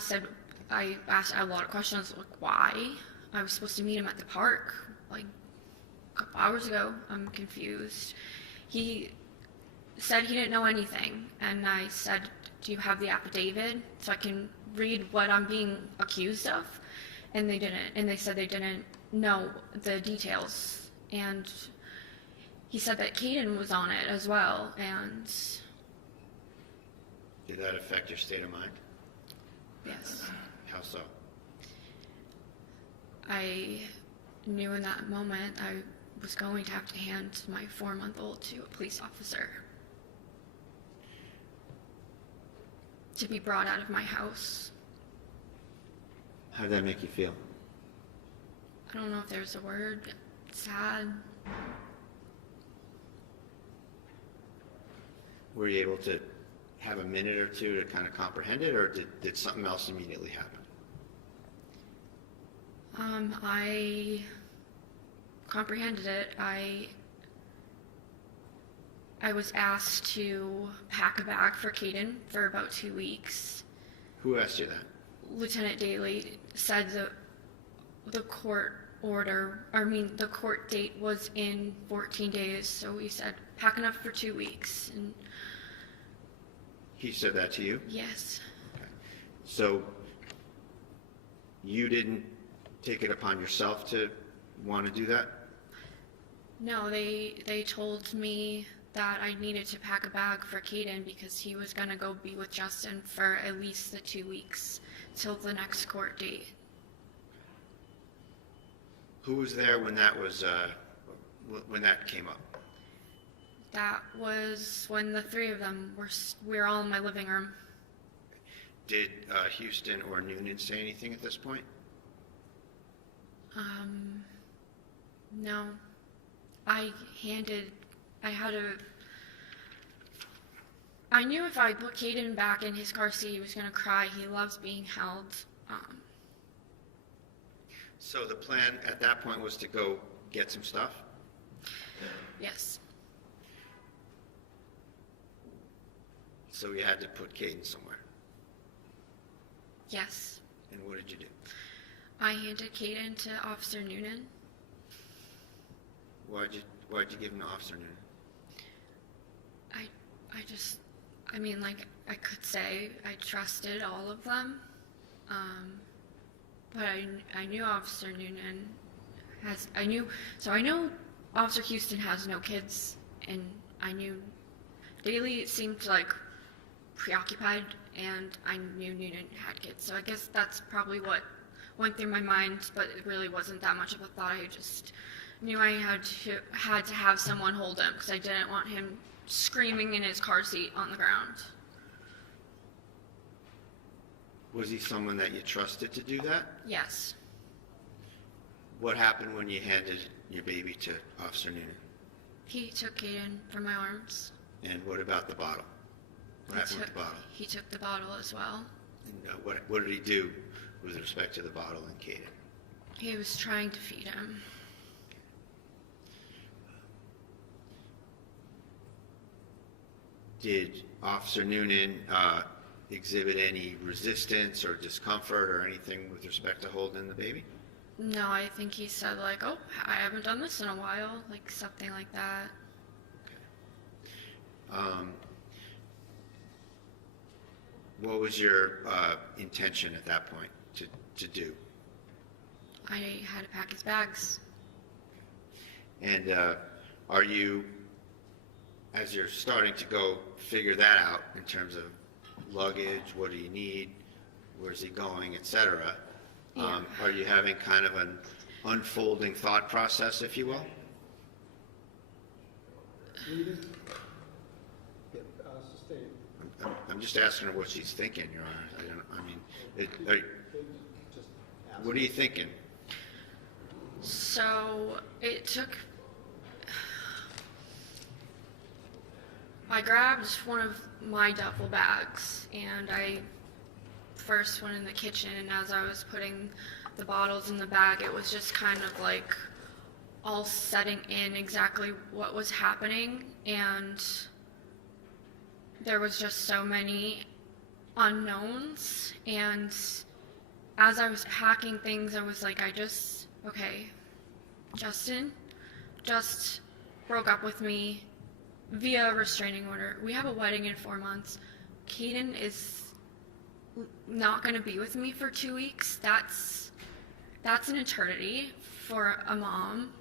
asked a lot of questions, like, why? I was supposed to meet him at the park, like, a couple hours ago. I'm confused. He said he didn't know anything, and I said, do you have the affidavit so I can read what I'm being accused of? And they didn't, and they said they didn't know the details, and he said that Caden was on it as well, and Did that affect your state of mind? yes, How so? I knew in that moment I was going to have to hand my 4-month-old to a police officer to be brought out of my house. How did that make you feel? I don't know if there's a word. Sad. Were you able to have a minute or two to kind of comprehend it, or did something else immediately happen? I comprehended it. I was asked to pack a bag for Caden for about 2 weeks. Who asked you that? Lieutenant Daly said the court the court date was in 14 days, so he said pack enough for 2 weeks. And He said that to you? yes, Okay. So you didn't take it upon yourself to want to do that? no, they told me that I needed to pack a bag for Caden because he was gonna go be with Justin for at least the 2 weeks till the next court date. Who was there when that was, when that came up? That was when the 3 of them we were all in my living room. Did Houston or Noonan say anything at this point? No. I knew if I put Caden back in his car seat, he was going to cry. He loves being held. So the plan at that point was to go get some stuff? Yes. So you had to put Caden somewhere. Yes. And what did you do? I handed Caden to Officer Noonan. Why'd you give him to Officer Noonan? I could say I trusted all of them. But I knew Officer Noonan I know Officer Houston has no kids, and I knew Daly seemed like preoccupied, and I knew Noonan had kids. So I guess that's probably what went through my mind, but it really wasn't that much of a thought. I just knew I had to have someone hold him because I didn't want him screaming in his car seat on the ground. Was he someone that you trusted to do that? Yes. What happened when you handed your baby to Officer Noonan? He took Caden from my arms. And what about the bottle? What happened with the bottle? He took the bottle as well. And what did he do with respect to the bottle and Caden? He was trying to feed him. Did Officer Noonan exhibit any resistance or discomfort or anything with respect to holding the baby? No, I think he said like, "Oh, I haven't done this in a while," like something like that. What was your intention at that point to do? I had to pack his bags. And are you, as you're starting to go figure that out in terms of luggage, what do you need, where's he going, etc., are you having kind of an unfolding thought process, if you will? I'm just asking her what she's thinking, Your Honor. What are you thinking? So it took. I grabbed one of my duffel bags and I first went in the kitchen, and as I was putting the bottles in the bag, it was just kind of like all setting in exactly what was happening, and there was just so many unknowns. And as I was packing things, I was like, okay, Justin just broke up with me via restraining order. We have a wedding in 4 months. Caden is not going to be with me for 2 weeks. That's an eternity for a mom.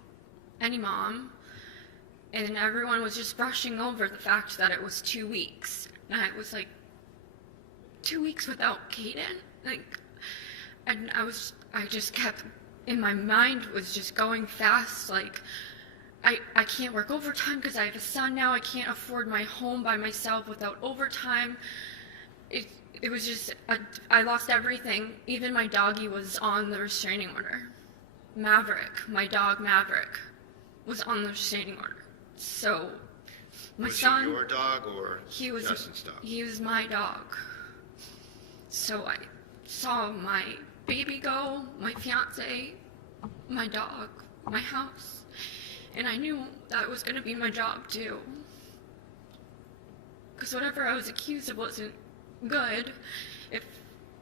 any mom, and everyone was just brushing over the fact that it was 2 weeks. And I was like, 2 weeks without Kaden? Like, and I just kept, in my mind was just going fast, like, I can't work overtime because I have a son now. I can't afford my home by myself without overtime. It was just, I lost everything. Even my doggie was on the restraining order. Maverick, my dog Maverick, was on the restraining order. So, my son. Was he your dog or Justin's dog? He was my dog. So I saw my baby go, my fiance, my dog, my house. And I knew that was going to be my job too. Because whatever I was accused of wasn't good if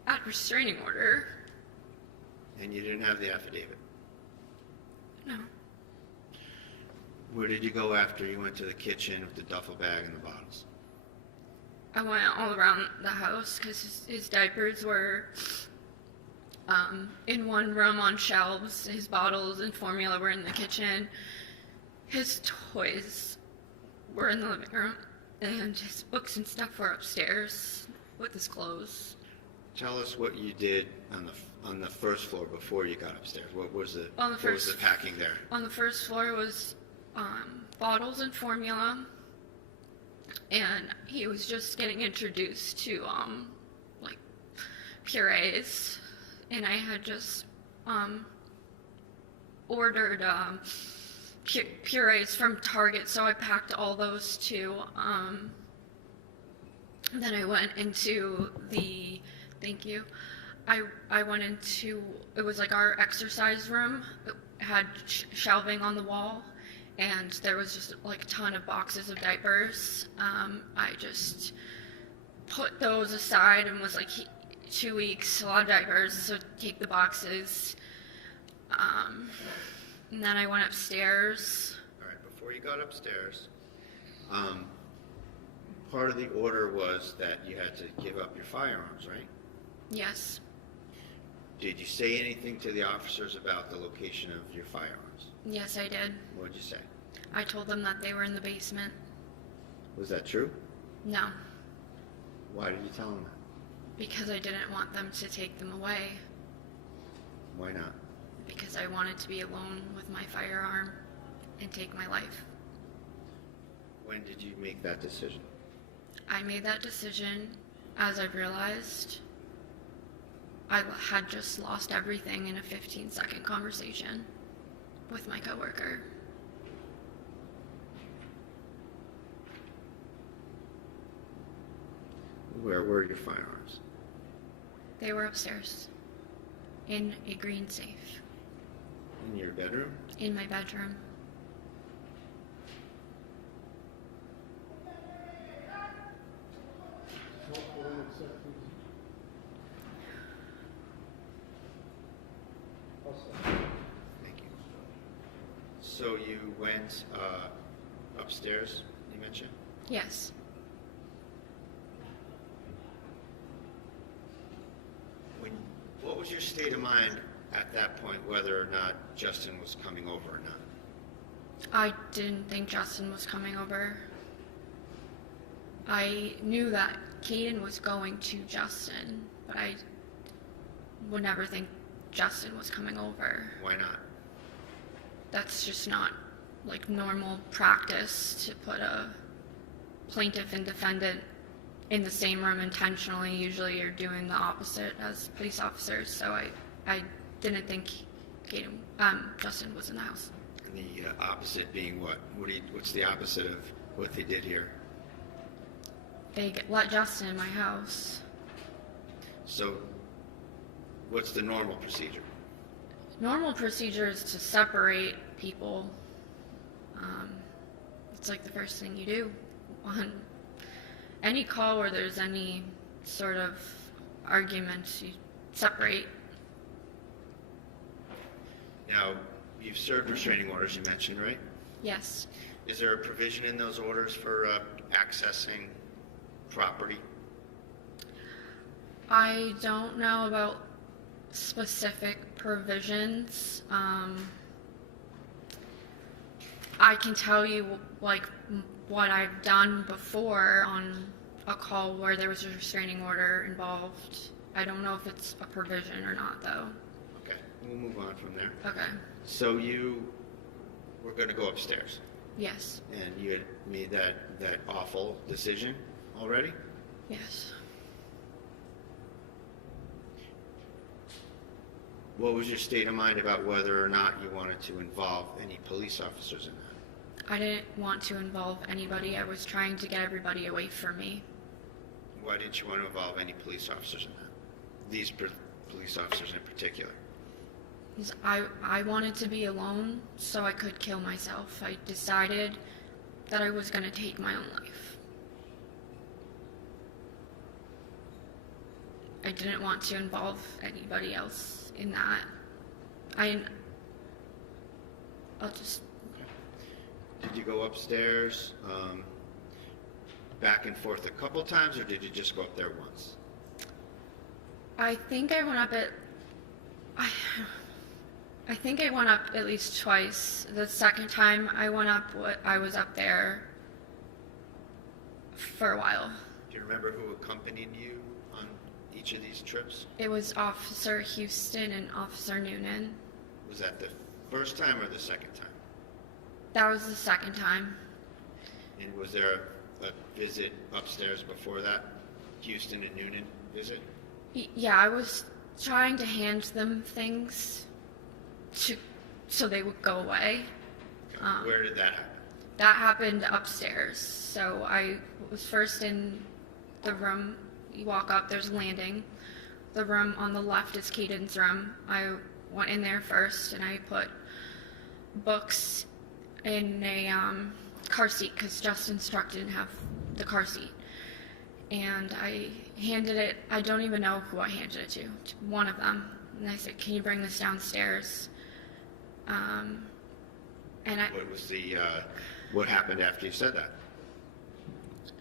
at restraining order. And you didn't have the affidavit? No. Where did you go after you went to the kitchen with the duffel bag and the bottles? I went all around the house because his diapers were in one room on shelves. His bottles and formula were in the kitchen. His toys were in the living room, and his books and stuff were upstairs with his clothes. Tell us what you did on the first floor before you got upstairs. What was the packing there? On the first floor was bottles and formula, and he was just getting introduced to like purees, and I had just ordered purees from Target, so I packed all those too. Then I went into the, thank you, I went into, it was like our exercise room. It had shelving on the wall, and there was just like a ton of boxes of diapers. I just put those aside and was like, 2 weeks, a lot of diapers, so take the boxes. And then I went upstairs. All right, before you got upstairs, part of the order was that you had to give up your firearms, right? Yes. Did you say anything to the officers about the location of your firearms? Yes, I did. What did you say? I told them that they were in the basement. Was that true? No, Why did you tell them that? because I didn't want them to take them away. Why not? Because I wanted to be alone with my firearm and take my life. When did you make that decision? I made that decision as I realized I had just lost everything in a 15-second conversation with my coworker. Where were your firearms? They were upstairs in a green safe In your bedroom? in my bedroom. Thank you. So you went upstairs, you mentioned? Yes. What was your state of mind at that point, whether or not Justin was coming over or not? I didn't think Justin was coming over. I knew that Kaden was going to Justin, but I would never think Justin was coming over. Why not? That's just not like normal practice to put a plaintiff and defendant in the same room intentionally. Usually you're doing the opposite as police officers, so I didn't think Justin was in the house. And the opposite being what? What's the opposite of what they did here? They let Justin in my house. So what's the normal procedure? Normal procedure is to separate people. It's like the first thing you do on any call where there's any sort of argument. You separate. Now, you've served restraining orders, you mentioned, right? Yes. Is there a provision in those orders for accessing property? I don't know about specific provisions. I can tell you, like, what I've done before on a call where there was a restraining order involved. I don't know if it's a provision or not, though. Okay, we'll move on from there. Okay. So you were going to go upstairs, Yes. and you had made that awful decision already? Yes. What was your state of mind about whether or not you wanted to involve any police officers in that? I didn't want to involve anybody. I was trying to get everybody away from me. Why didn't you want to involve any police officers in that? These police officers in particular? 'Cause I wanted to be alone so I could kill myself. I decided that I was going to take my own life. I didn't want to involve anybody else in that. I'll just... Did you go upstairs back and forth a couple times, or did you just go up there once? I think I went up I think I went up at least twice. The second time I went up, I was up there for a while. Do you remember who accompanied you on each of these trips? It was Officer Houston and Officer Noonan. Was that the first time or the second time? That was the second time. And was there a visit upstairs before that? Houston and Noonan visit? Yeah, I was trying to hand them things so they would go away. Where did that happen? That happened upstairs. So I was first in the room. You walk up, there's a landing. The room on the left is Caden's room. I went in there first, and I put books in a car seat because Justin Struck didn't have the car seat. And I handed it, I don't even know who I handed it to one of them. And I said, "Can you bring this downstairs?" What happened after you said that?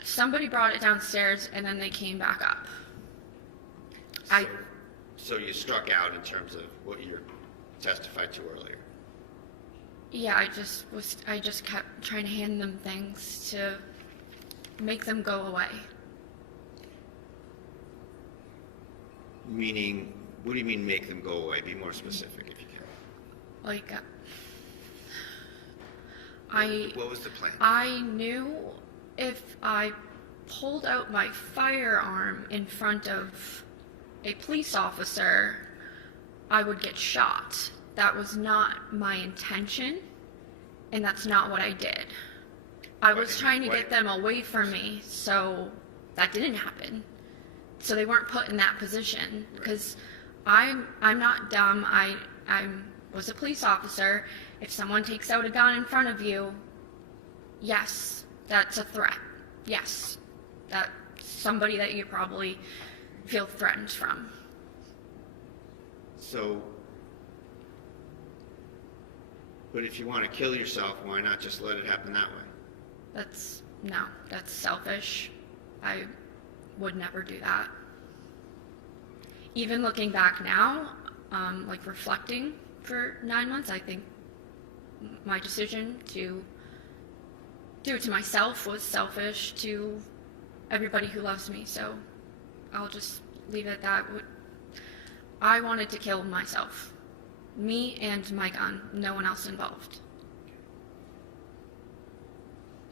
Somebody brought it downstairs, and then they came back up. So you struck out in terms of what you testified to earlier? Yeah, I just kept trying to hand them things to make them go away. Meaning, what do you mean make them go away? Be more specific if you can. Like, What was the plan? I knew if I pulled out my firearm in front of a police officer, I would get shot. That was not my intention, and that's not what I did. I was trying to get them away from me, so that didn't happen. So they weren't put in that position, because I'm not dumb. I was a police officer. If someone takes out a gun in front of you, yes, that's a threat. Yes, that's somebody that you probably feel threatened from. So, but if you want to kill yourself, why not just let it happen that way? That's selfish. I would never do that. Even looking back now, like reflecting for 9 months, I think my decision to do it to myself was selfish to everybody who loves me, so I'll just leave it at that. I wanted to kill myself. Me and my gun, no one else involved.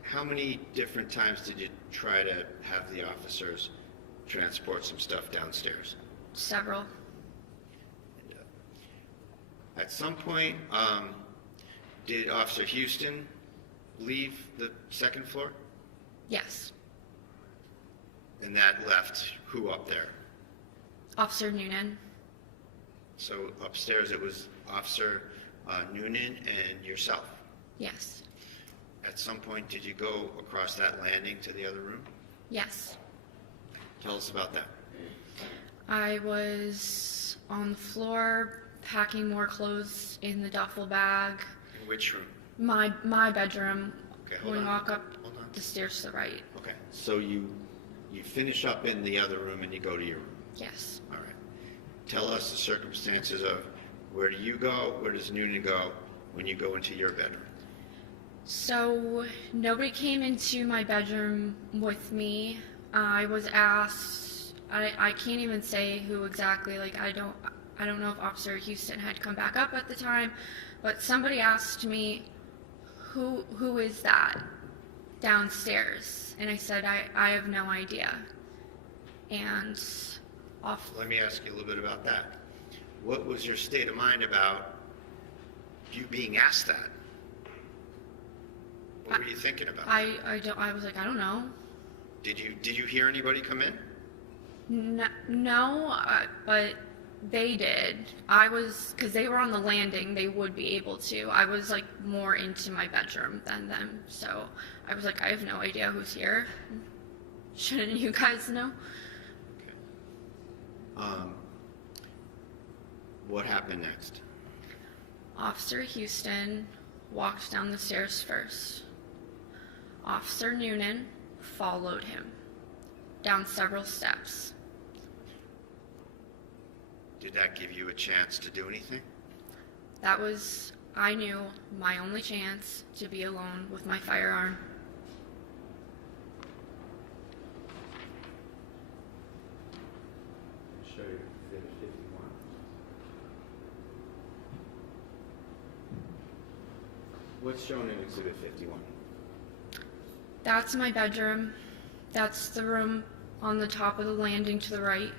How many different times did you try to have the officers transport some stuff downstairs? Several. At some point, did Officer Houston leave the second floor? Yes. And that left who up there? Officer Noonan. So upstairs it was Officer Noonan and yourself. Yes. At some point, did you go across that landing to the other room? Yes. Tell us about that. I was on the floor packing more clothes in the duffel bag. In which room? My bedroom. Okay, When we walk up Hold on. the stairs to the right. Okay, so you finish up in the other room and you go to your room. Yes. All right. Tell us the circumstances of where do you go, where does Noonan go when you go into your bedroom? So nobody came into my bedroom with me. I was asked, I can't even say who exactly, like I don't know if Officer Houston had come back up at the time, but somebody asked me, who is that downstairs? And I said, I have no idea. And Let me ask you a little bit about that. What was your state of mind about you being asked that? What were you thinking about? I was like, I don't know. Did you hear anybody come in? No, but they did. Because they were on the landing, they would be able to. I was like more into my bedroom than them. So I was like, I have no idea who's here. Shouldn't you guys know? Okay. What happened next? Officer Houston walked down the stairs first. Officer Noonan followed him down several steps. Did that give you a chance to do anything? That was, I knew, my only chance to be alone with my firearm. Show you Exhibit 51. What's shown in Exhibit 51? That's my bedroom. That's the room on the top of the landing to the right.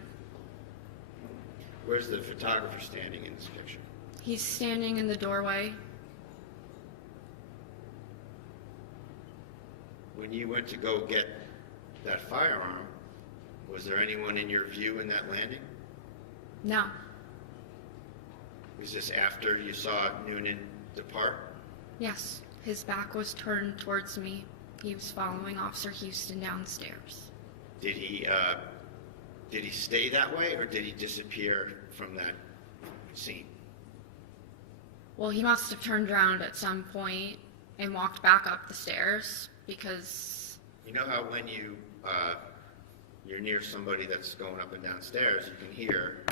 Where's the photographer standing in this picture? He's standing in the doorway. When you went to go get that firearm, was there anyone in your view in that landing? No. Was this after you saw Noonan depart? Yes. His back was turned towards me. He was following Officer Houston downstairs. Did he stay that way, or did he disappear from that scene? Well, he must have turned around at some point and walked back up the stairs because... You know how when you're near somebody that's going up and down stairs, you can hear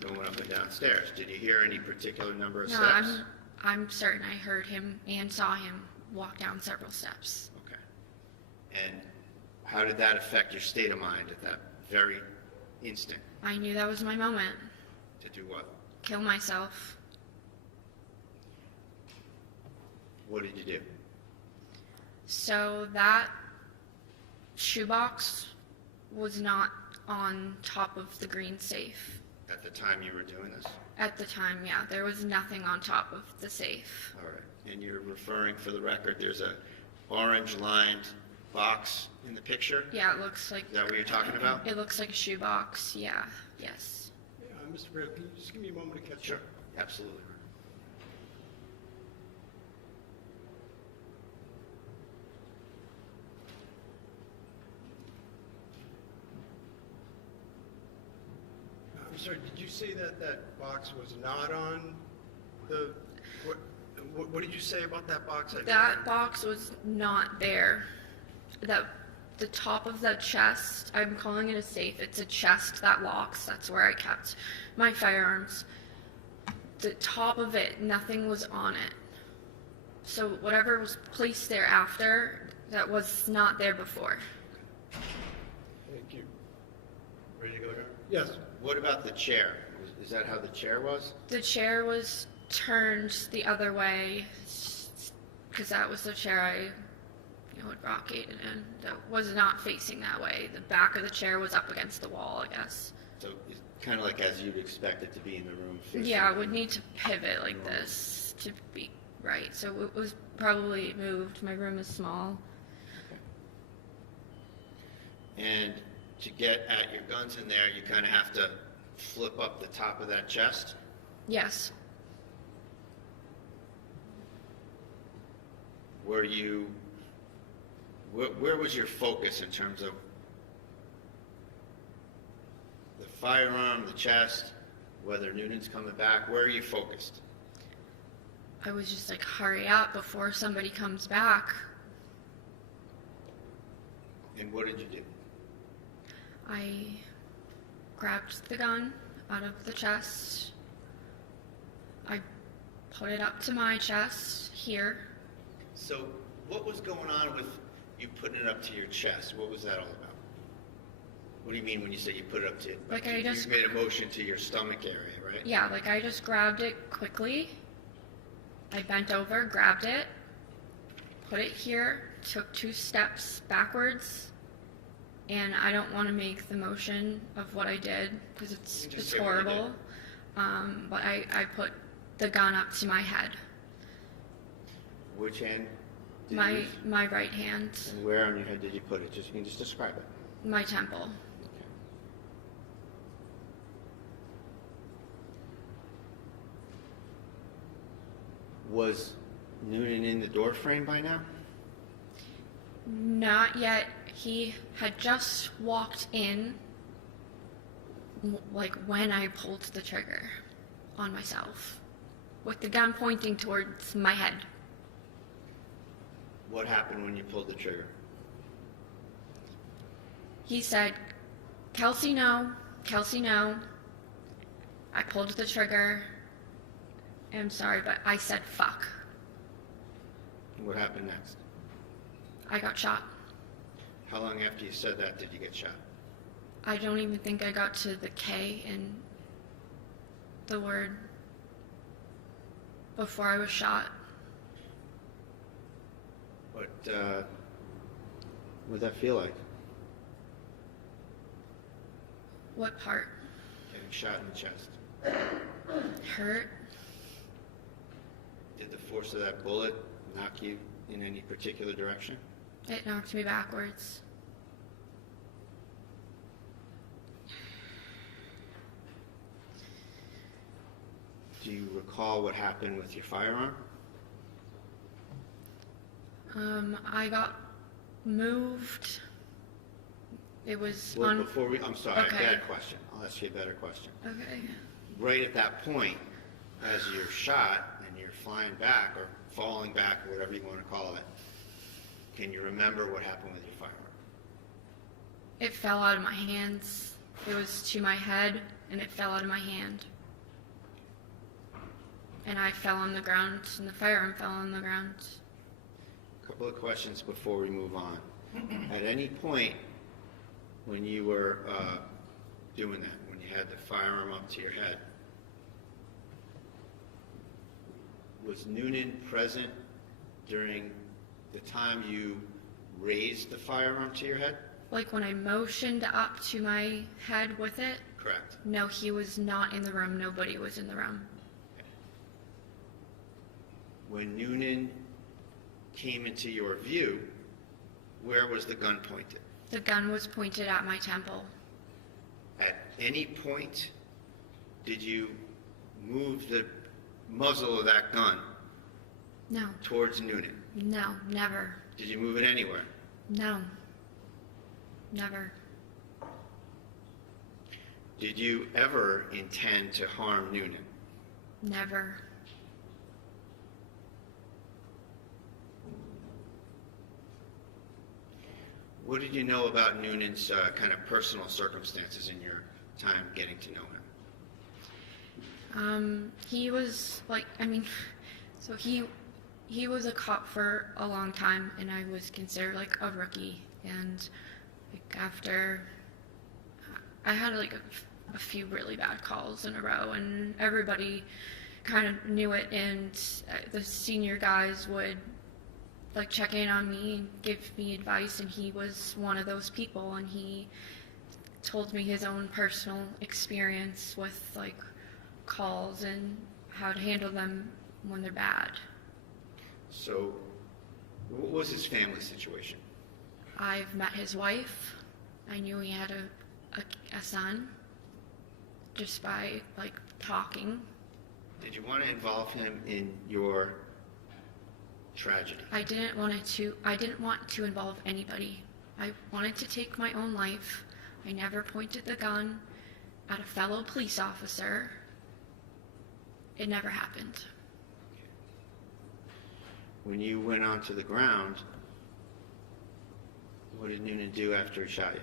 going up and down stairs. Did you hear any particular number of steps? No, I'm certain I heard him and saw him walk down several steps. Okay. And how did that affect your state of mind at that very instant? I knew that was my moment. To do what? Kill myself. What did you do? So that shoebox was not on top of the green safe. At the time you were doing this? At the time, yeah. There was nothing on top of the safe. All right. And you're referring, for the record, there's a orange-lined box in the picture? Yeah, it looks like... Is that what you're talking about? It looks like a shoebox, yeah. Yes. Yeah, Mr. Brad, can you just give me a moment to catch Sure. up? Absolutely. I'm sorry, did you say that that box was not on the, what did you say about that box? That box was not there. The top of that chest, I'm calling it a safe. It's a chest that locks. That's where I kept my firearms. The top of it, nothing was on it. So whatever was placed there after, that was not there before. Thank you. Ready to go, John? Yes. What about the chair? Is that how the chair was? The chair was turned the other way, because that was the chair I had rockgated in. That was not facing that way. The back of the chair was up against the wall, I guess. So it's kind of like as you'd expect it to be in the room. Yeah, I would need to pivot like this to be right. So it was probably moved. My room is small. Okay. And to get at your guns in there, you kind of have to flip up the top of that chest? Yes. Where was your focus in terms of the firearm, the chest, whether Noonan's coming back? Where are you focused? I was just like, hurry up before somebody comes back. And what did you do? I grabbed the gun out of the chest. I put it up to my chest here. So what was going on with you putting it up to your chest? What was that all about? What do you mean when you say you put it up to, Like, you, I just- you made a motion to your stomach area, right? Yeah, like I just grabbed it quickly. I bent over, grabbed it, put it here, took 2 steps backwards, and I don't want to make the motion of what I did because You it's just say what you horrible. But I put the gun up to my head, Which hand did you my use? my right hand, And where on your head did you put it? You can just describe it. my temple. Was Noonan in the door frame by now? Not yet. He had just walked in, like when I pulled the trigger on myself, with the gun pointing towards my head. What happened when you pulled the trigger? He said, "Kelsey, no. Kelsey, no." I pulled the trigger. I'm sorry, but I said, "Fuck." What happened next? I got shot. How long after you said that did you get shot? I don't even think I got to the K in the word before I was shot. What'd that feel like? What part? Getting shot in the chest. Hurt? Did the force of that bullet knock you in any particular direction? It knocked me backwards. Do you recall what happened with your firearm? I got moved. It was Well, on. before I'm sorry, Okay. bad question. I'll ask you a better question. Okay. Right at that point, as you're shot and you're flying back or falling back, or whatever you want to call it, can you remember what happened with your firearm? It fell out of my hands. It was to my head, and it fell out of my hand. And I fell on the ground, and the firearm fell on the ground. A couple of questions before we move on. At any point when you were doing that, when you had the firearm up to your head, was Noonan present during the time you raised the firearm to your head? Like when I motioned up to my head with it, Correct. no, he was not in the room. Nobody was in the room. When Noonan came into your view, where was the gun pointed? The gun was pointed at my temple. At any point, did you move the muzzle of that gun No, towards Noonan? no, never. Did you move it anywhere? No, never. Did you ever intend to harm Noonan? Never. What did you know about Noonan's kind of personal circumstances in your time getting to know him? He was like, so he was a cop for a long time, and I was considered like a rookie. And like after, I had like a few really bad calls in a row, and everybody kind of knew it. And the senior guys would like check in on me and give me advice, and he was one of those people. And he told me his own personal experience with like calls and how to handle them when they're bad. So, what was his family situation? I've met his wife. I knew he had a son just by like talking. Did you want to involve him in your tragedy? I didn't want to involve anybody. I wanted to take my own life. I never pointed the gun at a fellow police officer. It never happened. When you went onto the ground, what did Noonan do after he shot you?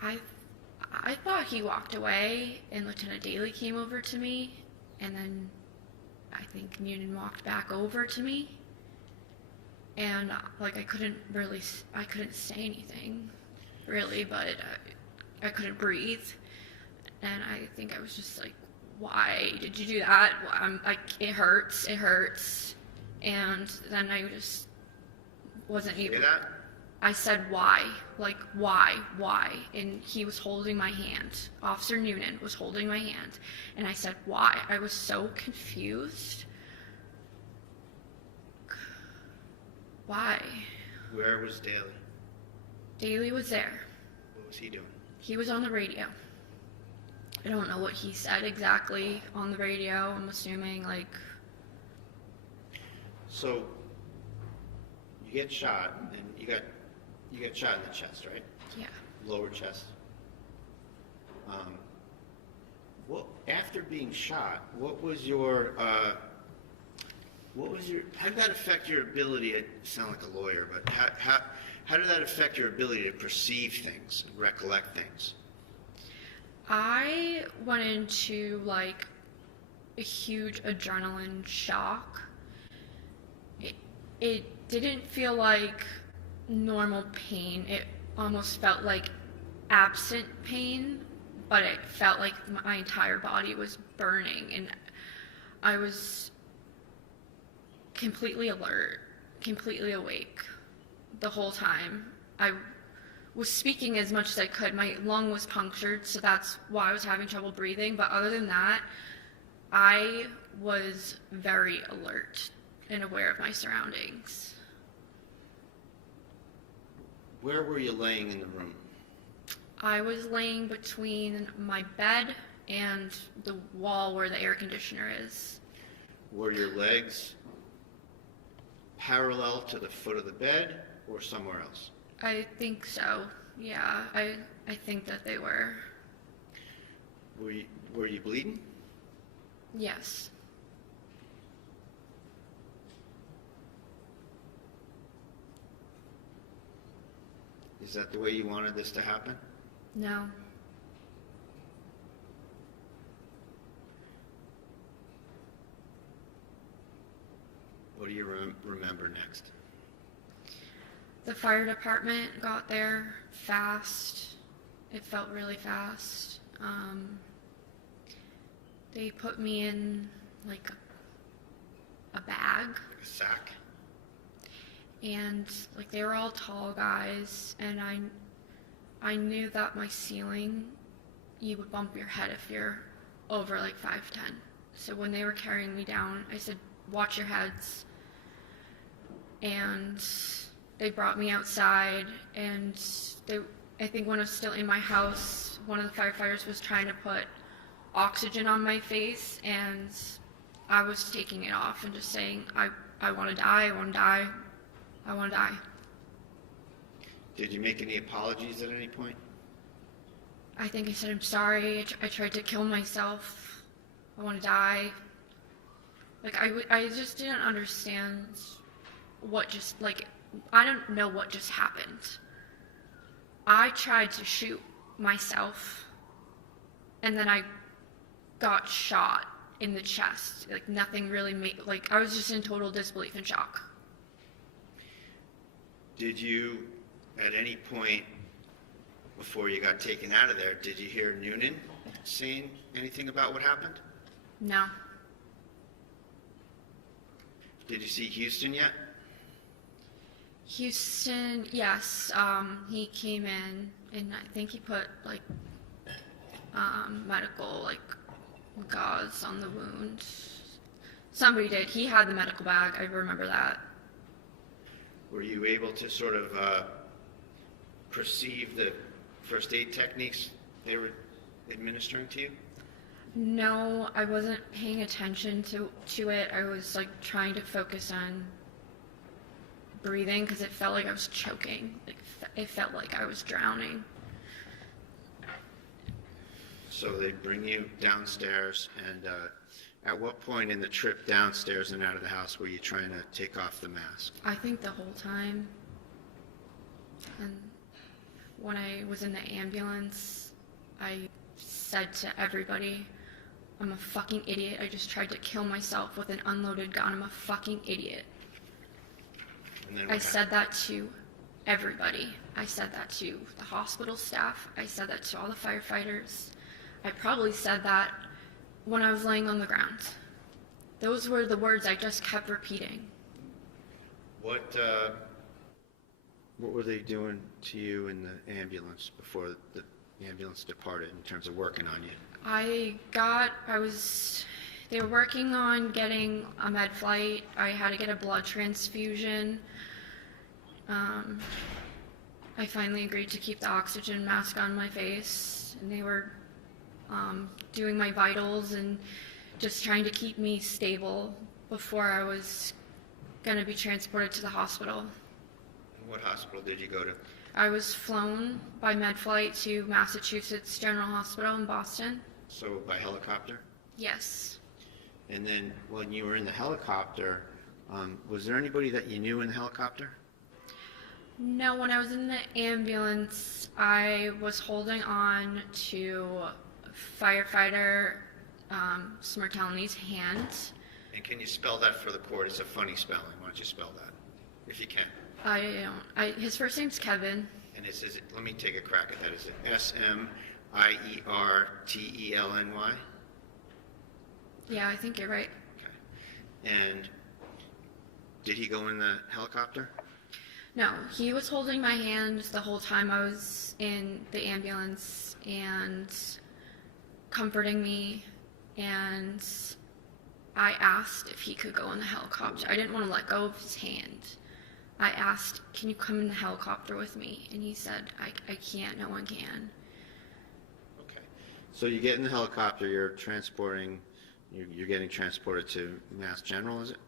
I thought he walked away, and Lieutenant Daly came over to me, and then I think Noonan walked back over to me, and like I couldn't say anything, really, but I couldn't breathe, and I think I was just like, why did you do that? I'm like, it hurts, and then I just wasn't able. Say that? I said, why? Like, why? And he was holding my hand. Officer Noonan was holding my hand. And I said, why? I was so confused. Why? Where was Daly? Daly was there. What was he doing? He was on the radio. I don't know what he said exactly on the radio. I'm assuming, like... So, you get shot, and you got shot in the chest, right? Yeah. Lower chest. Well, after being shot, how did that affect your ability, I sound like a lawyer, but how did that affect your ability to perceive things and recollect things? I went into, like, a huge adrenaline shock. It didn't feel like normal pain. It almost felt like absent pain, but it felt like my entire body was burning, and I was completely alert, completely awake the whole time. I was speaking as much as I could. My lung was punctured, so that's why I was having trouble breathing, but other than that, I was very alert and aware of my surroundings. Where were you laying in the room? I was laying between my bed and the wall where the air conditioner is. Were your legs parallel to the foot of the bed or somewhere else? I think so. Yeah, I think that they were. Were you bleeding? Yes. Is that the way you wanted this to happen? No. What do you remember next? The fire department got there fast. It felt really fast. They put me in like a bag. A sack? And like they were all tall guys, and I knew that my ceiling, you would bump your head if you're over like 5'10". So when they were carrying me down, I said, watch your heads. And they brought me outside, and I think when I was still in my house, one of the firefighters was trying to put oxygen on my face, and I was taking it off and just saying, I want to die, I want to die, I want to die. Did you make any apologies at any point? I think I said, I'm sorry, I tried to kill myself, I want to die. Like, I just didn't understand what just, like, I don't know what just happened. I tried to shoot myself, and then I got shot in the chest. Like, nothing really made, like, I was just in total disbelief and shock. Did you, at any point before you got taken out of there, did you hear Noonan saying anything about what happened? No. Did you see Houston yet? Houston, yes. He came in, and I think he put, like, medical, like, gauze on the wound. Somebody did. He had the medical bag. I remember that. Were you able to sort of perceive the first aid techniques they were administering to you? No, I wasn't paying attention to it. I was, like, trying to focus on breathing because it felt like I was choking. Like, it felt like I was drowning. So they bring you downstairs, and at what point in the trip downstairs and out of the house were you trying to take off the mask? I think the whole time. And when I was in the ambulance, I said to everybody, I'm a fucking idiot. I just tried to kill myself with an unloaded gun. I'm a fucking idiot. And then I what said that to everybody. I said that to the hospital staff. I said that to all the firefighters. I probably said that when I was laying on the ground. Those were the words I just kept repeating. What were they doing to you in the ambulance before the ambulance departed in terms of working on you? They were working on getting a med flight. I had to get a blood transfusion. I finally agreed to keep the oxygen mask on my face, and they were doing my vitals and just trying to keep me stable before I was going to be transported to the hospital. And what hospital did you go to? I was flown by med flight to Massachusetts General Hospital in Boston. So by helicopter? Yes. And then when you were in the helicopter, was there anybody that you knew in the helicopter? No, when I was in the ambulance, I was holding on to firefighter Smirtelni's hand. And can you spell that for the court? It's a funny spelling. Why don't you spell that, if you can? His first name's Kevin. And is it, let me take a crack at that. Is it Smirtelny? Yeah, I think you're right. Okay. And did he go in the helicopter? No, he was holding my hand the whole time I was in the ambulance and comforting me, and I asked if he could go in the helicopter. I didn't want to let go of his hand. I asked, can you come in the helicopter with me? And he said, I can't, no one can. Okay. So you get in the helicopter, you're getting transported to Mass General, is it?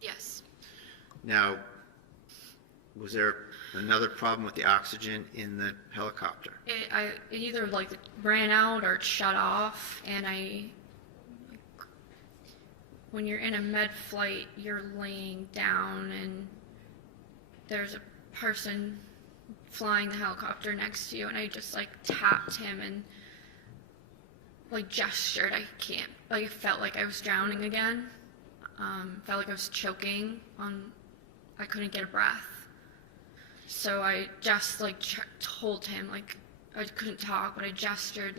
Yes. Now, was there another problem with the oxygen in the helicopter? It either ran out or it shut off, and when you're in a med flight, you're laying down and there's a person flying the helicopter next to you, and I just tapped him and gestured. I felt like I was drowning again. Felt like I was choking I couldn't get a breath. So I just told him, I couldn't talk, but I gestured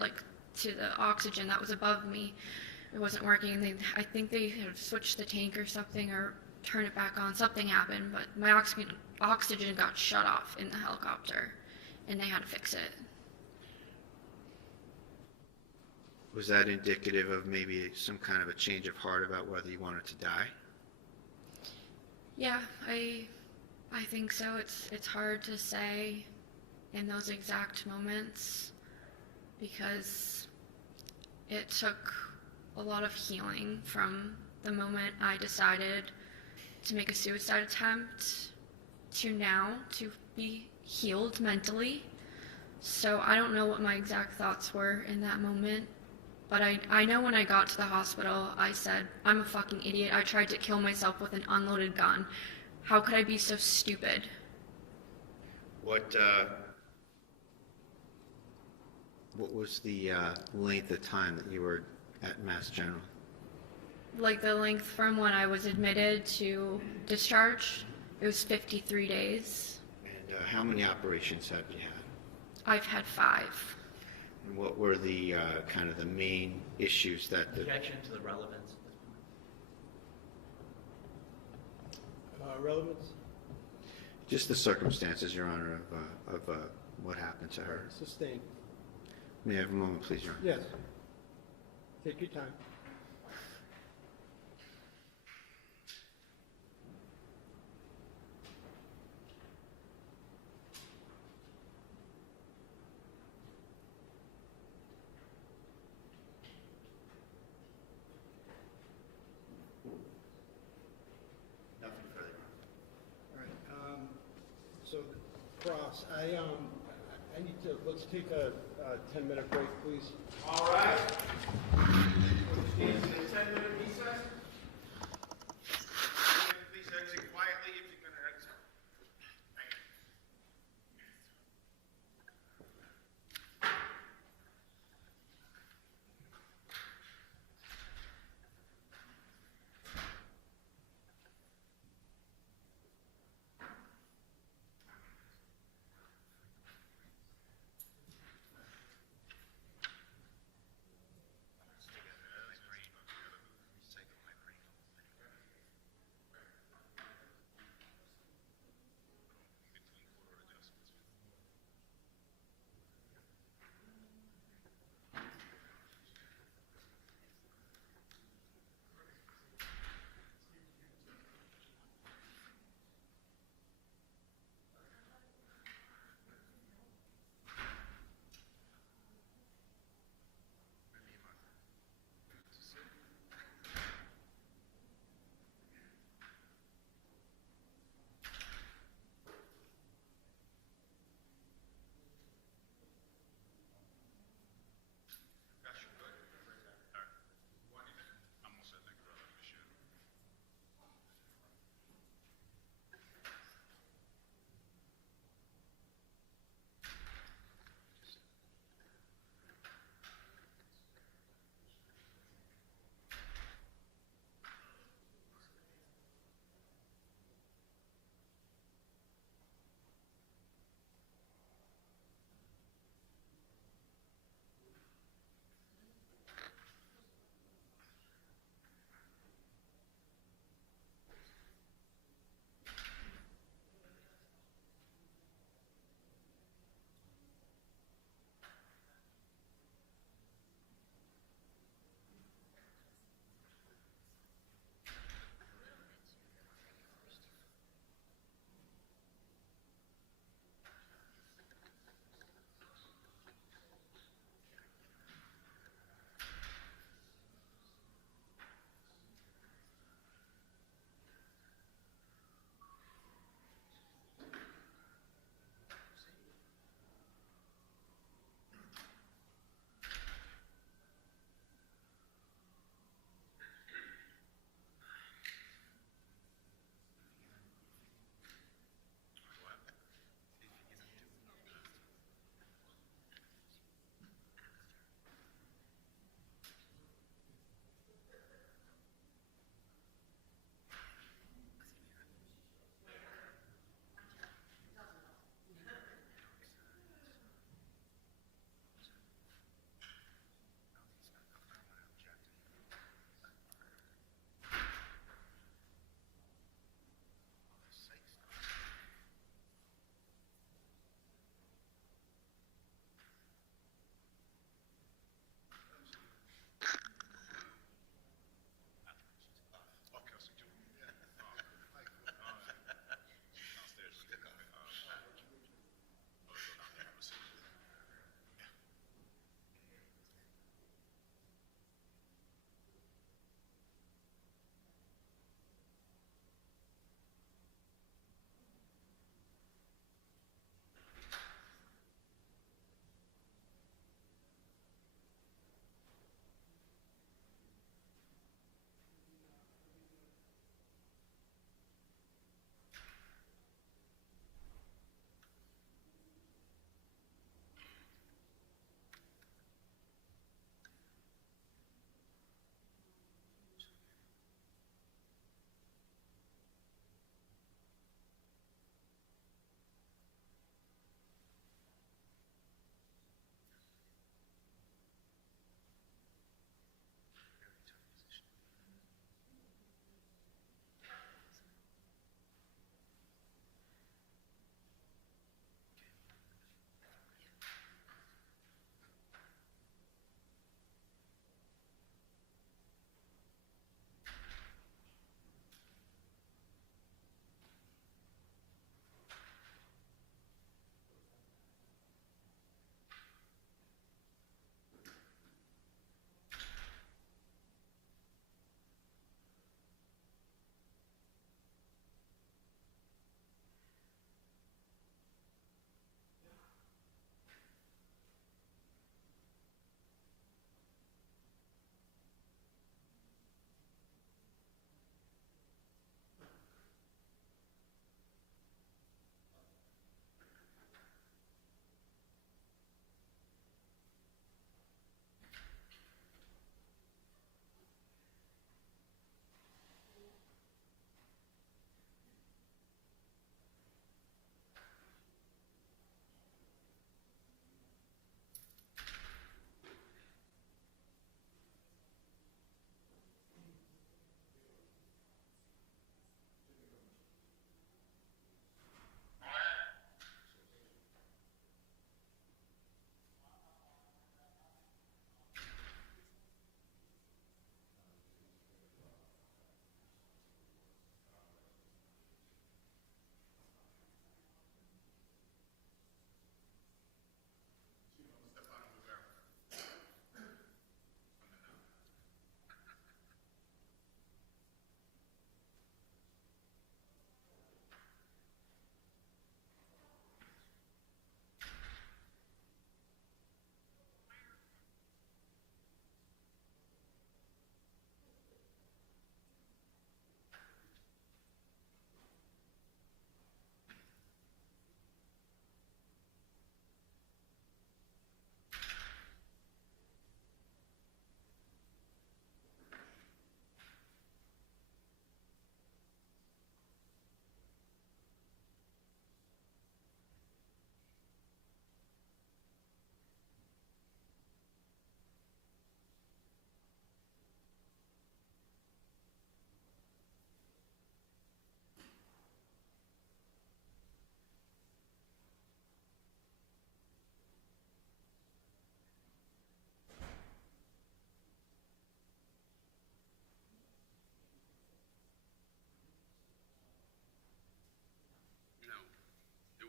to the oxygen that was above me. It wasn't working. I think they had switched the tank or something, or turned it back on. Something happened, but my oxygen got shut off in the helicopter, and they had to fix it. Was that indicative of maybe some kind of a change of heart about whether you wanted to die? Yeah, I think so. It's hard to say in those exact moments because it took a lot of healing from the moment I decided to make a suicide attempt to now to be healed mentally. So I don't know what my exact thoughts were in that moment, but I know when I got to the hospital, I said, I'm a fucking idiot. I tried to kill myself with an unloaded gun. How could I be so stupid? What was the length of time that you were at Mass General? The length from when I was admitted to discharge, it was 53 days. And how many operations have you had? I've had 5. And what were the kind of the main issues that Objection to the relevance at this point. Relevance? Just the circumstances, Your Honor, of what happened to her. Sustained. May I have a moment, please, Your Honor? Yes. Take your time. Nothing further. All right. So, Cross, I need to, let's take a 10-minute break, please. All right. Stands in a 10-minute recess. Please exit quietly if you're going to exit. Thank you.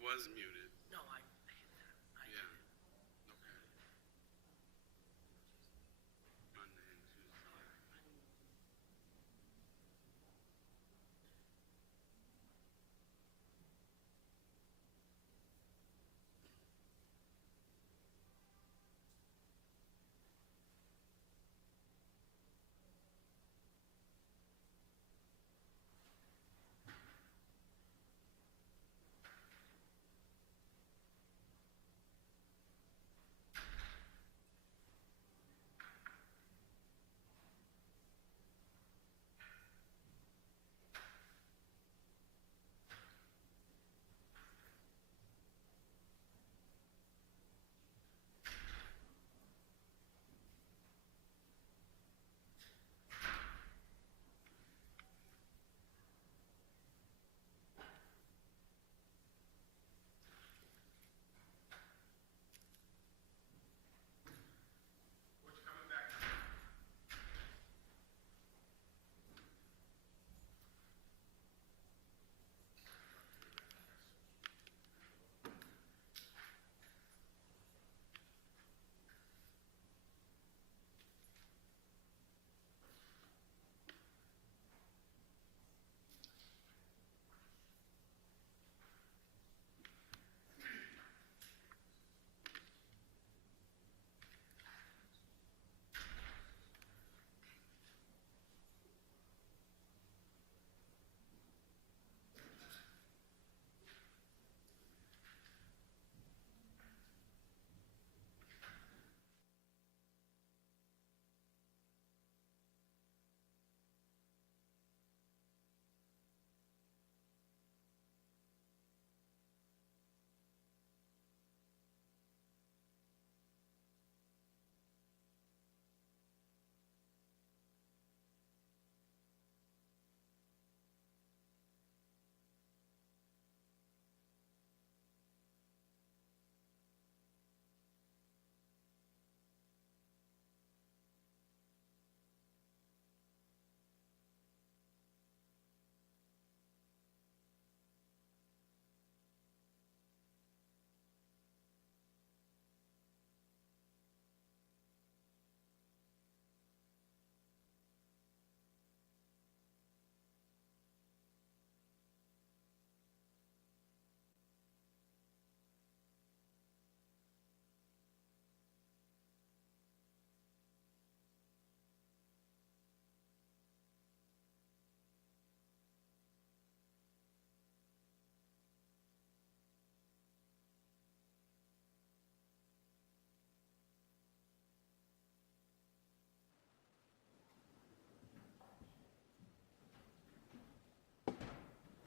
was muted. No, I hit that. Yeah. Okay. Monday and Tuesday.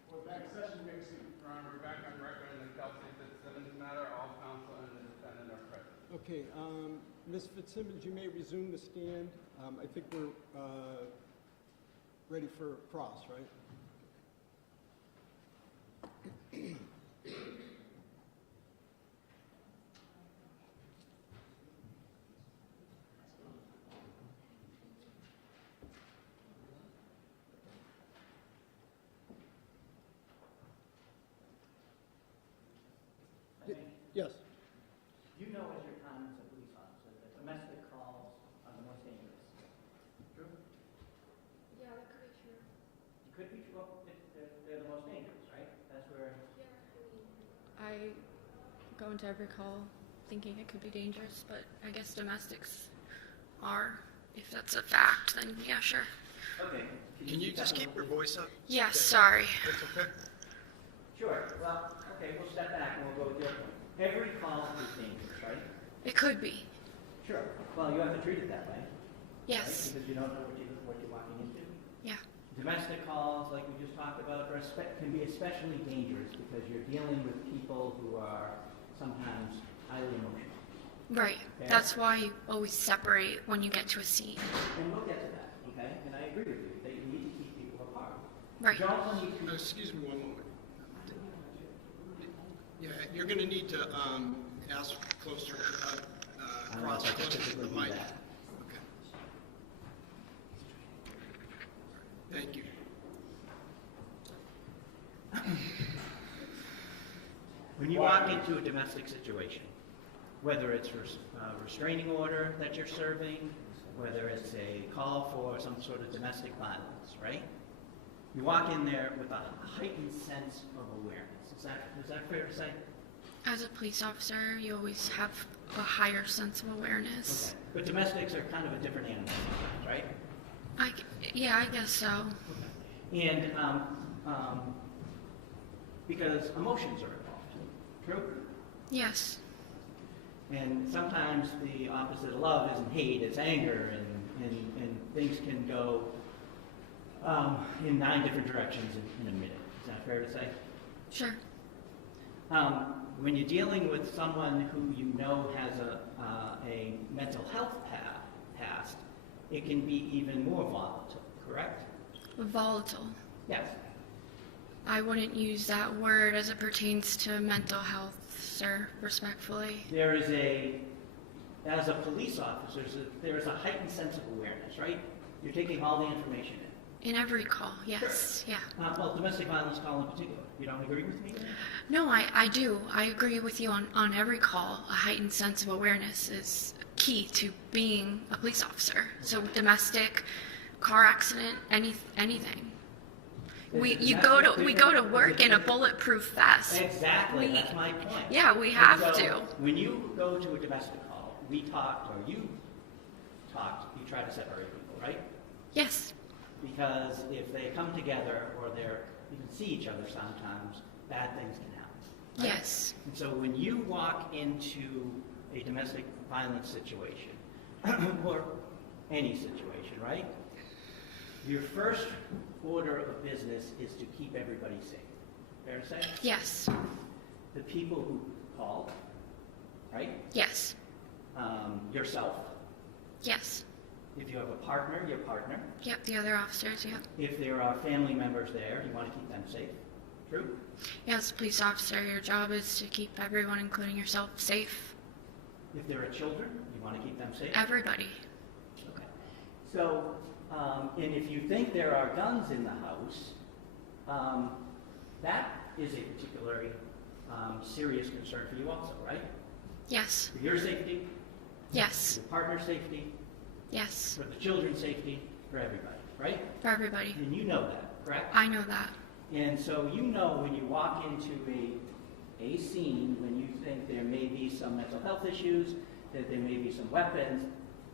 We're back in session, you may proceed. Your Honor, we're back on record in the Kelsey Fitzsimmons matter. All counsel and the defendant are present. Okay, Ms. Fitzsimmons, you may resume the stand. I think we're ready for cross, right? Yes. You know as your time as a police officer that domestic calls are the most dangerous. True? Yeah, that could be true. It could be true. They're the most dangerous, right? That's where. I go into every call thinking it could be dangerous, but I guess domestics are. If that's a fact, then yeah, sure. Okay. Can you just keep your voice up? Yes, sorry. That's okay. Sure. Well, okay, we'll step back and we'll go with your point. Every call is dangerous, right? It could be. Sure. Well, you have to treat it that way. Yes. Right? Because you don't know what you're walking into. Yeah. Domestic calls, like we just talked about, can be especially dangerous because you're dealing with people who are sometimes highly emotional. Right. Okay? That's why you always separate when you get to a scene. And we'll get to that, okay? And I agree with you that you need to keep people apart. Right. You also need to. Excuse me one moment. Yeah, you're going to need to ask closer, cross closer to the mic. Okay. Thank you. When you walk into a domestic situation, whether it's a restraining order that you're serving, whether it's a call for some sort of domestic violence, right? You walk in there with a heightened sense of awareness. Is that fair to say? As a police officer, you always have a higher sense of awareness. Okay. But domestics are kind of a different animal sometimes, right? Yeah, I guess so. Okay. And because emotions are involved, true? Yes. And sometimes the opposite of love isn't hate, it's anger, and things can go in 9 different directions in a minute. Is that fair to say? Sure. When you're dealing with someone who you know has a mental health past, it can be even more volatile, correct? Volatile. Yes. I wouldn't use that word as it pertains to mental health, sir, respectfully. There is as a police officer, there is a heightened sense of awareness, right? You're taking all the information in. In every call, yes, Sure. yeah. Well, domestic violence call in particular. You don't agree with me? No, I do. I agree with you on every call. A heightened sense of awareness is key to being a police officer. So domestic, car accident, anything. We go to work in a bulletproof vest. Exactly, that's my point. Yeah, we have And so, to. When you go to a domestic call, you try to separate people, right? Yes. Because if they come together or you can see each other sometimes, bad things can happen. Right? Yes. And so when you walk into a domestic violence situation, or any situation, right? Your first order of business is to keep everybody safe. Fair to say? Yes. The people who called, right? Yes. Yourself. Yes. If you have a partner, your partner. Yep, the other officers, yep. If there are family members there, you want to keep them safe. True? Yes, police officer, your job is to keep everyone, including yourself, safe. If there are children, you want to keep them safe. Everybody. Okay. So, and if you think there are guns in the house, that is a particularly serious concern for you also, right? Yes. For your safety, Yes. for your partner's safety, Yes. for the children's safety, for everybody, right? For everybody. And you know that, correct? I know that. And so you know when you walk into a scene, when you think there may be some mental health issues, that there may be some weapons,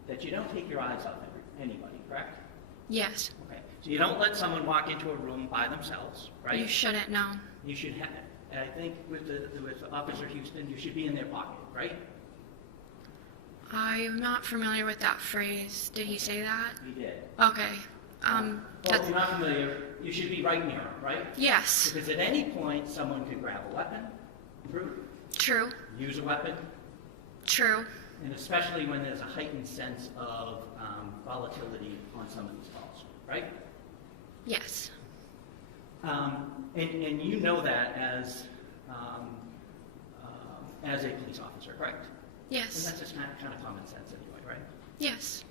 that you don't take your eyes off anybody, correct? Yes. Okay. So you don't let someone walk into a room by themselves, right? You shouldn't know. You should have, and I think with Officer Houston, you should be in their pocket, right? I'm not familiar with that phrase. Did he say that? He did. Okay. Well, if you're not familiar, you should be right near him, right? Yes. Because at any point, someone could grab a weapon, True. use a weapon, True. and especially when there's a heightened sense of volatility on some of these calls, right? Yes. And you know that as a police officer, correct? Yes. And that's just kind of common sense anyway, right? Yes.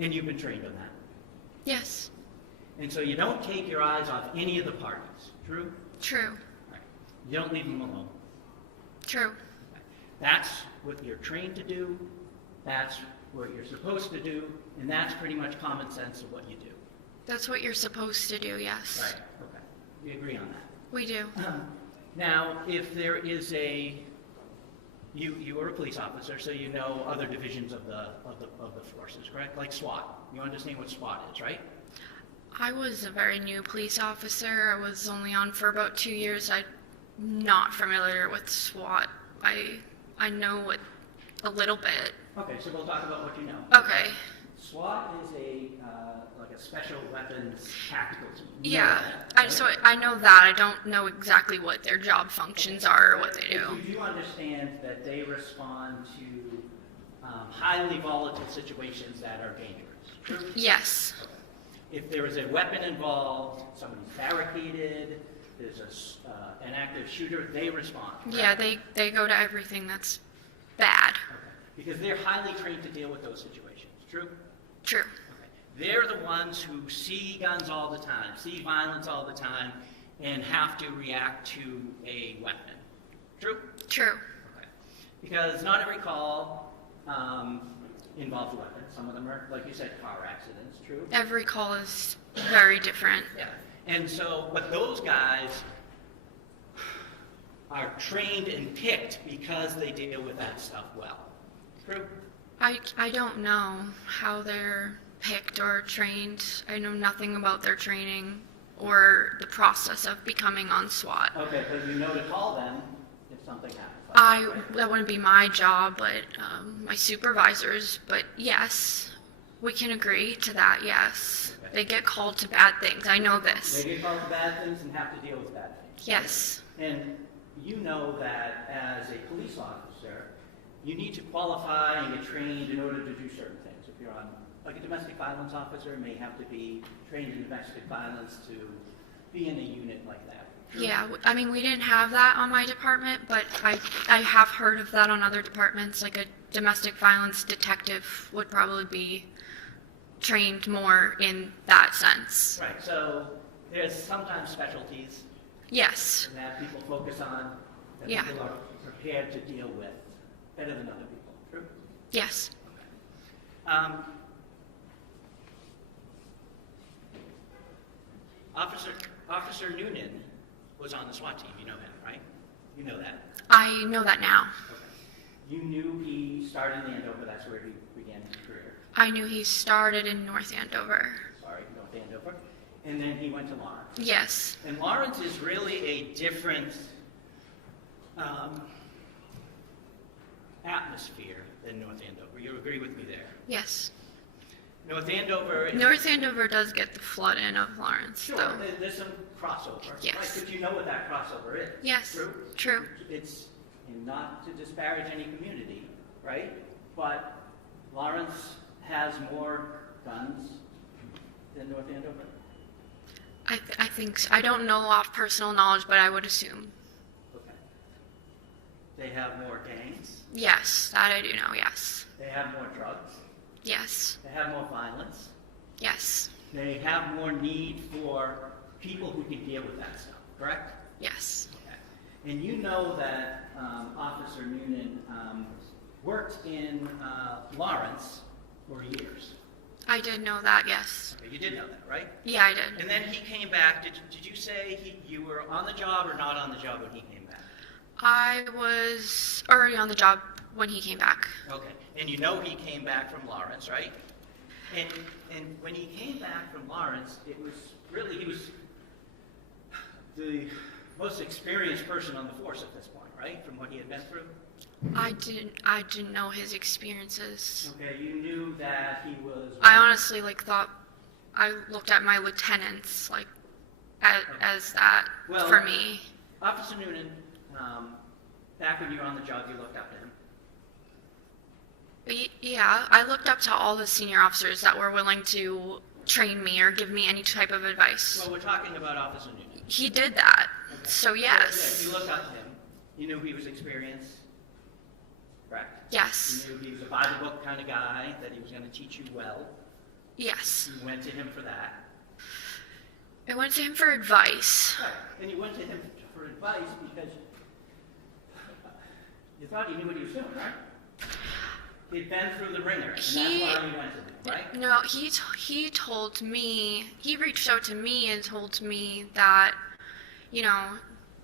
And you've been trained on that. Yes. And so you don't take your eyes off any of the parties, true? True. Right. You don't leave them alone. True. That's what you're trained to do, that's what you're supposed to do, and that's pretty much common sense of what you do. That's what you're supposed to do, yes. Right, okay. We agree on that. We do. Now, if there is you are a police officer, so you know other divisions of the forces, correct? Like SWAT. You understand what SWAT is, right? I was a very new police officer. I was only on for about 2 years. I'm not familiar with SWAT. I know it a little bit. Okay, so we'll talk about what you know. Okay. SWAT is like a special weapons tactical team. You know Yeah, that, right? so I know that. I don't know exactly what their job functions are or what they do. You do understand that they respond to highly volatile situations that are dangerous, true? Yes. If there is a weapon involved, somebody's barricaded, there's an active shooter, they respond. Yeah, correct? they go to everything that's bad. Okay. Because they're highly trained to deal with those situations, true? True. Okay. They're the ones who see guns all the time, see violence all the time, and have to react to a weapon. True? True. Okay. Because not every call involves a weapon. Some of them are, like you said, car accidents. True? Every call is very different. Yeah. And so, but those guys are trained and picked because they deal with that stuff well. True? I don't know how they're picked or trained. I know nothing about their training or the process of becoming on SWAT. Okay, but you know to call them if something happens. That wouldn't be my job, but my supervisors. But yes, we can agree to that. Yes, Okay. they get called to bad things. I know this. They get called to bad things and have to deal with bad things. Yes. And you know that as a police officer, you need to qualify and get trained in order to do certain things. If you're on, like a domestic violence officer may have to be trained in domestic violence to be in a unit like that. Yeah, I mean, we didn't have that on my department, but I have heard of that on other departments. Like a domestic violence detective would probably be trained more in that sense. Right, so there's sometimes specialties Yes. that people focus on that Yeah. people are prepared to deal with better than other people. True? Yes. Officer Noonan was on the SWAT team. You know him, right? You know that. I know that now. Okay. You knew he started in Andover. That's where he began his career. I knew he started in North Andover. Sorry, North Andover. And then he went to Lawrence. Yes. And Lawrence is really a different atmosphere than North Andover. You agree with me there? Yes. North Andover. North Andover does get the flood in of Lawrence, Sure, though. there's some crossover. Yes. Right, but you know what that crossover is. Yes. True? True. It's, and not to disparage any community, right? But Lawrence has more guns than North Andover. I think so. I don't know off personal knowledge, but I would assume. Okay. They have more gangs. Yes, that I do know, yes. They have more drugs. Yes. They have more violence. Yes. They have more need for people who can deal with that stuff, correct? Yes. Okay. And you know that Officer Noonan worked in Lawrence for years. I did know that, yes. Okay, you did know that, right? Yeah, I did. And then he came back. Did you say you were on the job or not on the job when he came back? I was already on the job when he came back. Okay. And you know he came back from Lawrence, right? And when he came back from Lawrence, it was really, he was the most experienced person on the force at this point, right? From what he had been through? I didn't know his experiences. Okay, you knew that he was... I honestly thought I looked at my lieutenants as that Well, for me. Officer Noonan, back when you were on the job, you looked up to him. Yeah, I looked up to all the senior officers that were willing to train me or give me any type of advice. Well, we're talking about Officer Noonan. He did that. Okay. So yes. Yeah, you looked up to him. You knew he was experienced. Correct. Yes. You knew he was a by-the-book kind of guy, that he was going to teach you well. Yes. You went to him for that. I went to him for advice. Right. And you went to him for advice because you thought you knew what he was doing, right? He'd been through the ringer, and that's why you went to him, right? No, he told me, he reached out to me and told me that,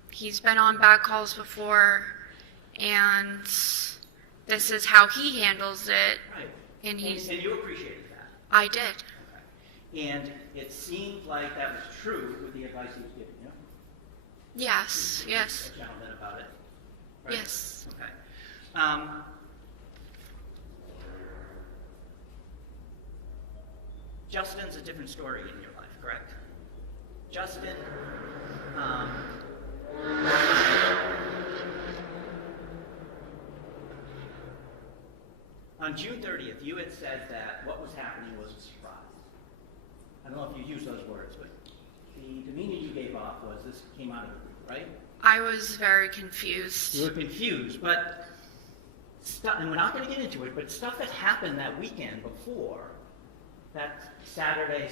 he's been on bad calls before, and this is how he handles it. Right. And you appreciated that. I did. Okay. And it seemed like that was true with the advice he was giving you. Yes, yes. A gentleman about it. Right? Yes. Okay. Justin's a different story in your life, correct? Justin, on June 30th, you had said that what was happening was a surprise. I don't know if you used those words, but the demeanor you gave off was this came out of the blue, right? I was very confused. You were confused, but and we're not going to get into it, but stuff that happened that weekend before, that Saturday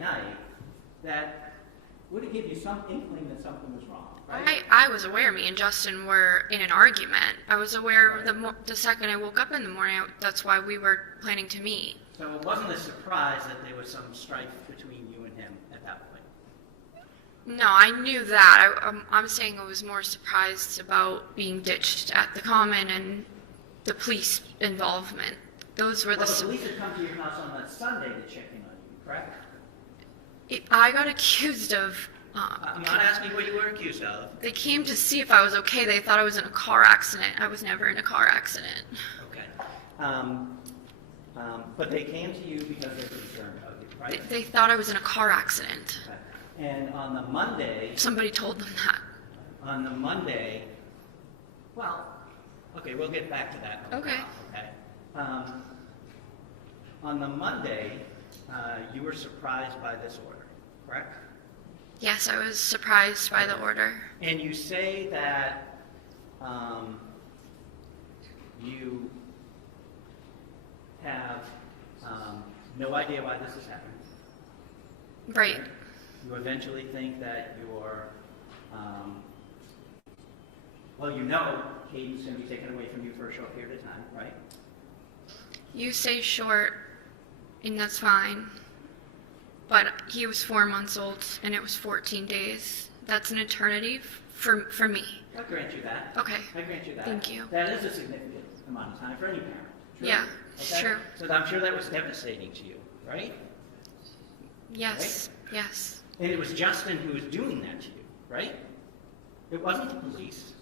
night, that would have given you some inkling that something was wrong, right? I was aware me and Justin were in an argument. I was aware the second I woke up in the morning. That's why we were planning to meet. So it wasn't a surprise that there was some strife between you and him at that point. No, I knew that. I'm saying I was more surprised about being ditched at the Common and the police involvement. Those were Well, the police had come to your house on that Sunday to check in on you, correct? I got accused of. I'm not asking what you were accused of. They came to see if I was okay. They thought I was in a car accident. I was never in a car accident. Okay. But they came to you because they were concerned about you, right? They thought I was in a car accident. Okay. And on the Monday, Somebody told them that. on the Monday, well, okay, we'll get back to that. Okay. Okay. On the Monday, you were surprised by this order, correct? Yes, I was surprised by the order. And you say that you have no idea why this has happened. Right. You eventually think that you're, well, you know Caden's going to be taken away from you for a short period of time, right? You say short, and that's fine. But he was 4 months old, and it was 14 days. That's an eternity for me. I'll grant you that. Okay. I grant you that. Thank you. That is a significant amount of time for any parent. True. Yeah, Okay? sure. So I'm sure that was devastating to you, right? Yes, yes. And it was Justin who was doing that to you, right? It wasn't the police.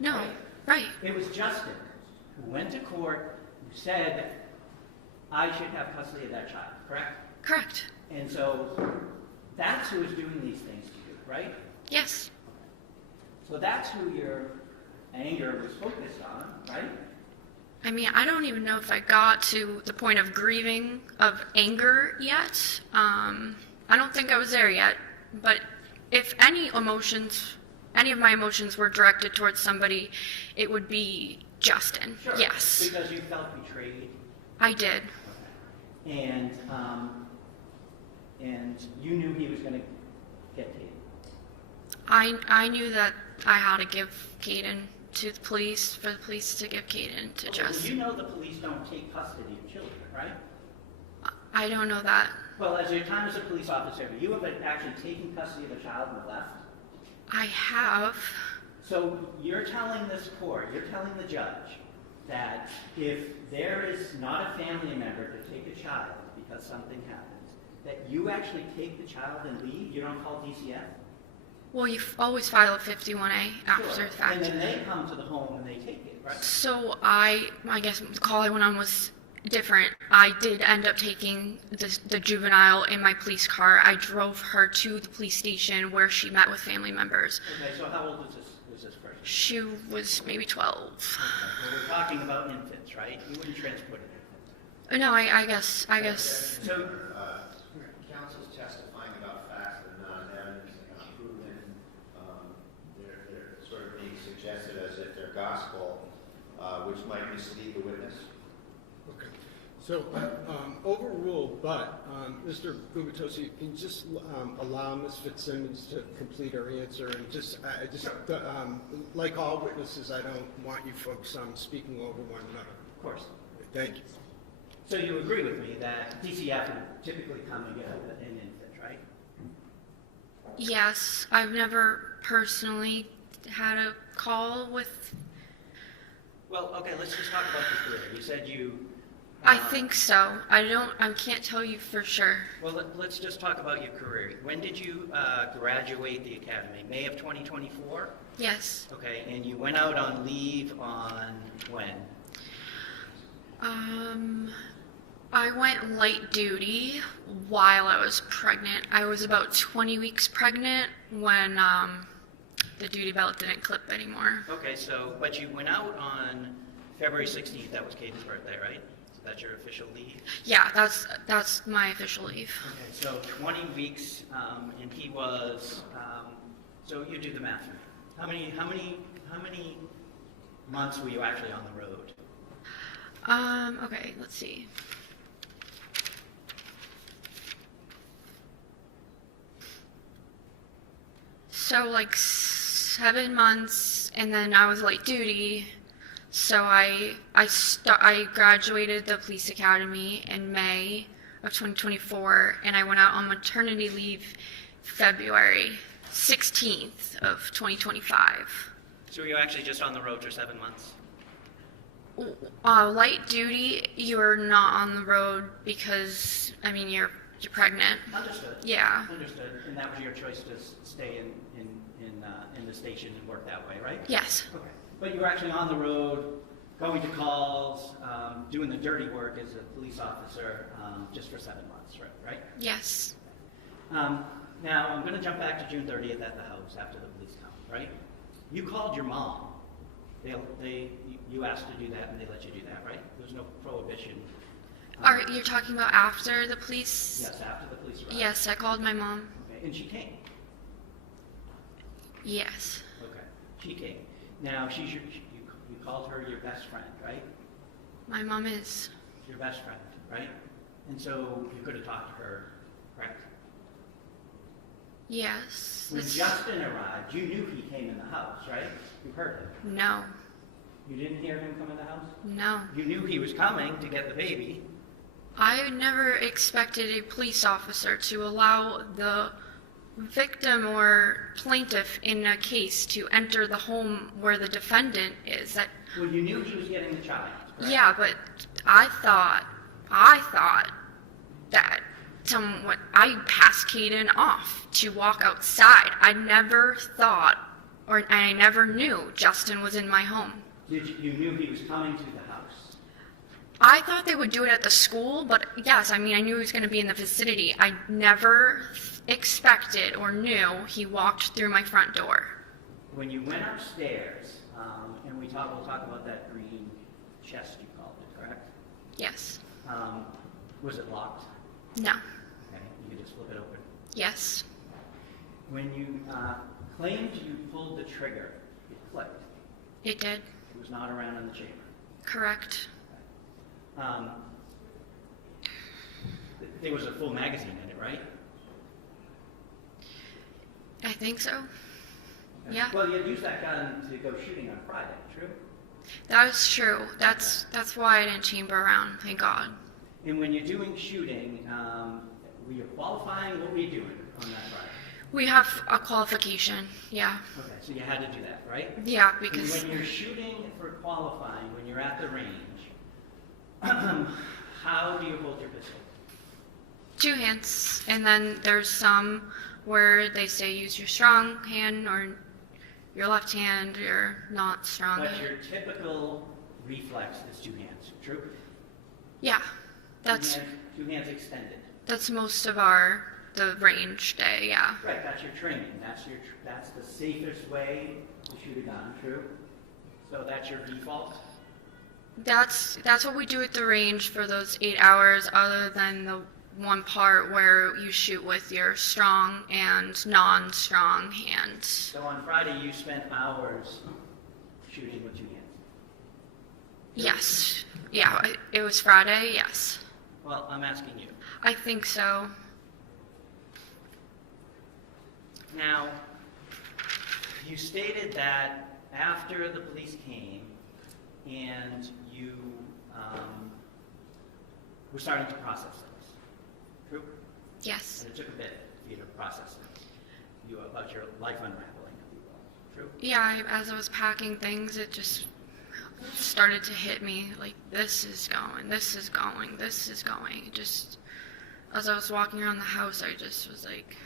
No, right. It was Justin who went to court, who said, I should have custody of that child, correct? Correct. And so that's who is doing these things to you, right? Yes. So that's who your anger was focused on, right? I mean, I don't even know if I got to the point of grieving, of anger yet. I don't think I was there yet. But if any of my emotions were directed towards somebody, it would be Justin. Sure. Yes. Because you felt betrayed. I did. And you knew he was going to get taken. I knew that I had to give Caden to the police, for the police to give Caden to Justin. You know the police don't take custody of children, right? I don't know that. Well, as your time as a police officer, have you ever actually taken custody of a child and left? I have. So you're telling this court, you're telling the judge, that if there is not a family member to take a child because something happens, that you actually take the child and leave? You don't call DCF? Well, you always file a 51A after Sure. the fact. And then they come to the home and they take it, right? So I guess the call I went on was different. I did end up taking the juvenile in my police car. I drove her to the police station where she met with family members. Okay, so how old was this person? She was maybe 12. Okay, well, we're talking about infants, right? You wouldn't transport an infant. No, I guess. So, Counsel's testifying about facts that are not evidence, they're not proven. They're sort of being suggested as if they're gospel, which might mislead the witness. Okay. So overruled, but Mr. Gubitosi, can you just allow Ms. Fitzsimmons to complete her answer? And like all witnesses, I don't want you folks speaking over one another. of course. Thank you. So you agree with me that DCF would typically come and get an infant, right? Yes, I've never personally had a call with. Well, okay, let's just talk about your career. You said you... I think so. I can't tell you for sure. Well, let's just talk about your career. When did you graduate the academy? May of 2024? Yes. Okay, and you went out on leave on when? I went light duty while I was pregnant. I was about 20 weeks pregnant when the duty belt didn't clip anymore. Okay, so, but you went out on February 16th. That was Caden's birthday, right? So that's your official leave? Yeah, that's my official leave. Okay, so 20 weeks, and he was, so you do the math for me. How many months were you actually on the road? Okay, let's see. So like 7 months, and then I was late duty. So I graduated the police academy in May of 2024, and I went out on maternity leave February 16th of 2025. So you're actually just on the road for 7 months? Light duty, you're not on the road because, I mean, you're pregnant. Understood. Yeah. Understood. And that was your choice to stay in the station and work that way, right? Yes. Okay. But you were actually on the road, going to calls, doing the dirty work as a police officer, just for 7 months, right? Yes. Now, I'm going to jump back to June 30th at the house after the police come, right? You called your mom. You asked to do that, and they let you do that, right? There was no prohibition. You're talking about after the police? Yes, after the police arrived. Yes, I called my mom. Okay. And she came. Yes. Okay. She came. Now, you called her your best friend, right? My mom is. Your best friend, right? And so you could have talked to her, correct? Yes. When Justin arrived, you knew he came in the house, right? You heard him. No. You didn't hear him come in the house? No. You knew he was coming to get the baby. I never expected a police officer to allow the victim or plaintiff in a case to enter the home where the defendant is. Well, you knew he was getting the child, correct? Yeah, but I thought that I passed Caden off to walk outside. I never thought, or I never knew Justin was in my home. You knew he was coming to the house? I thought they would do it at the school, but yes, I mean, I knew he was going to be in the vicinity. I never expected or knew he walked through my front door. When you went upstairs, and we'll talk about that green chest you called it, correct? Yes. Was it locked? No. Okay, you could just flip it open. Yes. When you claimed you pulled the trigger, it clicked. It did. It was not around in the chamber. Correct. There was a full magazine in it, right? I think so. Okay. Yeah. Well, you had used that gun to go shooting on Friday, true? That is true. That's why I didn't chamber around, thank God. And when you're doing shooting, were you qualifying? What were you doing on that Friday? We have a qualification, yeah. Okay, so you had to do that, right? Yeah, because... And when you're shooting for qualifying, when you're at the range, how do you hold your pistol? 2 hands, and then there's some where they say use your strong hand or your left hand, you're not strong. But your typical reflex is 2 hands, true? Yeah, that's... 2 hands extended. That's most of the range day, yeah. Right, that's your training. That's the safest way to shoot a gun, true? So that's your default? That's what we do at the range for those 8 hours, other than the one part where you shoot with your strong and non-strong hands. So on Friday you spent hours shooting with 2 hands? Yes. Yeah, it was Friday, yes. Well, I'm asking you. I think so. Now, you stated that after the police came and you were starting to process things, true? Yes. And it took a bit for you to process things, about your life unraveling, if you will, true? Yeah, as I was packing things, it just started to hit me, like, this is going, this is going, this is going. It just, as I was walking around the house, I just was like...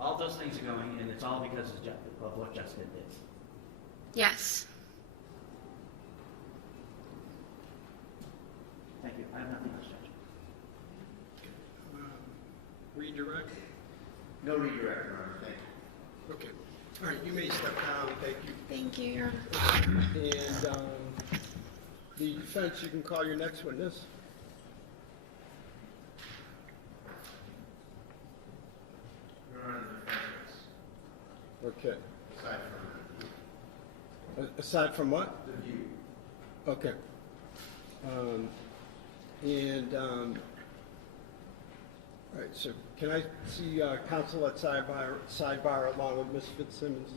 All those things are going, and it's all because of what Justin did. Yes. Thank you. I have nothing else, Judge. Redirect? No redirect, Your Honor. Thank you. Okay. All right, you may step down. Thank you. Thank you, Your Honor. And the defense, you can call your next witness. Your Honor, the defense. Okay. Aside from Aside from what? the view. Okay. All right, so can I see counsel at sidebar along with Ms. Fitzsimmons?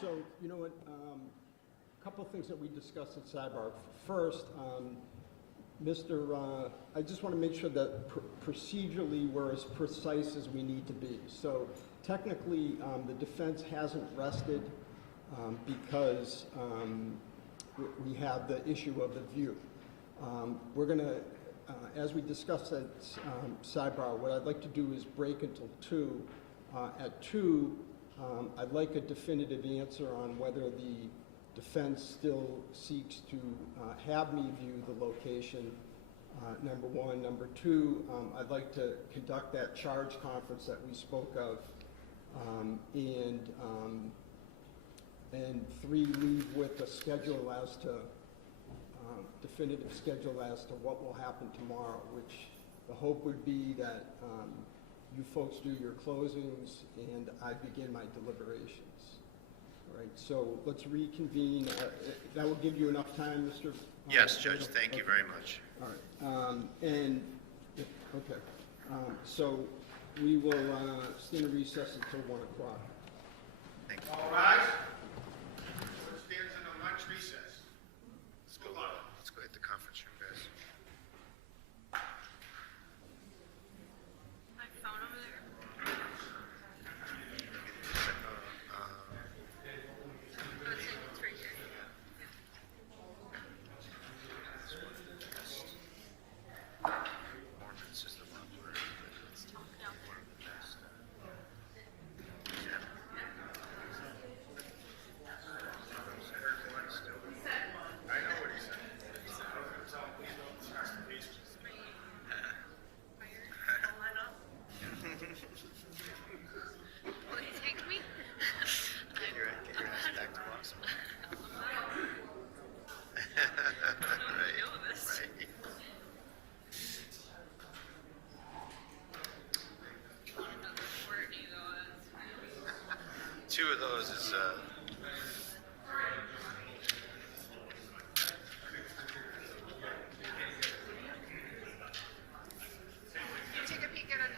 So, you know what, a couple of things that we discussed at sidebar. First, I just want to make sure that procedurally we're as precise as we need to be. So technically, the defense hasn't rested because we have the issue of the view. We're going to, as we discussed at sidebar, what I'd like to do is break until 2. At 2, I'd like a definitive answer on whether the defense still seeks to have me view the location, number one. Number two, I'd like to conduct that charge conference that we spoke of, and 3, leave with a schedule as to, definitive schedule as to what will happen tomorrow, which the hope would be that you folks do your closings and I begin my deliberations. All right, so let's reconvene. That will give you enough time, Mr. Yes, Judge, thank you very much. All right, so we will stand in recess until 1 o'clock. Thank you. All rise. Court stands in a lunch recess. Let's go hit the conference room, guys. My phone over there. It's right here. Mormons is the one word that's one of the best. I know what he said. Will you take me? Get your ass back to Boston. Right. Two of those is Take a peek at it.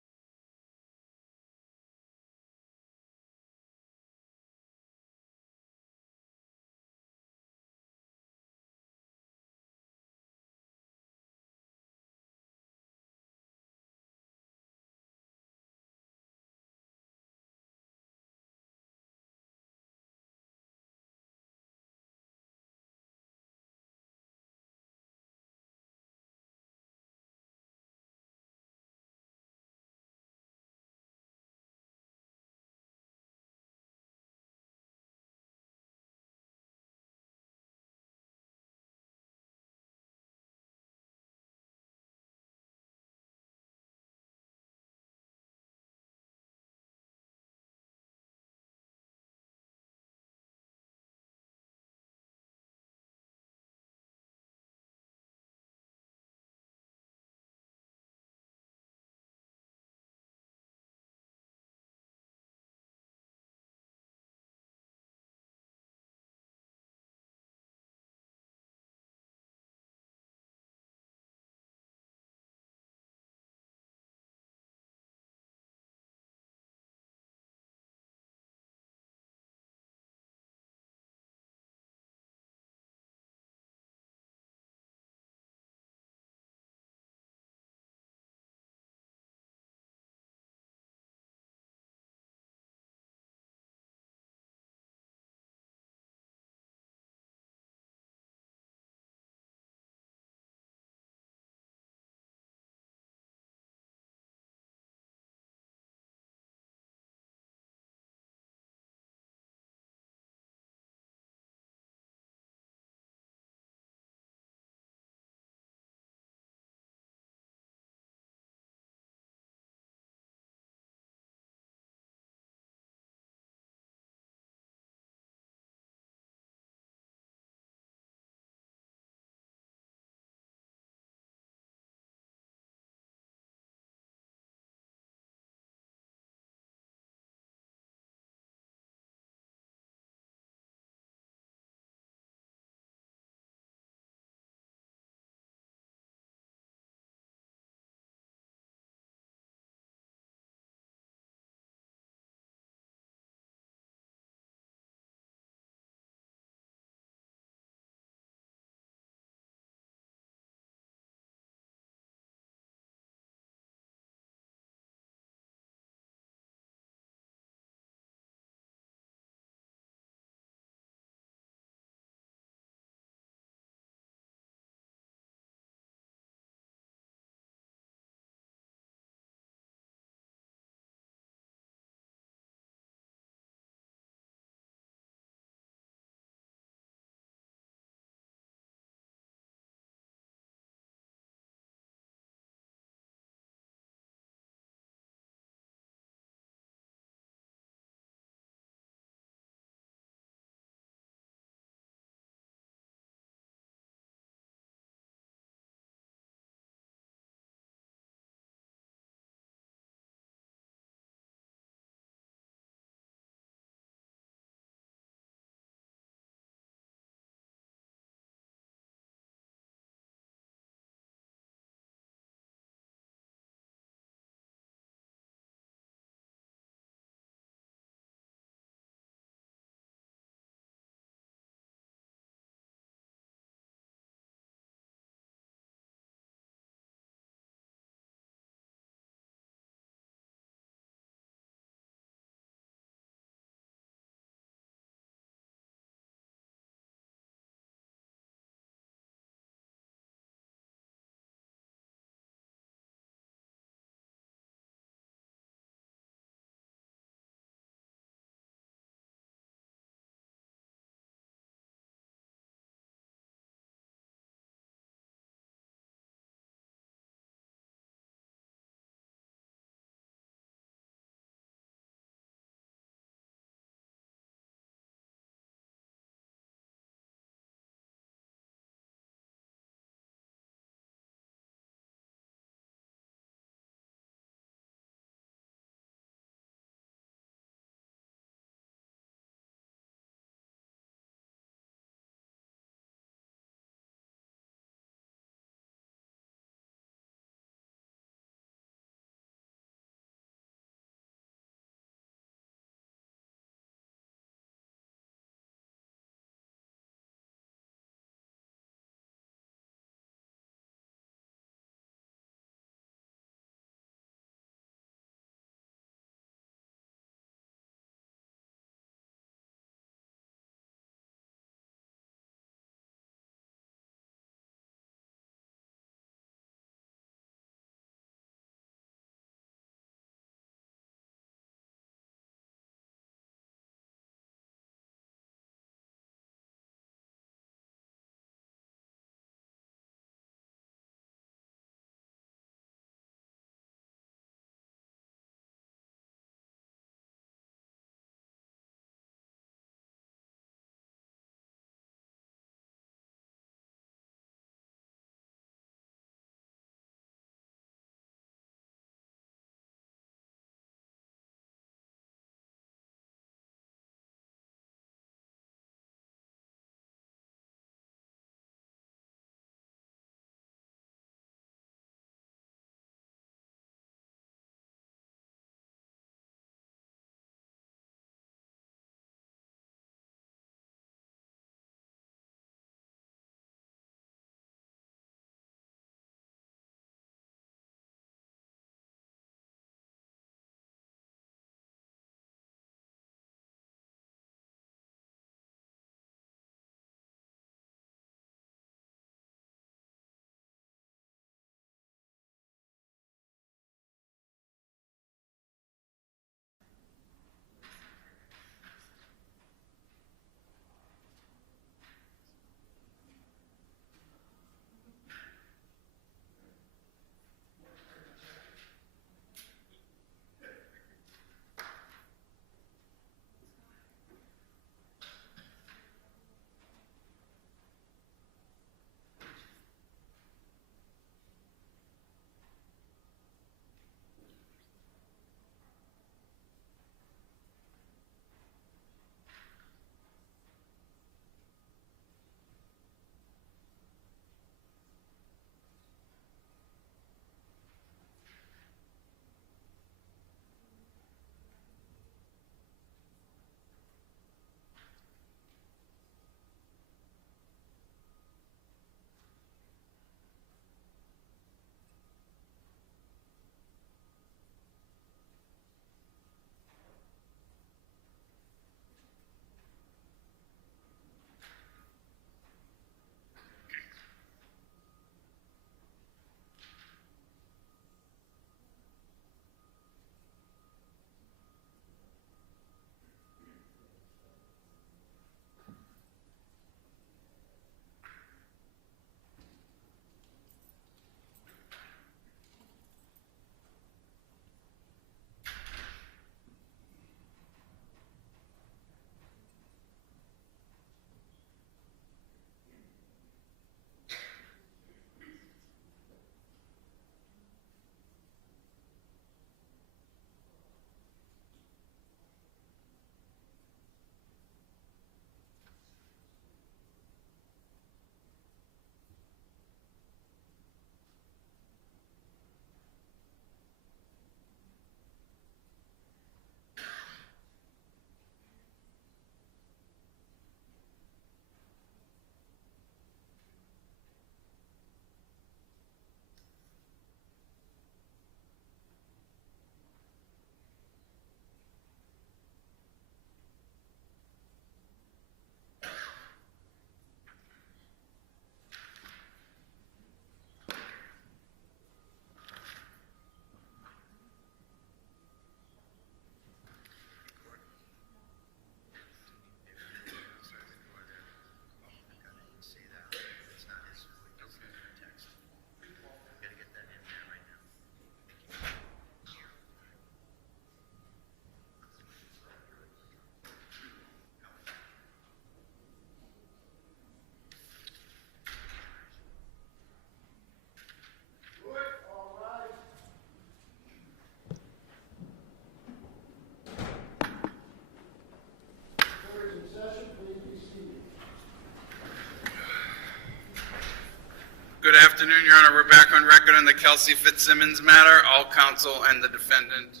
afternoon, Your Honor. We're back on record on the Kelsey Fitzsimmons matter. All counsel and the defendant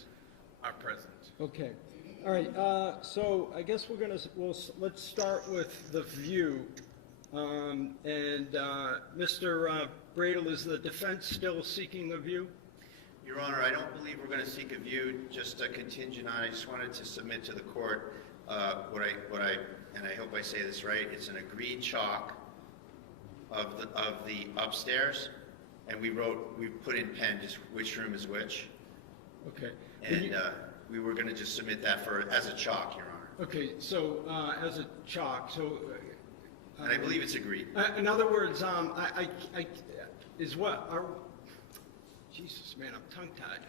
are present. Okay. All right. So I guess let's start with the view. Mr. Bradle, is the defense still seeking a view? Your Honor, I don't believe we're going to seek a view, just a contingent on. I just wanted to submit to the court what I and I hope I say this right. It's an agreed chalk of the upstairs, and we put in pen just which room is which. Okay. And we were going to just submit that as a chalk, Your Honor. Okay. So as a chalk. So. And I believe it's agreed. In other words, Jesus, man, I'm tongue-tied.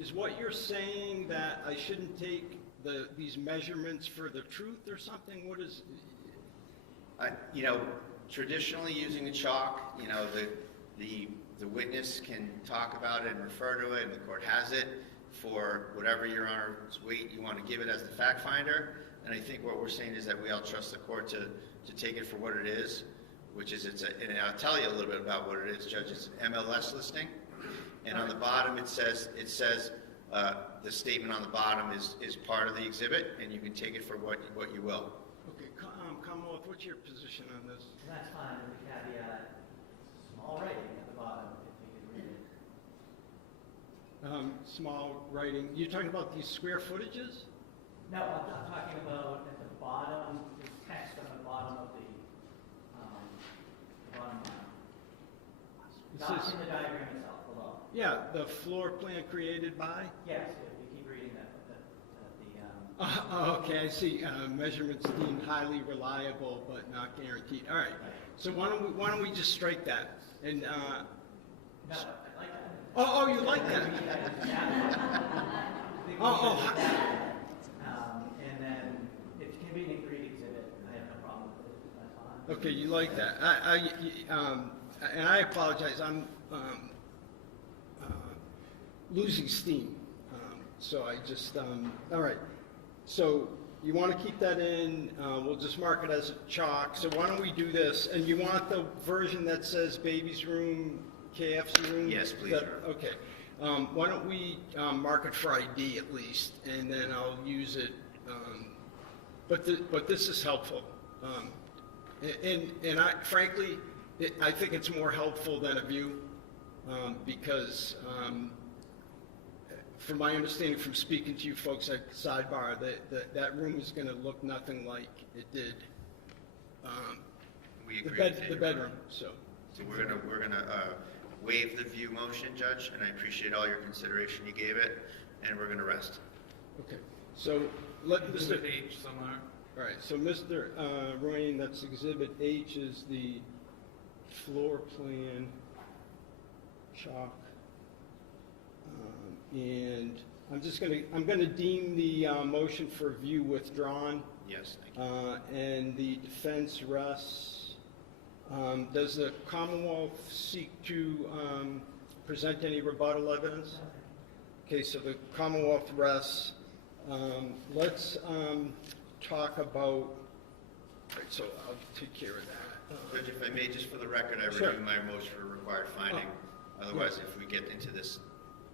Is what you're saying that I shouldn't take these measurements for the truth or something? What is? Traditionally using a chalk, the witness can talk about it and refer to it, and the court has it for whatever Your Honor's weight you want to give it as the fact finder. And I think what we're saying is that we all trust the court to take it for what it is, which is and I'll tell you a little bit about what it is, Judge. It's an MLS listing, and on the bottom it says the statement on the bottom is part of the exhibit, and you can take it for what you will. Okay, Commonwealth, what's your position on this? That's fine, with the caveat, small writing at the bottom, if you can read it. Small writing. You're talking about these square footages? No, I'm talking about at the bottom, there's text on the bottom of the bottom line. Not in the diagram itself, below. Yeah, the floor plan created by? Yes, if you keep reading that. Okay, I see. Measurements deemed highly reliable but not guaranteed. All right. So why don't we just strike that? And no, I like that. Oh, you like that? And then if it can be an agreed exhibit, I have no problem with it. That's fine. Okay, you like that. And I apologize. I'm losing steam. So I just all right. So you want to keep that in? We'll just mark it as a chalk. So why don't we do this? And you want the version that says baby's room, KF's room? Yes, please, sir. Okay. Why don't we mark it for ID at least, and then I'll use it. But this is helpful, and frankly, I think it's more helpful than a view, because from my understanding from speaking to you folks at Sidebar, that room is going to look nothing like it did. We agree with The bedroom. So we're gonna waive the view motion, Judge, and I appreciate all your consideration you gave it, and we're gonna rest. okay. So let Mr. Exhibit H somewhere. All right. So Mr. Royan, that's Exhibit H is the floor plan chalk, and I'm gonna deem the motion for view withdrawn. Yes, thank you. And the defense rests. Does the Commonwealth seek to present any rebuttal evidence? Okay, so the Commonwealth rests. Let's talk about, right, so I'll take care of that. Judge, if I may, just for the record, I Sure. renew my motion for required finding. Otherwise, if we get into this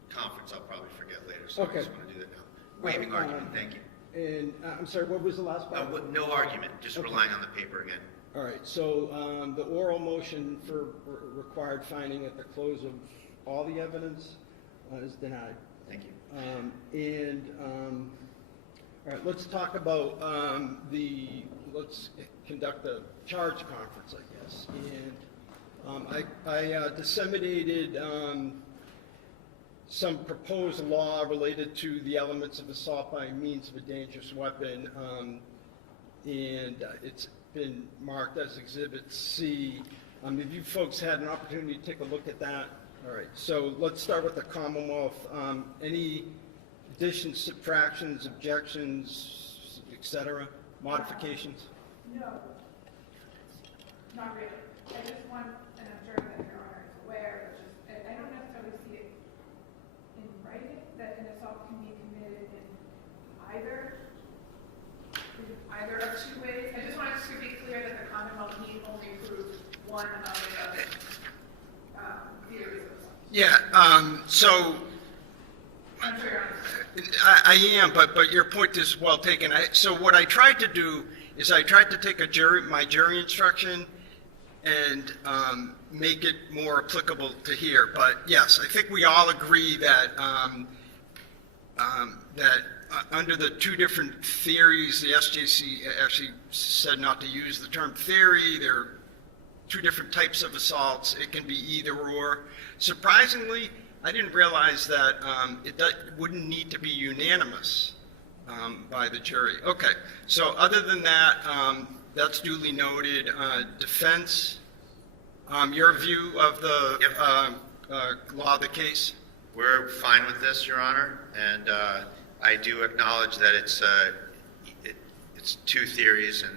conference, I'll probably forget later, so Okay. I just want to do that now. Waiving argument, thank you. And I'm sorry, what was the last part? No argument, just Okay. relying on the paper again. All right, so the oral motion for required finding at the close of all the evidence is denied. Thank you. All right, let's talk about let's conduct a charge conference, I guess. And I disseminated some proposed law related to the elements of assault by means of a dangerous weapon, and it's been marked as Exhibit C. Have you folks had an opportunity to take a look at that? All right, so let's start with the Commonwealth. Any additions, subtractions, objections, et cetera, modifications? No, not really. I just want, and I'm sure that Your Honor is aware, but I don't necessarily see it in writing that an assault can be committed in either of two ways. I just wanted to be clear that the Commonwealth need only prove one of the theories of assault. Yeah, so I'm sure you're understanding. I am, but your point is well taken. So what I tried to do is I tried to take my jury instruction and make it more applicable to here. But yes, I think we all agree that under the two different theories, the SJC actually said not to use the term theory. There are two different types of assaults. It can be either or. Surprisingly, I didn't realize that it wouldn't need to be unanimous by the jury. Okay, so other than that, that's duly noted. Defense, your view of the law of the case? We're fine with this, Your Honor, and I do acknowledge that it's two theories and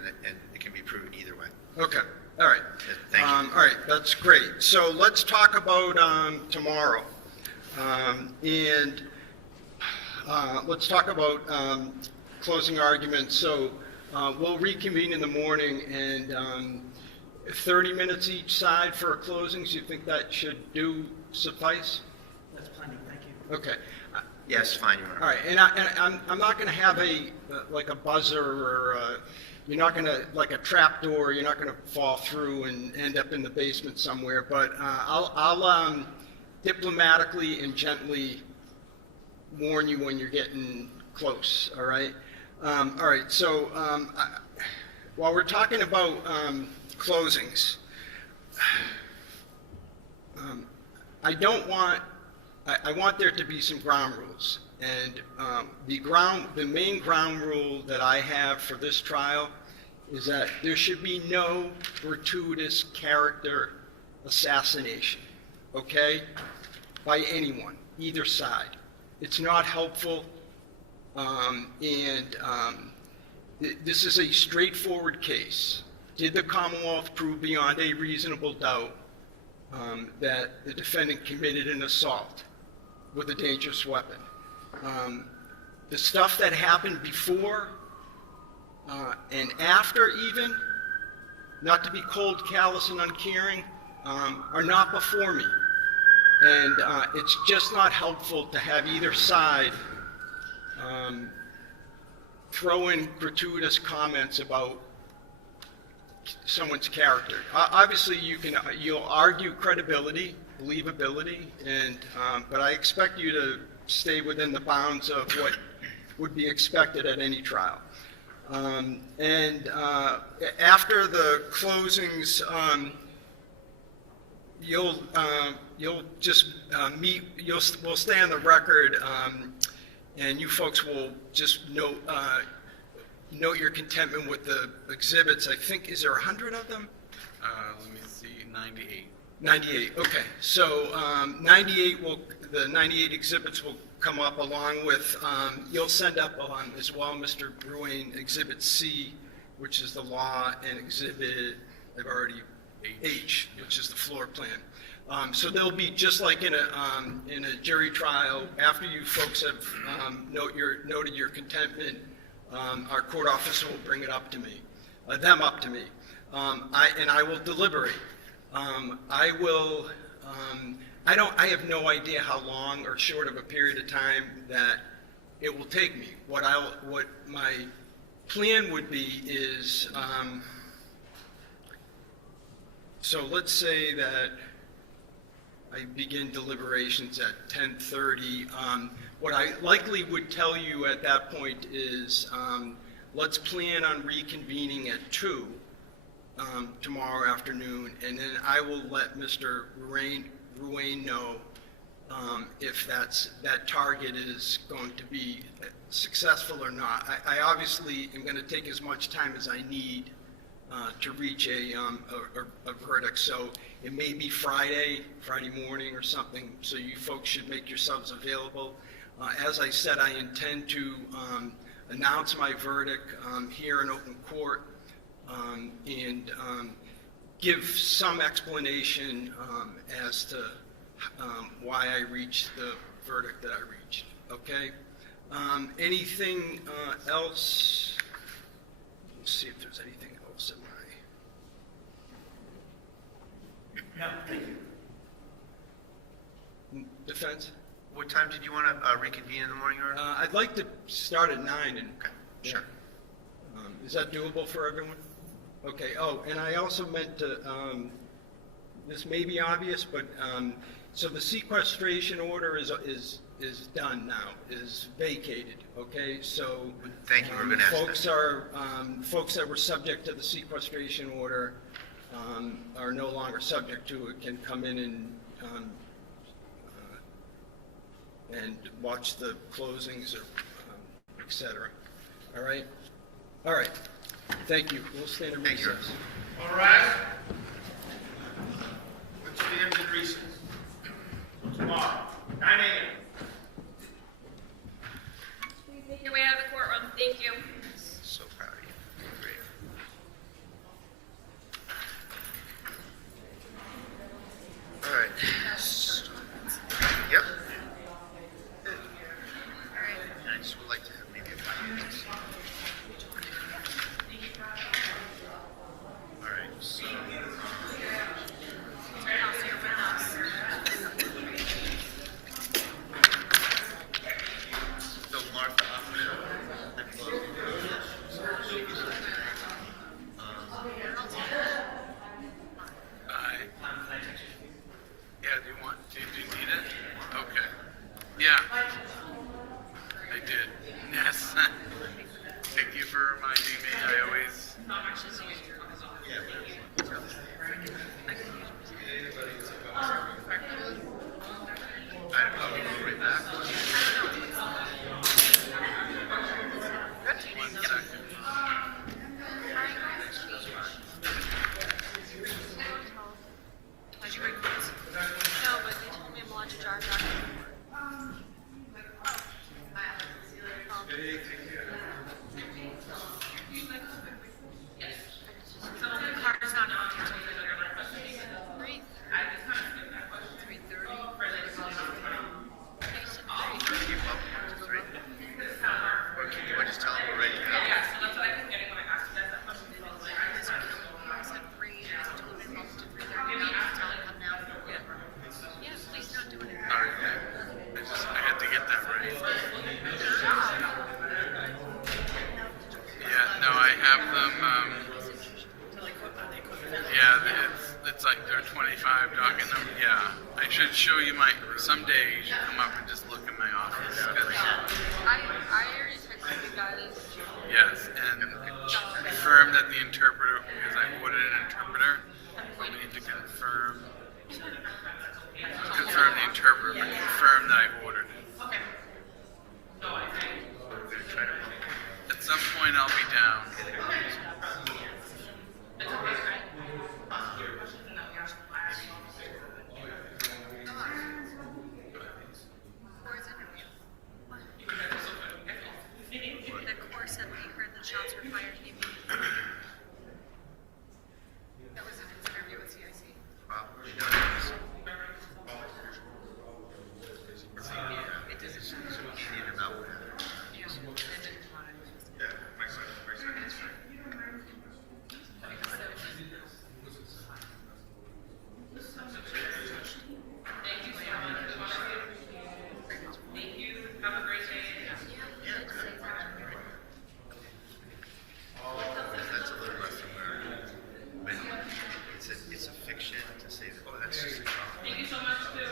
it can be proven either way. Okay, all right. Thank you. All right, that's great. So let's talk about tomorrow. Let's talk about closing arguments. So we'll reconvene in the morning, and 30 minutes each side for closings. You think that should suffice? That's plenty, thank you. Okay. Yes, fine, Your Honor. All right, and I'm not going to have like a buzzer or you're not going to, like a trap door, you're not going to fall through and end up in the basement somewhere, but I'll diplomatically and gently warn you when you're getting close, all right? All right, so while we're talking about closings, I want there to be some ground rules. And the main ground rule that I have for this trial is that there should be no gratuitous character assassination, okay? By anyone, either side. It's not helpful, this is a straightforward case. Did the Commonwealth prove beyond a reasonable doubt that the defendant committed an assault with a dangerous weapon? The stuff that happened before and after even, not to be cold, callous, and uncaring, are not before me. And it's just not helpful to have either side throw in gratuitous comments about someone's character. Obviously, you'll argue credibility, believability, but I expect you to stay within the bounds of what would be expected at any trial. After the closings, you'll just meet. We'll stay on the record, and you folks will just note your contentment with the exhibits. I think, is there 100 of them? Let me see, 98. 98, okay. So the 98 exhibits will come up along with, you'll send up as well, Mr. Bruin, Exhibit C, which is the law, and Exhibit, I've already, H, which is the floor plan. So they'll be just like in a jury trial. After you folks have noted your contentment, our court officer will bring it up to me, them up to me, and I will deliberate. I have no idea how long or short of a period of time that it will take me. What my plan would be is, so let's say that I begin deliberations at 10:30. What I likely would tell you at that point is, let's plan on reconvening at 2 tomorrow afternoon, and then I will let Mr. Ruane know if that target is going to be successful or not. I obviously am going to take as much time as I need to reach a verdict, so it may be Friday morning or something, so you folks should make yourselves available. As I said, I intend to announce my verdict here in open court, and give some explanation as to why I reached the verdict that I reached, okay? Anything else? Let's see if there's anything else in No, thank you. Defense? What time did you want to reconvene in the morning, Your Honor? I'd like to start at 9 and. Okay, sure. Is that doable for everyone? Okay, oh, and I also meant to, this may be obvious, but, so the sequestration order is done now, is vacated, okay? So. Thank you, we're gonna ask folks that were subject to the sequestration order, are no longer subject to it, can come in and watch the closings or, et cetera. All right? All right. Thank you. We'll stand in Thank you. recess. All rise. Let's stand in recess. Tomorrow, 9 a.m. Your way out of the courtroom. Thank you. So proud of you. Great. All right. Yep. I just would like to have maybe a 5 minutes. All right, so. So Martha, Yeah, do you need it? Okay. Yeah. I did. Yes. Thank you for reminding me. I always. One second. Did you bring those? No, but they told me I'm allowed to drive back. So the car's not on until 3:30. 3:30. Or can you just tell them we're ready to go? Yeah, so that's what I kept getting when I asked you guys that question. I said 3, and I told them to 3:30. Tell them come now. Yeah, please don't do it. All right. I had to get that right. Yeah, no, I have them, yeah, it's like they're 25 docket number, yeah. I should show you someday you should come up and just look in my office. 'Cause- I already texted you guys. yes, and confirm that the interpreter, because I ordered an interpreter, we need to confirm the interpreter, but confirm that I ordered it. Okay. At some point I'll be down. The court said when he heard the shots were fired, he that was in his interview with CIC. That's a little less than when it's a fiction to say that, oh, that's just a common. Thank you so much, too.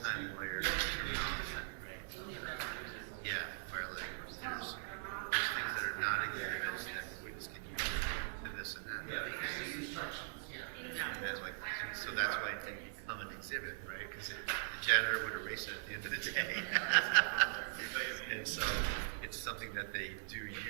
Time lawyer terminology, right? Yeah, where like there's things that are not exhibits that the witness can use to this and that. And like, so that's why it didn't become an exhibit, right? Because the janitor would erase it at the end of the day. And so it's something that they do use.